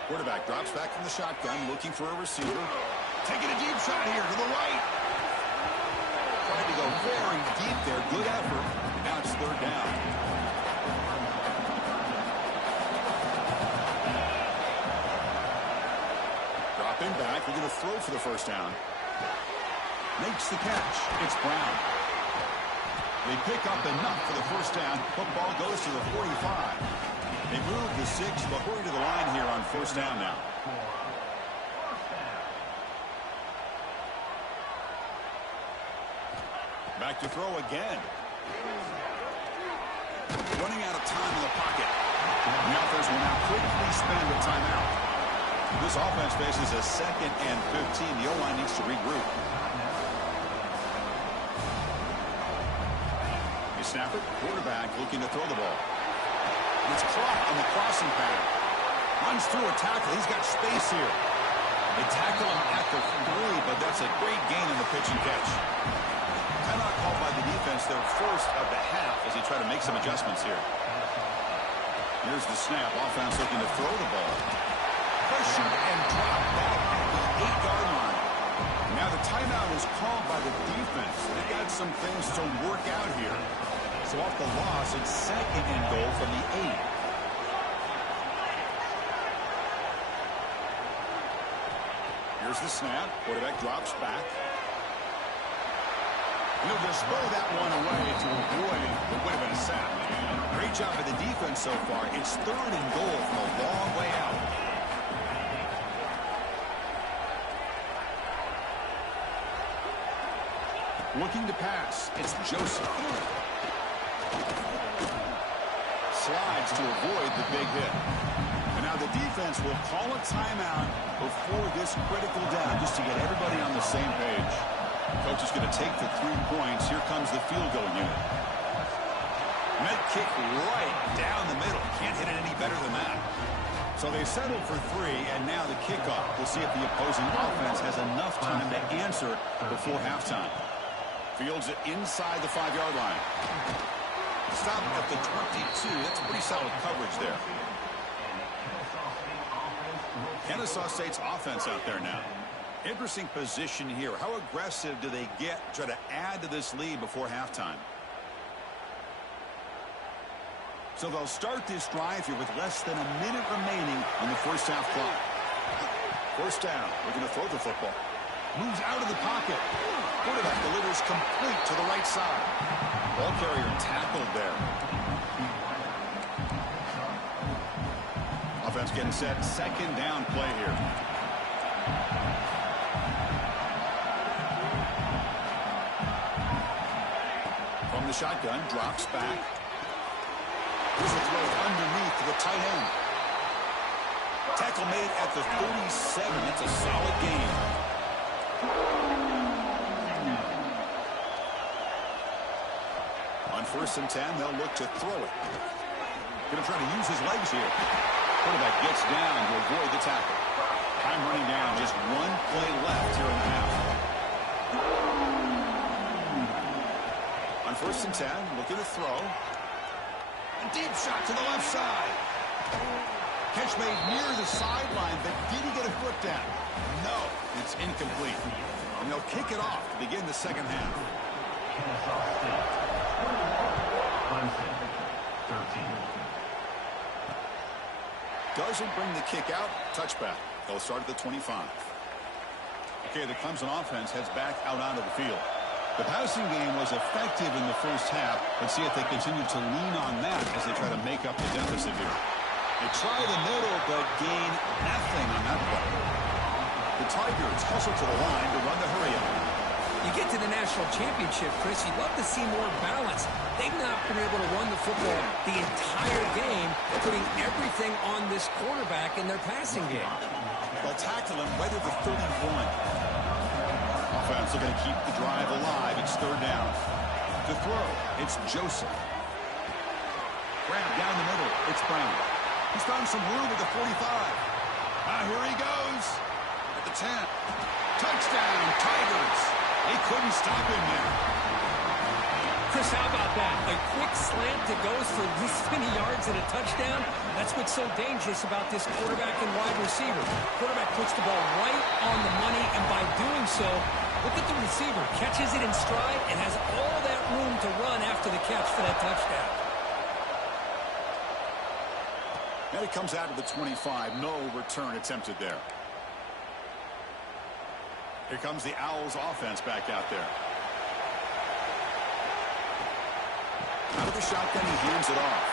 Quarterback drops back from the shotgun, looking for a receiver. Taking a deep shot here to the right. Trying to go very deep there. Good effort. Now it's 3rd down. Dropping back. We're going to throw for the first down. Makes the catch. It's Brown. They pick up enough for the first down. Football goes to the 45. They move the 6, but hurry to the line here on first down now. Back to throw again. Running out of time in the pocket. The offense will now quickly spend a timeout. This offense faces a 2nd and 15. The O-line needs to regroup. They snap it. Quarterback looking to throw the ball. It's caught on the crossing pattern. Runs through a tackle. He's got space here. They tackle him at the 3, but that's a great gain in the pitch and catch. Timeout called by the defense, their first of the half, as they try to make some adjustments here. Here's the snap. Offense looking to throw the ball. Pressured and dropped back at the 8-yard line. Now the timeout is called by the defense. They got some things to work out here. So off the loss, it's 2nd and goal from the 8. Here's the snap. Quarterback drops back. He'll just throw that one away to avoid what would have been a sack. Great job by the defense so far. It's 3rd and goal from a long way out. Looking to pass. It's Joseph. Slides to avoid the big hit. And now the defense will call a timeout before this critical down, just to get everybody on the same page. Coach is going to take the 3 points. Here comes the field goal unit. Net kick right down the middle. Can't hit it any better than that. So they settled for 3, and now the kickoff. We'll see if the opposing offense has enough time to answer before halftime. Fields it inside the 5-yard line. Stop at the 22. That's pretty solid coverage there. Kennesaw State's offense out there now. Interesting position here. How aggressive do they get to try to add to this lead before halftime? So they'll start this drive here with less than a minute remaining on the first half clock. First down. We're going to throw the football. Moves out of the pocket. Quarterback delivers complete to the right side. Ball carrier tackled there. Offense getting set. Second down play here. From the shotgun, drops back. This will throw it underneath to the tight end. Tackle made at the 37. That's a solid gain. On 1st and 10, they'll look to throw it. Going to try to use his legs here. Quarterback gets down to avoid the tackle. Time running down. Just one play left here in the half. On 1st and 10, looking to throw. A deep shot to the left side. Catch made near the sideline, but did he get a foot down? No, it's incomplete. And they'll kick it off to begin the second half. Kennesaw.State. Clemson, 13. Doesn't bring the kick out. Touchback. They'll start at the 25. Okay, the Clemson offense heads back out onto the field. The passing game was effective in the first half. Let's see if they continue to lean on that as they try to make up the deficit here. They try the middle, but gain nothing on that play. The Tigers hustle to the line to run the hurry up. You get to the national championship, Chris, you'd love to see more balance. They've not been able to run the football the entire game, putting everything on this quarterback in their passing game. They'll tackle him right at the 31. Offense looking to keep the drive alive. It's 3rd down. To throw, it's Joseph. Grab down the middle. It's Brown. He's found some room at the 45. Here he goes. At the 10. Touchdown, Tigers. They couldn't stop him there. Chris, how about that? A quick slant that goes for this many yards and a touchdown. That's what's so dangerous about this quarterback and wide receiver. Quarterback puts the ball right on the money, and by doing so, look at the receiver. Catches it in stride and has all that room to run after the catch for that touchdown. And it comes out of the 25. No return attempted there. Here comes the Owls offense back out there. Out of the shotgun, he hands it off.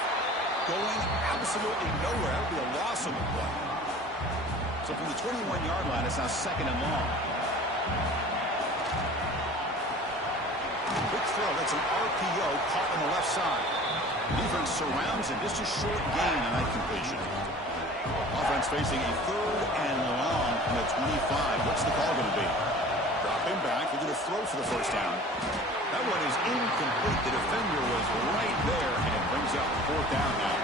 Going absolutely nowhere. That would be a loss on the play. So from the 21-yard line, it's now 2nd and long. Quick throw. That's an RPO caught on the left side. Defense surrounds it. Just a short gain on that completion. Offense facing a 3rd and long from the 25. What's the call going to be? Drop him back. They're going to throw for the first down. That one is incomplete. The defender was right there, and it brings up 4th down now.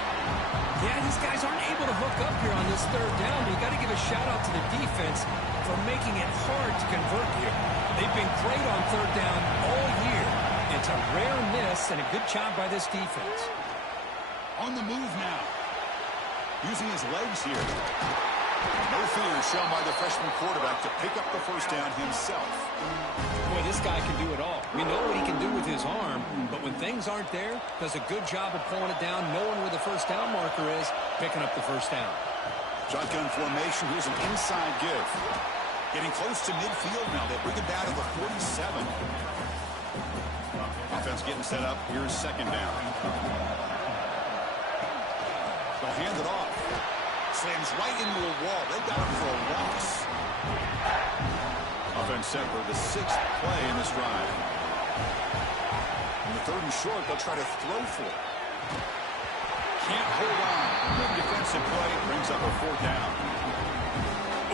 Yeah, these guys aren't able to hook up here on this 3rd down. But you got to give a shout-out to the defense for making it hard to convert here. They've been great on 3rd down all year. It's a rare miss and a good job by this defense. On the move now. Using his legs here. No fear shown by the freshman quarterback to pick up the first down himself. Boy, this guy can do it all. We know what he can do with his arm, but when things aren't there, does a good job of pulling it down, knowing where the first down marker is, picking up the first down. Shotgun formation. Here's an inside give. Getting close to midfield now. They bring it down to the 47. Offense getting set up. Here's 2nd down. They'll hand it off. Slams right into a wall. They got him for a loss. Offense set for the 6th play in this drive. On the 3rd and short, they'll try to throw for it. Can't hold on. Good defensive play. Brings up a 4th down.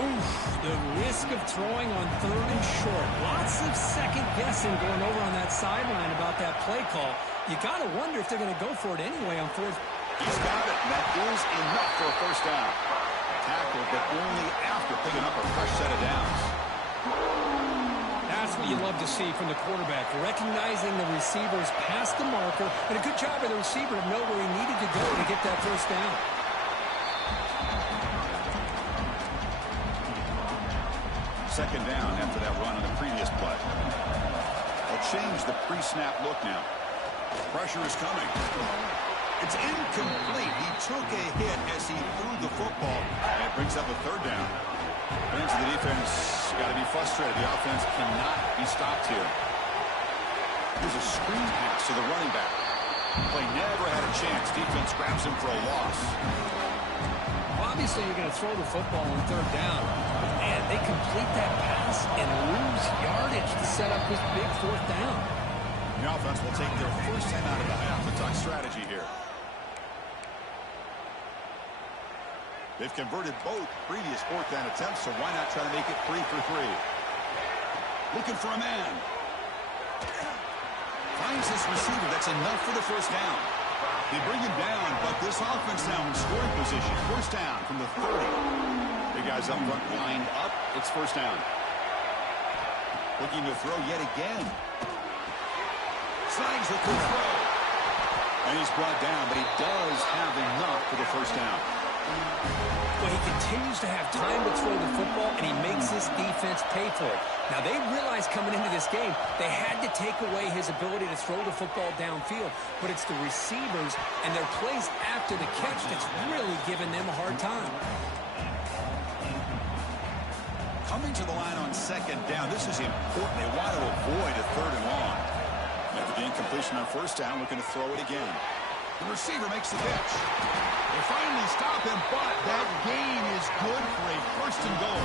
Oof, the risk of throwing on 3rd and short. Lots of second guessing going over on that sideline about that play call. You got to wonder if they're going to go for it anyway on 4th. He's got it. That is enough for a first down. Tackled, but only after picking up a fresh set of downs. That's what you love to see from the quarterback, recognizing the receivers past the marker, and a good job by the receiver to know where he needed to go to get that first down. Second down after that run on the previous play. They'll change the pre-snap look now. Pressure is coming. It's incomplete. He took a hit as he threw the football. And it brings up a third down. Brings the defense got to be frustrated. The offense cannot be stopped here. Here's a screen pass to the running back. Play never had a chance. Defense grabs him for a loss. Obviously, you're going to throw the football on third down. And they complete that pass and lose yardage to set up this big fourth down. The offense will take their first time out of the half and talk strategy here. They've converted both previous fourth down attempts, so why not try to make it 3 for 3? Looking for a man. Finds his receiver. That's enough for the first down. They bring him down, but this offense now in scoring position. First down from the 30. Big guys up front lined up. It's first down. Looking to throw yet again. Slides with the throw. And he's brought down, but he does have enough for the first down. Well, he continues to have time to throw the football, and he makes this defense pay for it. Now, they realized coming into this game they had to take away his ability to throw the football downfield, but it's the receivers and their plays after the catch that's really giving them a hard time. Coming to the line on second down, this is important. They want to avoid a third and long. After the incompletion on first down, looking to throw it again. The receiver makes the catch. They finally stop him, but that gain is good for a first and goal.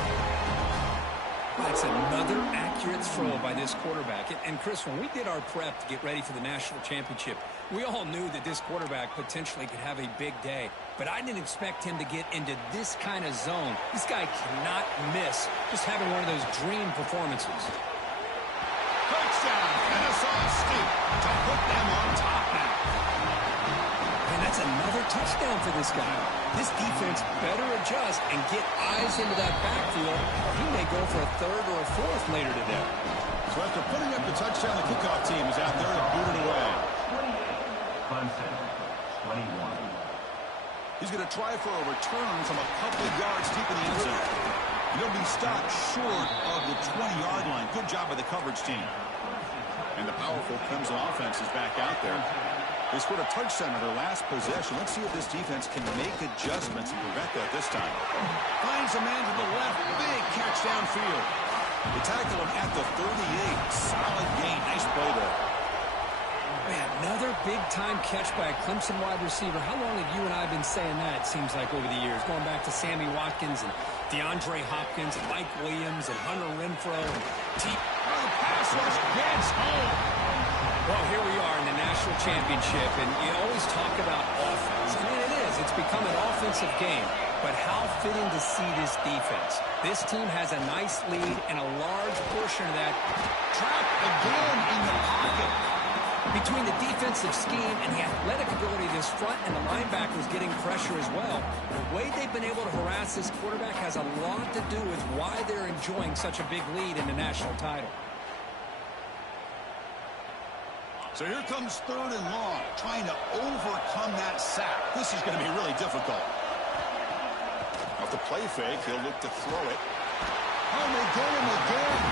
That's another accurate throw by this quarterback. And Chris, when we did our prep to get ready for the national championship, we all knew that this quarterback potentially could have a big day. But I didn't expect him to get into this kind of zone. This guy cannot miss just having one of those dream performances. Touchdown, Kennesaw.State to put them on top now. And that's another touchdown for this guy. This defense better adjust and get eyes into that backfield, or he may go for a third or a fourth later today. So after putting up the touchdown, the kickoff team is out there to boot it away. Clemson, 21. He's going to try for a return from a couple of yards deep in the end zone. And he'll be stopped short of the 20-yard line. Good job by the coverage team. And the powerful Clemson offense is back out there. They scored a touchdown on their last possession. Let's see if this defense can make adjustments and prevent that this time. Finds a man to the left. Big catch downfield. They tackle him at the 38. Solid gain. Nice play there. Man, another big-time catch by a Clemson wide receiver. How long have you and I been saying that, it seems like, over the years? Going back to Sammy Watkins and DeAndre Hopkins and Mike Williams and Hunter Renfrow. And the pass rush gets home. Well, here we are in the national championship, and you always talk about offense. I mean, it is. It's become an offensive game. But how fitting to see this defense. This team has a nice lead, and a large portion of that trapped again in the pocket. Between the defensive scheme and the athletic ability of this front and the linebackers getting pressure as well, the way they've been able to harass this quarterback has a lot to do with why they're enjoying such a big lead in the national title. So here comes third and long, trying to overcome that sack. This is going to be really difficult. Off the play fake, he'll look to throw it. Oh, they get him again.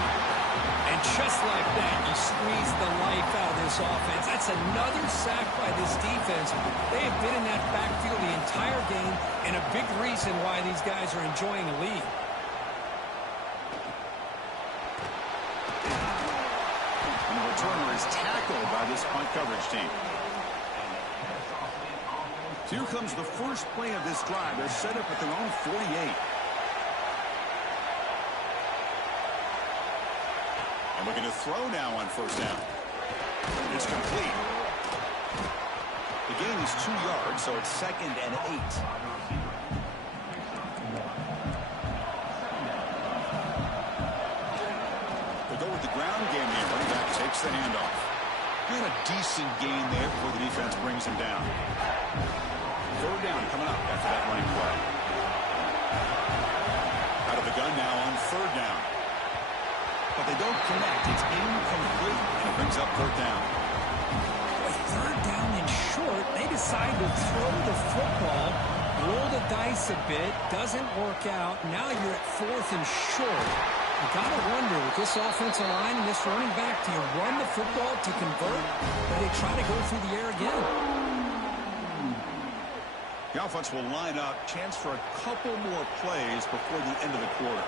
And just like that, you squeeze the life out of this offense. That's another sack by this defense. They have been in that backfield the entire game, and a big reason why these guys are enjoying a lead. And the returner is tackled by this punt coverage team. So here comes the first play of this drive. They're set up at their own 48. And looking to throw now on first down. It's complete. The gain is 2 yards, so it's 2nd and 8. They go with the ground game here. Running back takes the handoff. And a decent gain there before the defense brings him down. Third down coming up after that running play. Out of the gun now on third down. But they don't connect. It's incomplete. And it brings up third down. With third down and short, they decide to throw the football, roll the dice a bit, doesn't work out. Now you're at 4th and short. You got to wonder, with this offensive line and this running back, do you run the football to convert, or do they try to go through the air again? offense will line up. Chance for a couple more plays before the end of the quarter.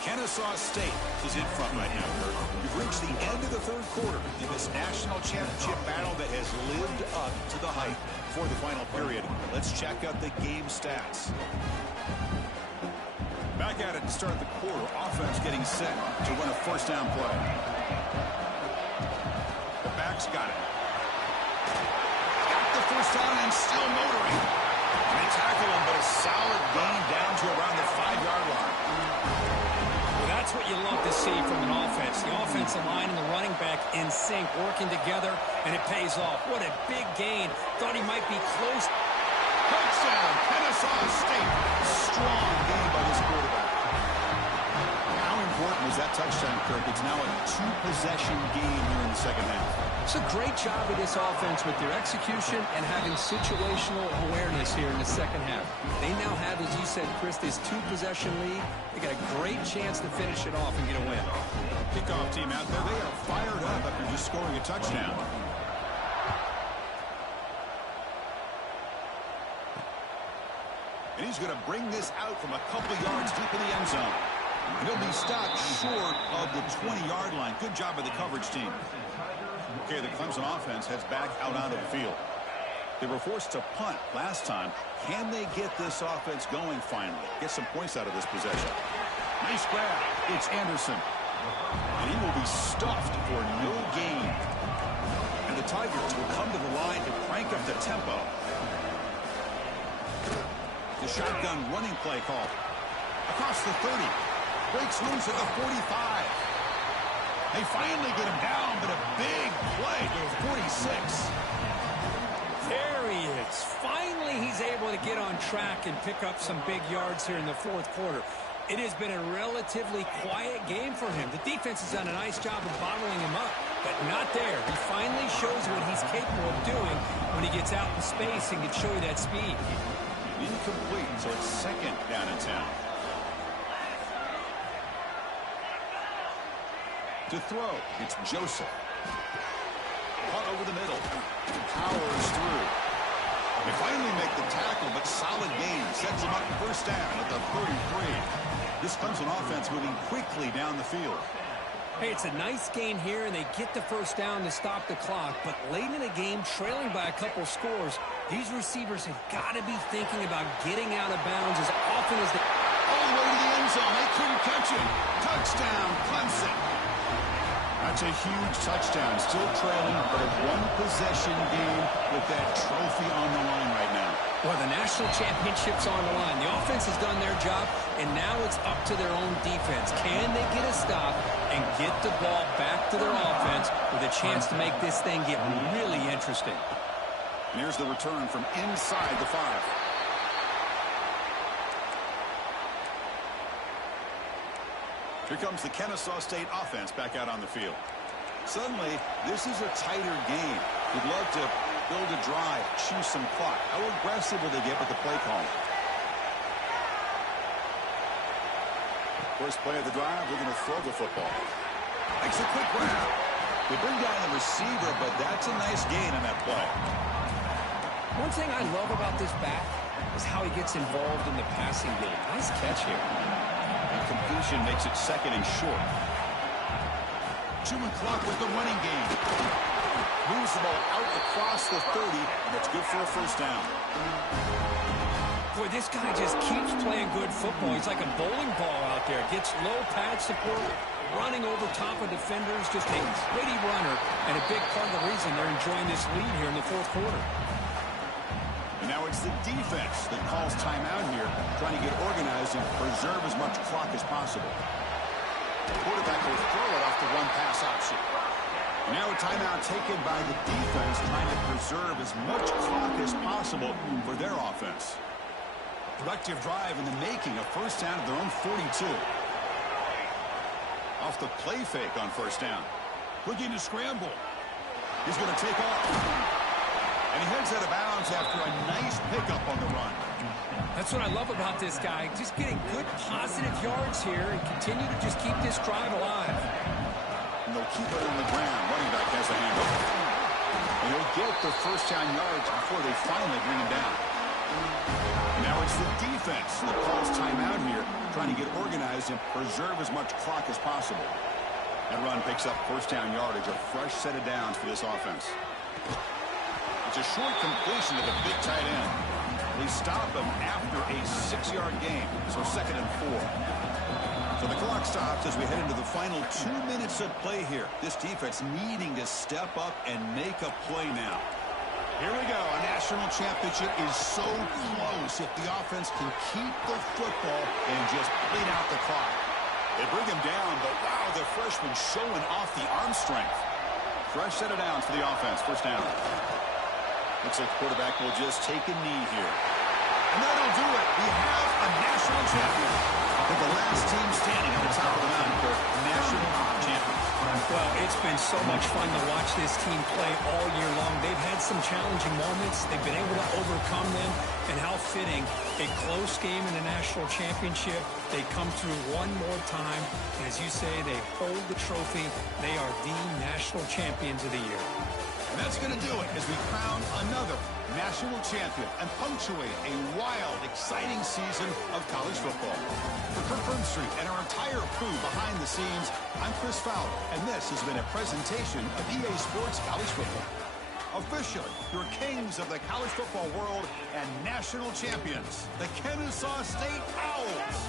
Kennesaw State is in front right now, Kurt. We've reached the end of the third quarter in this national championship battle that has lived up to the hype. For the final period, let's check out the game stats. Back at it to start the quarter. Offense getting set to run a first down play. The back's got it. Got the first down and still motoring. They tackle him, but a solid gain down to around the 5-yard line. That's what you love to see from an offense. The offensive line and the running back in sync, working together, and it pays off. What a big gain. Thought he might be close. Touchdown, Kennesaw State. Strong gain by this quarterback. How important was that touchdown, Kirk? It's now a 2-possession game here in the second half. It's a great job of this offense with their execution and having situational awareness here in the second half. They now have, as you said, Chris, this 2-possession lead. They got a great chance to finish it off and get a win. Kickoff team out there. They are fired up after just scoring a touchdown. And he's going to bring this out from a couple yards deep in the end zone. And he'll be stopped short of the 20-yard line. Good job by the coverage team. Okay, the Clemson offense heads back out onto the field. They were forced to punt last time. Can they get this offense going finally? Get some points out of this possession. Nice grab. It's Anderson. And he will be stuffed for no gain. And the Tigers will come to the line to crank up the tempo. The shotgun running play call. Across the 30. Breaks loose at the 45. They finally get him down, but a big play to the 46. There he is. Finally, he's able to get on track and pick up some big yards here in the fourth quarter. It has been a relatively quiet game for him. The defense has done a nice job of bottling him up, but not there. He finally shows what he's capable of doing when he gets out in space and can show you that speed. Incomplete, so it's second down in town. To throw, it's Joseph. Caught over the middle. Powers through. They finally make the tackle, but solid gain. Sets him up first down at the 33. This Clemson offense moving quickly down the field. Hey, it's a nice gain here, and they get the first down to stop the clock. But late in the game, trailing by a couple scores, these receivers have got to be thinking about getting out of bounds as often as they... All the way to the end zone. They couldn't catch it. Touchdown, Clemson. That's a huge touchdown. Still trailing, but a 1-possession game with that trophy on the line right now. Well, the national championship's on the line. The offense has done their job, and now it's up to their own defense. Can they get a stop and get the ball back to their offense with a chance to make this thing get really interesting? And here's the return from inside the 5. Here comes the Kennesaw State offense back out on the field. Suddenly, this is a tighter game. We'd love to build a drive, choose some clock. How aggressive will they get with the play call? First play of the drive, we're going to throw the football. Makes a quick grab. They bring down the receiver, but that's a nice gain on that play. One thing I love about this back is how he gets involved in the passing game. Nice catch here. Completion makes it second and short. Chewing clock with the running game. Moves the ball out across the 30, and it's good for a first down. Boy, this guy just keeps playing good football. He's like a bowling ball out there. Gets low pad support, running over top of defenders. Just a pretty runner, and a big part of the reason they're enjoying this lead here in the fourth quarter. And now it's the defense that calls timeout here, trying to get organized and preserve as much clock as possible. The quarterback will throw it off the run-pass option. And now a timeout taken by the defense, trying to preserve as much clock as possible for their offense. Productive drive in the making, a first down at their own 42. Off the play fake on first down. Looking to scramble. He's going to take off. And he heads out of bounds after a nice pickup on the run. That's what I love about this guy. Just getting good positive yards here and continue to just keep this drive alive. And they'll keep it on the ground. Running back has the handle. And he'll get the first down yards before they finally bring him down. Now it's the defense that calls timeout here, trying to get organized and preserve as much clock as possible. That run picks up first down yardage, a fresh set of downs for this offense. It's a short completion to the big tight end. They stop him after a 6-yard gain, so 2nd and 4. So the clock stops as we head into the final 2 minutes of play here. This defense needing to step up and make a play now. Here we go. A national championship is so close if the offense can keep the football and just bleed out the clock. They bring him down, but wow, the freshman showing off the arm strength. Fresh set of downs for the offense. First down. Looks like the quarterback will just take a knee here. And that'll do it. We have a national champion. With the last team standing at the top of the mountain for national champions. Well, it's been so much fun to watch this team play all year long. They've had some challenging moments. They've been able to overcome them. And how fitting, a close game in the national championship. They come through one more time. And as you say, they hold the trophy. They are the national champions of the year. And that's going to do it as we crown another national champion and punctuate a wild, exciting season of college football. For Kirk Burnstreet and our entire crew behind the scenes, I'm Chris Fowler, and this has been a presentation of EA Sports College Football. Officially, your kings of the college football world and national champions, the Kennesaw State Owls.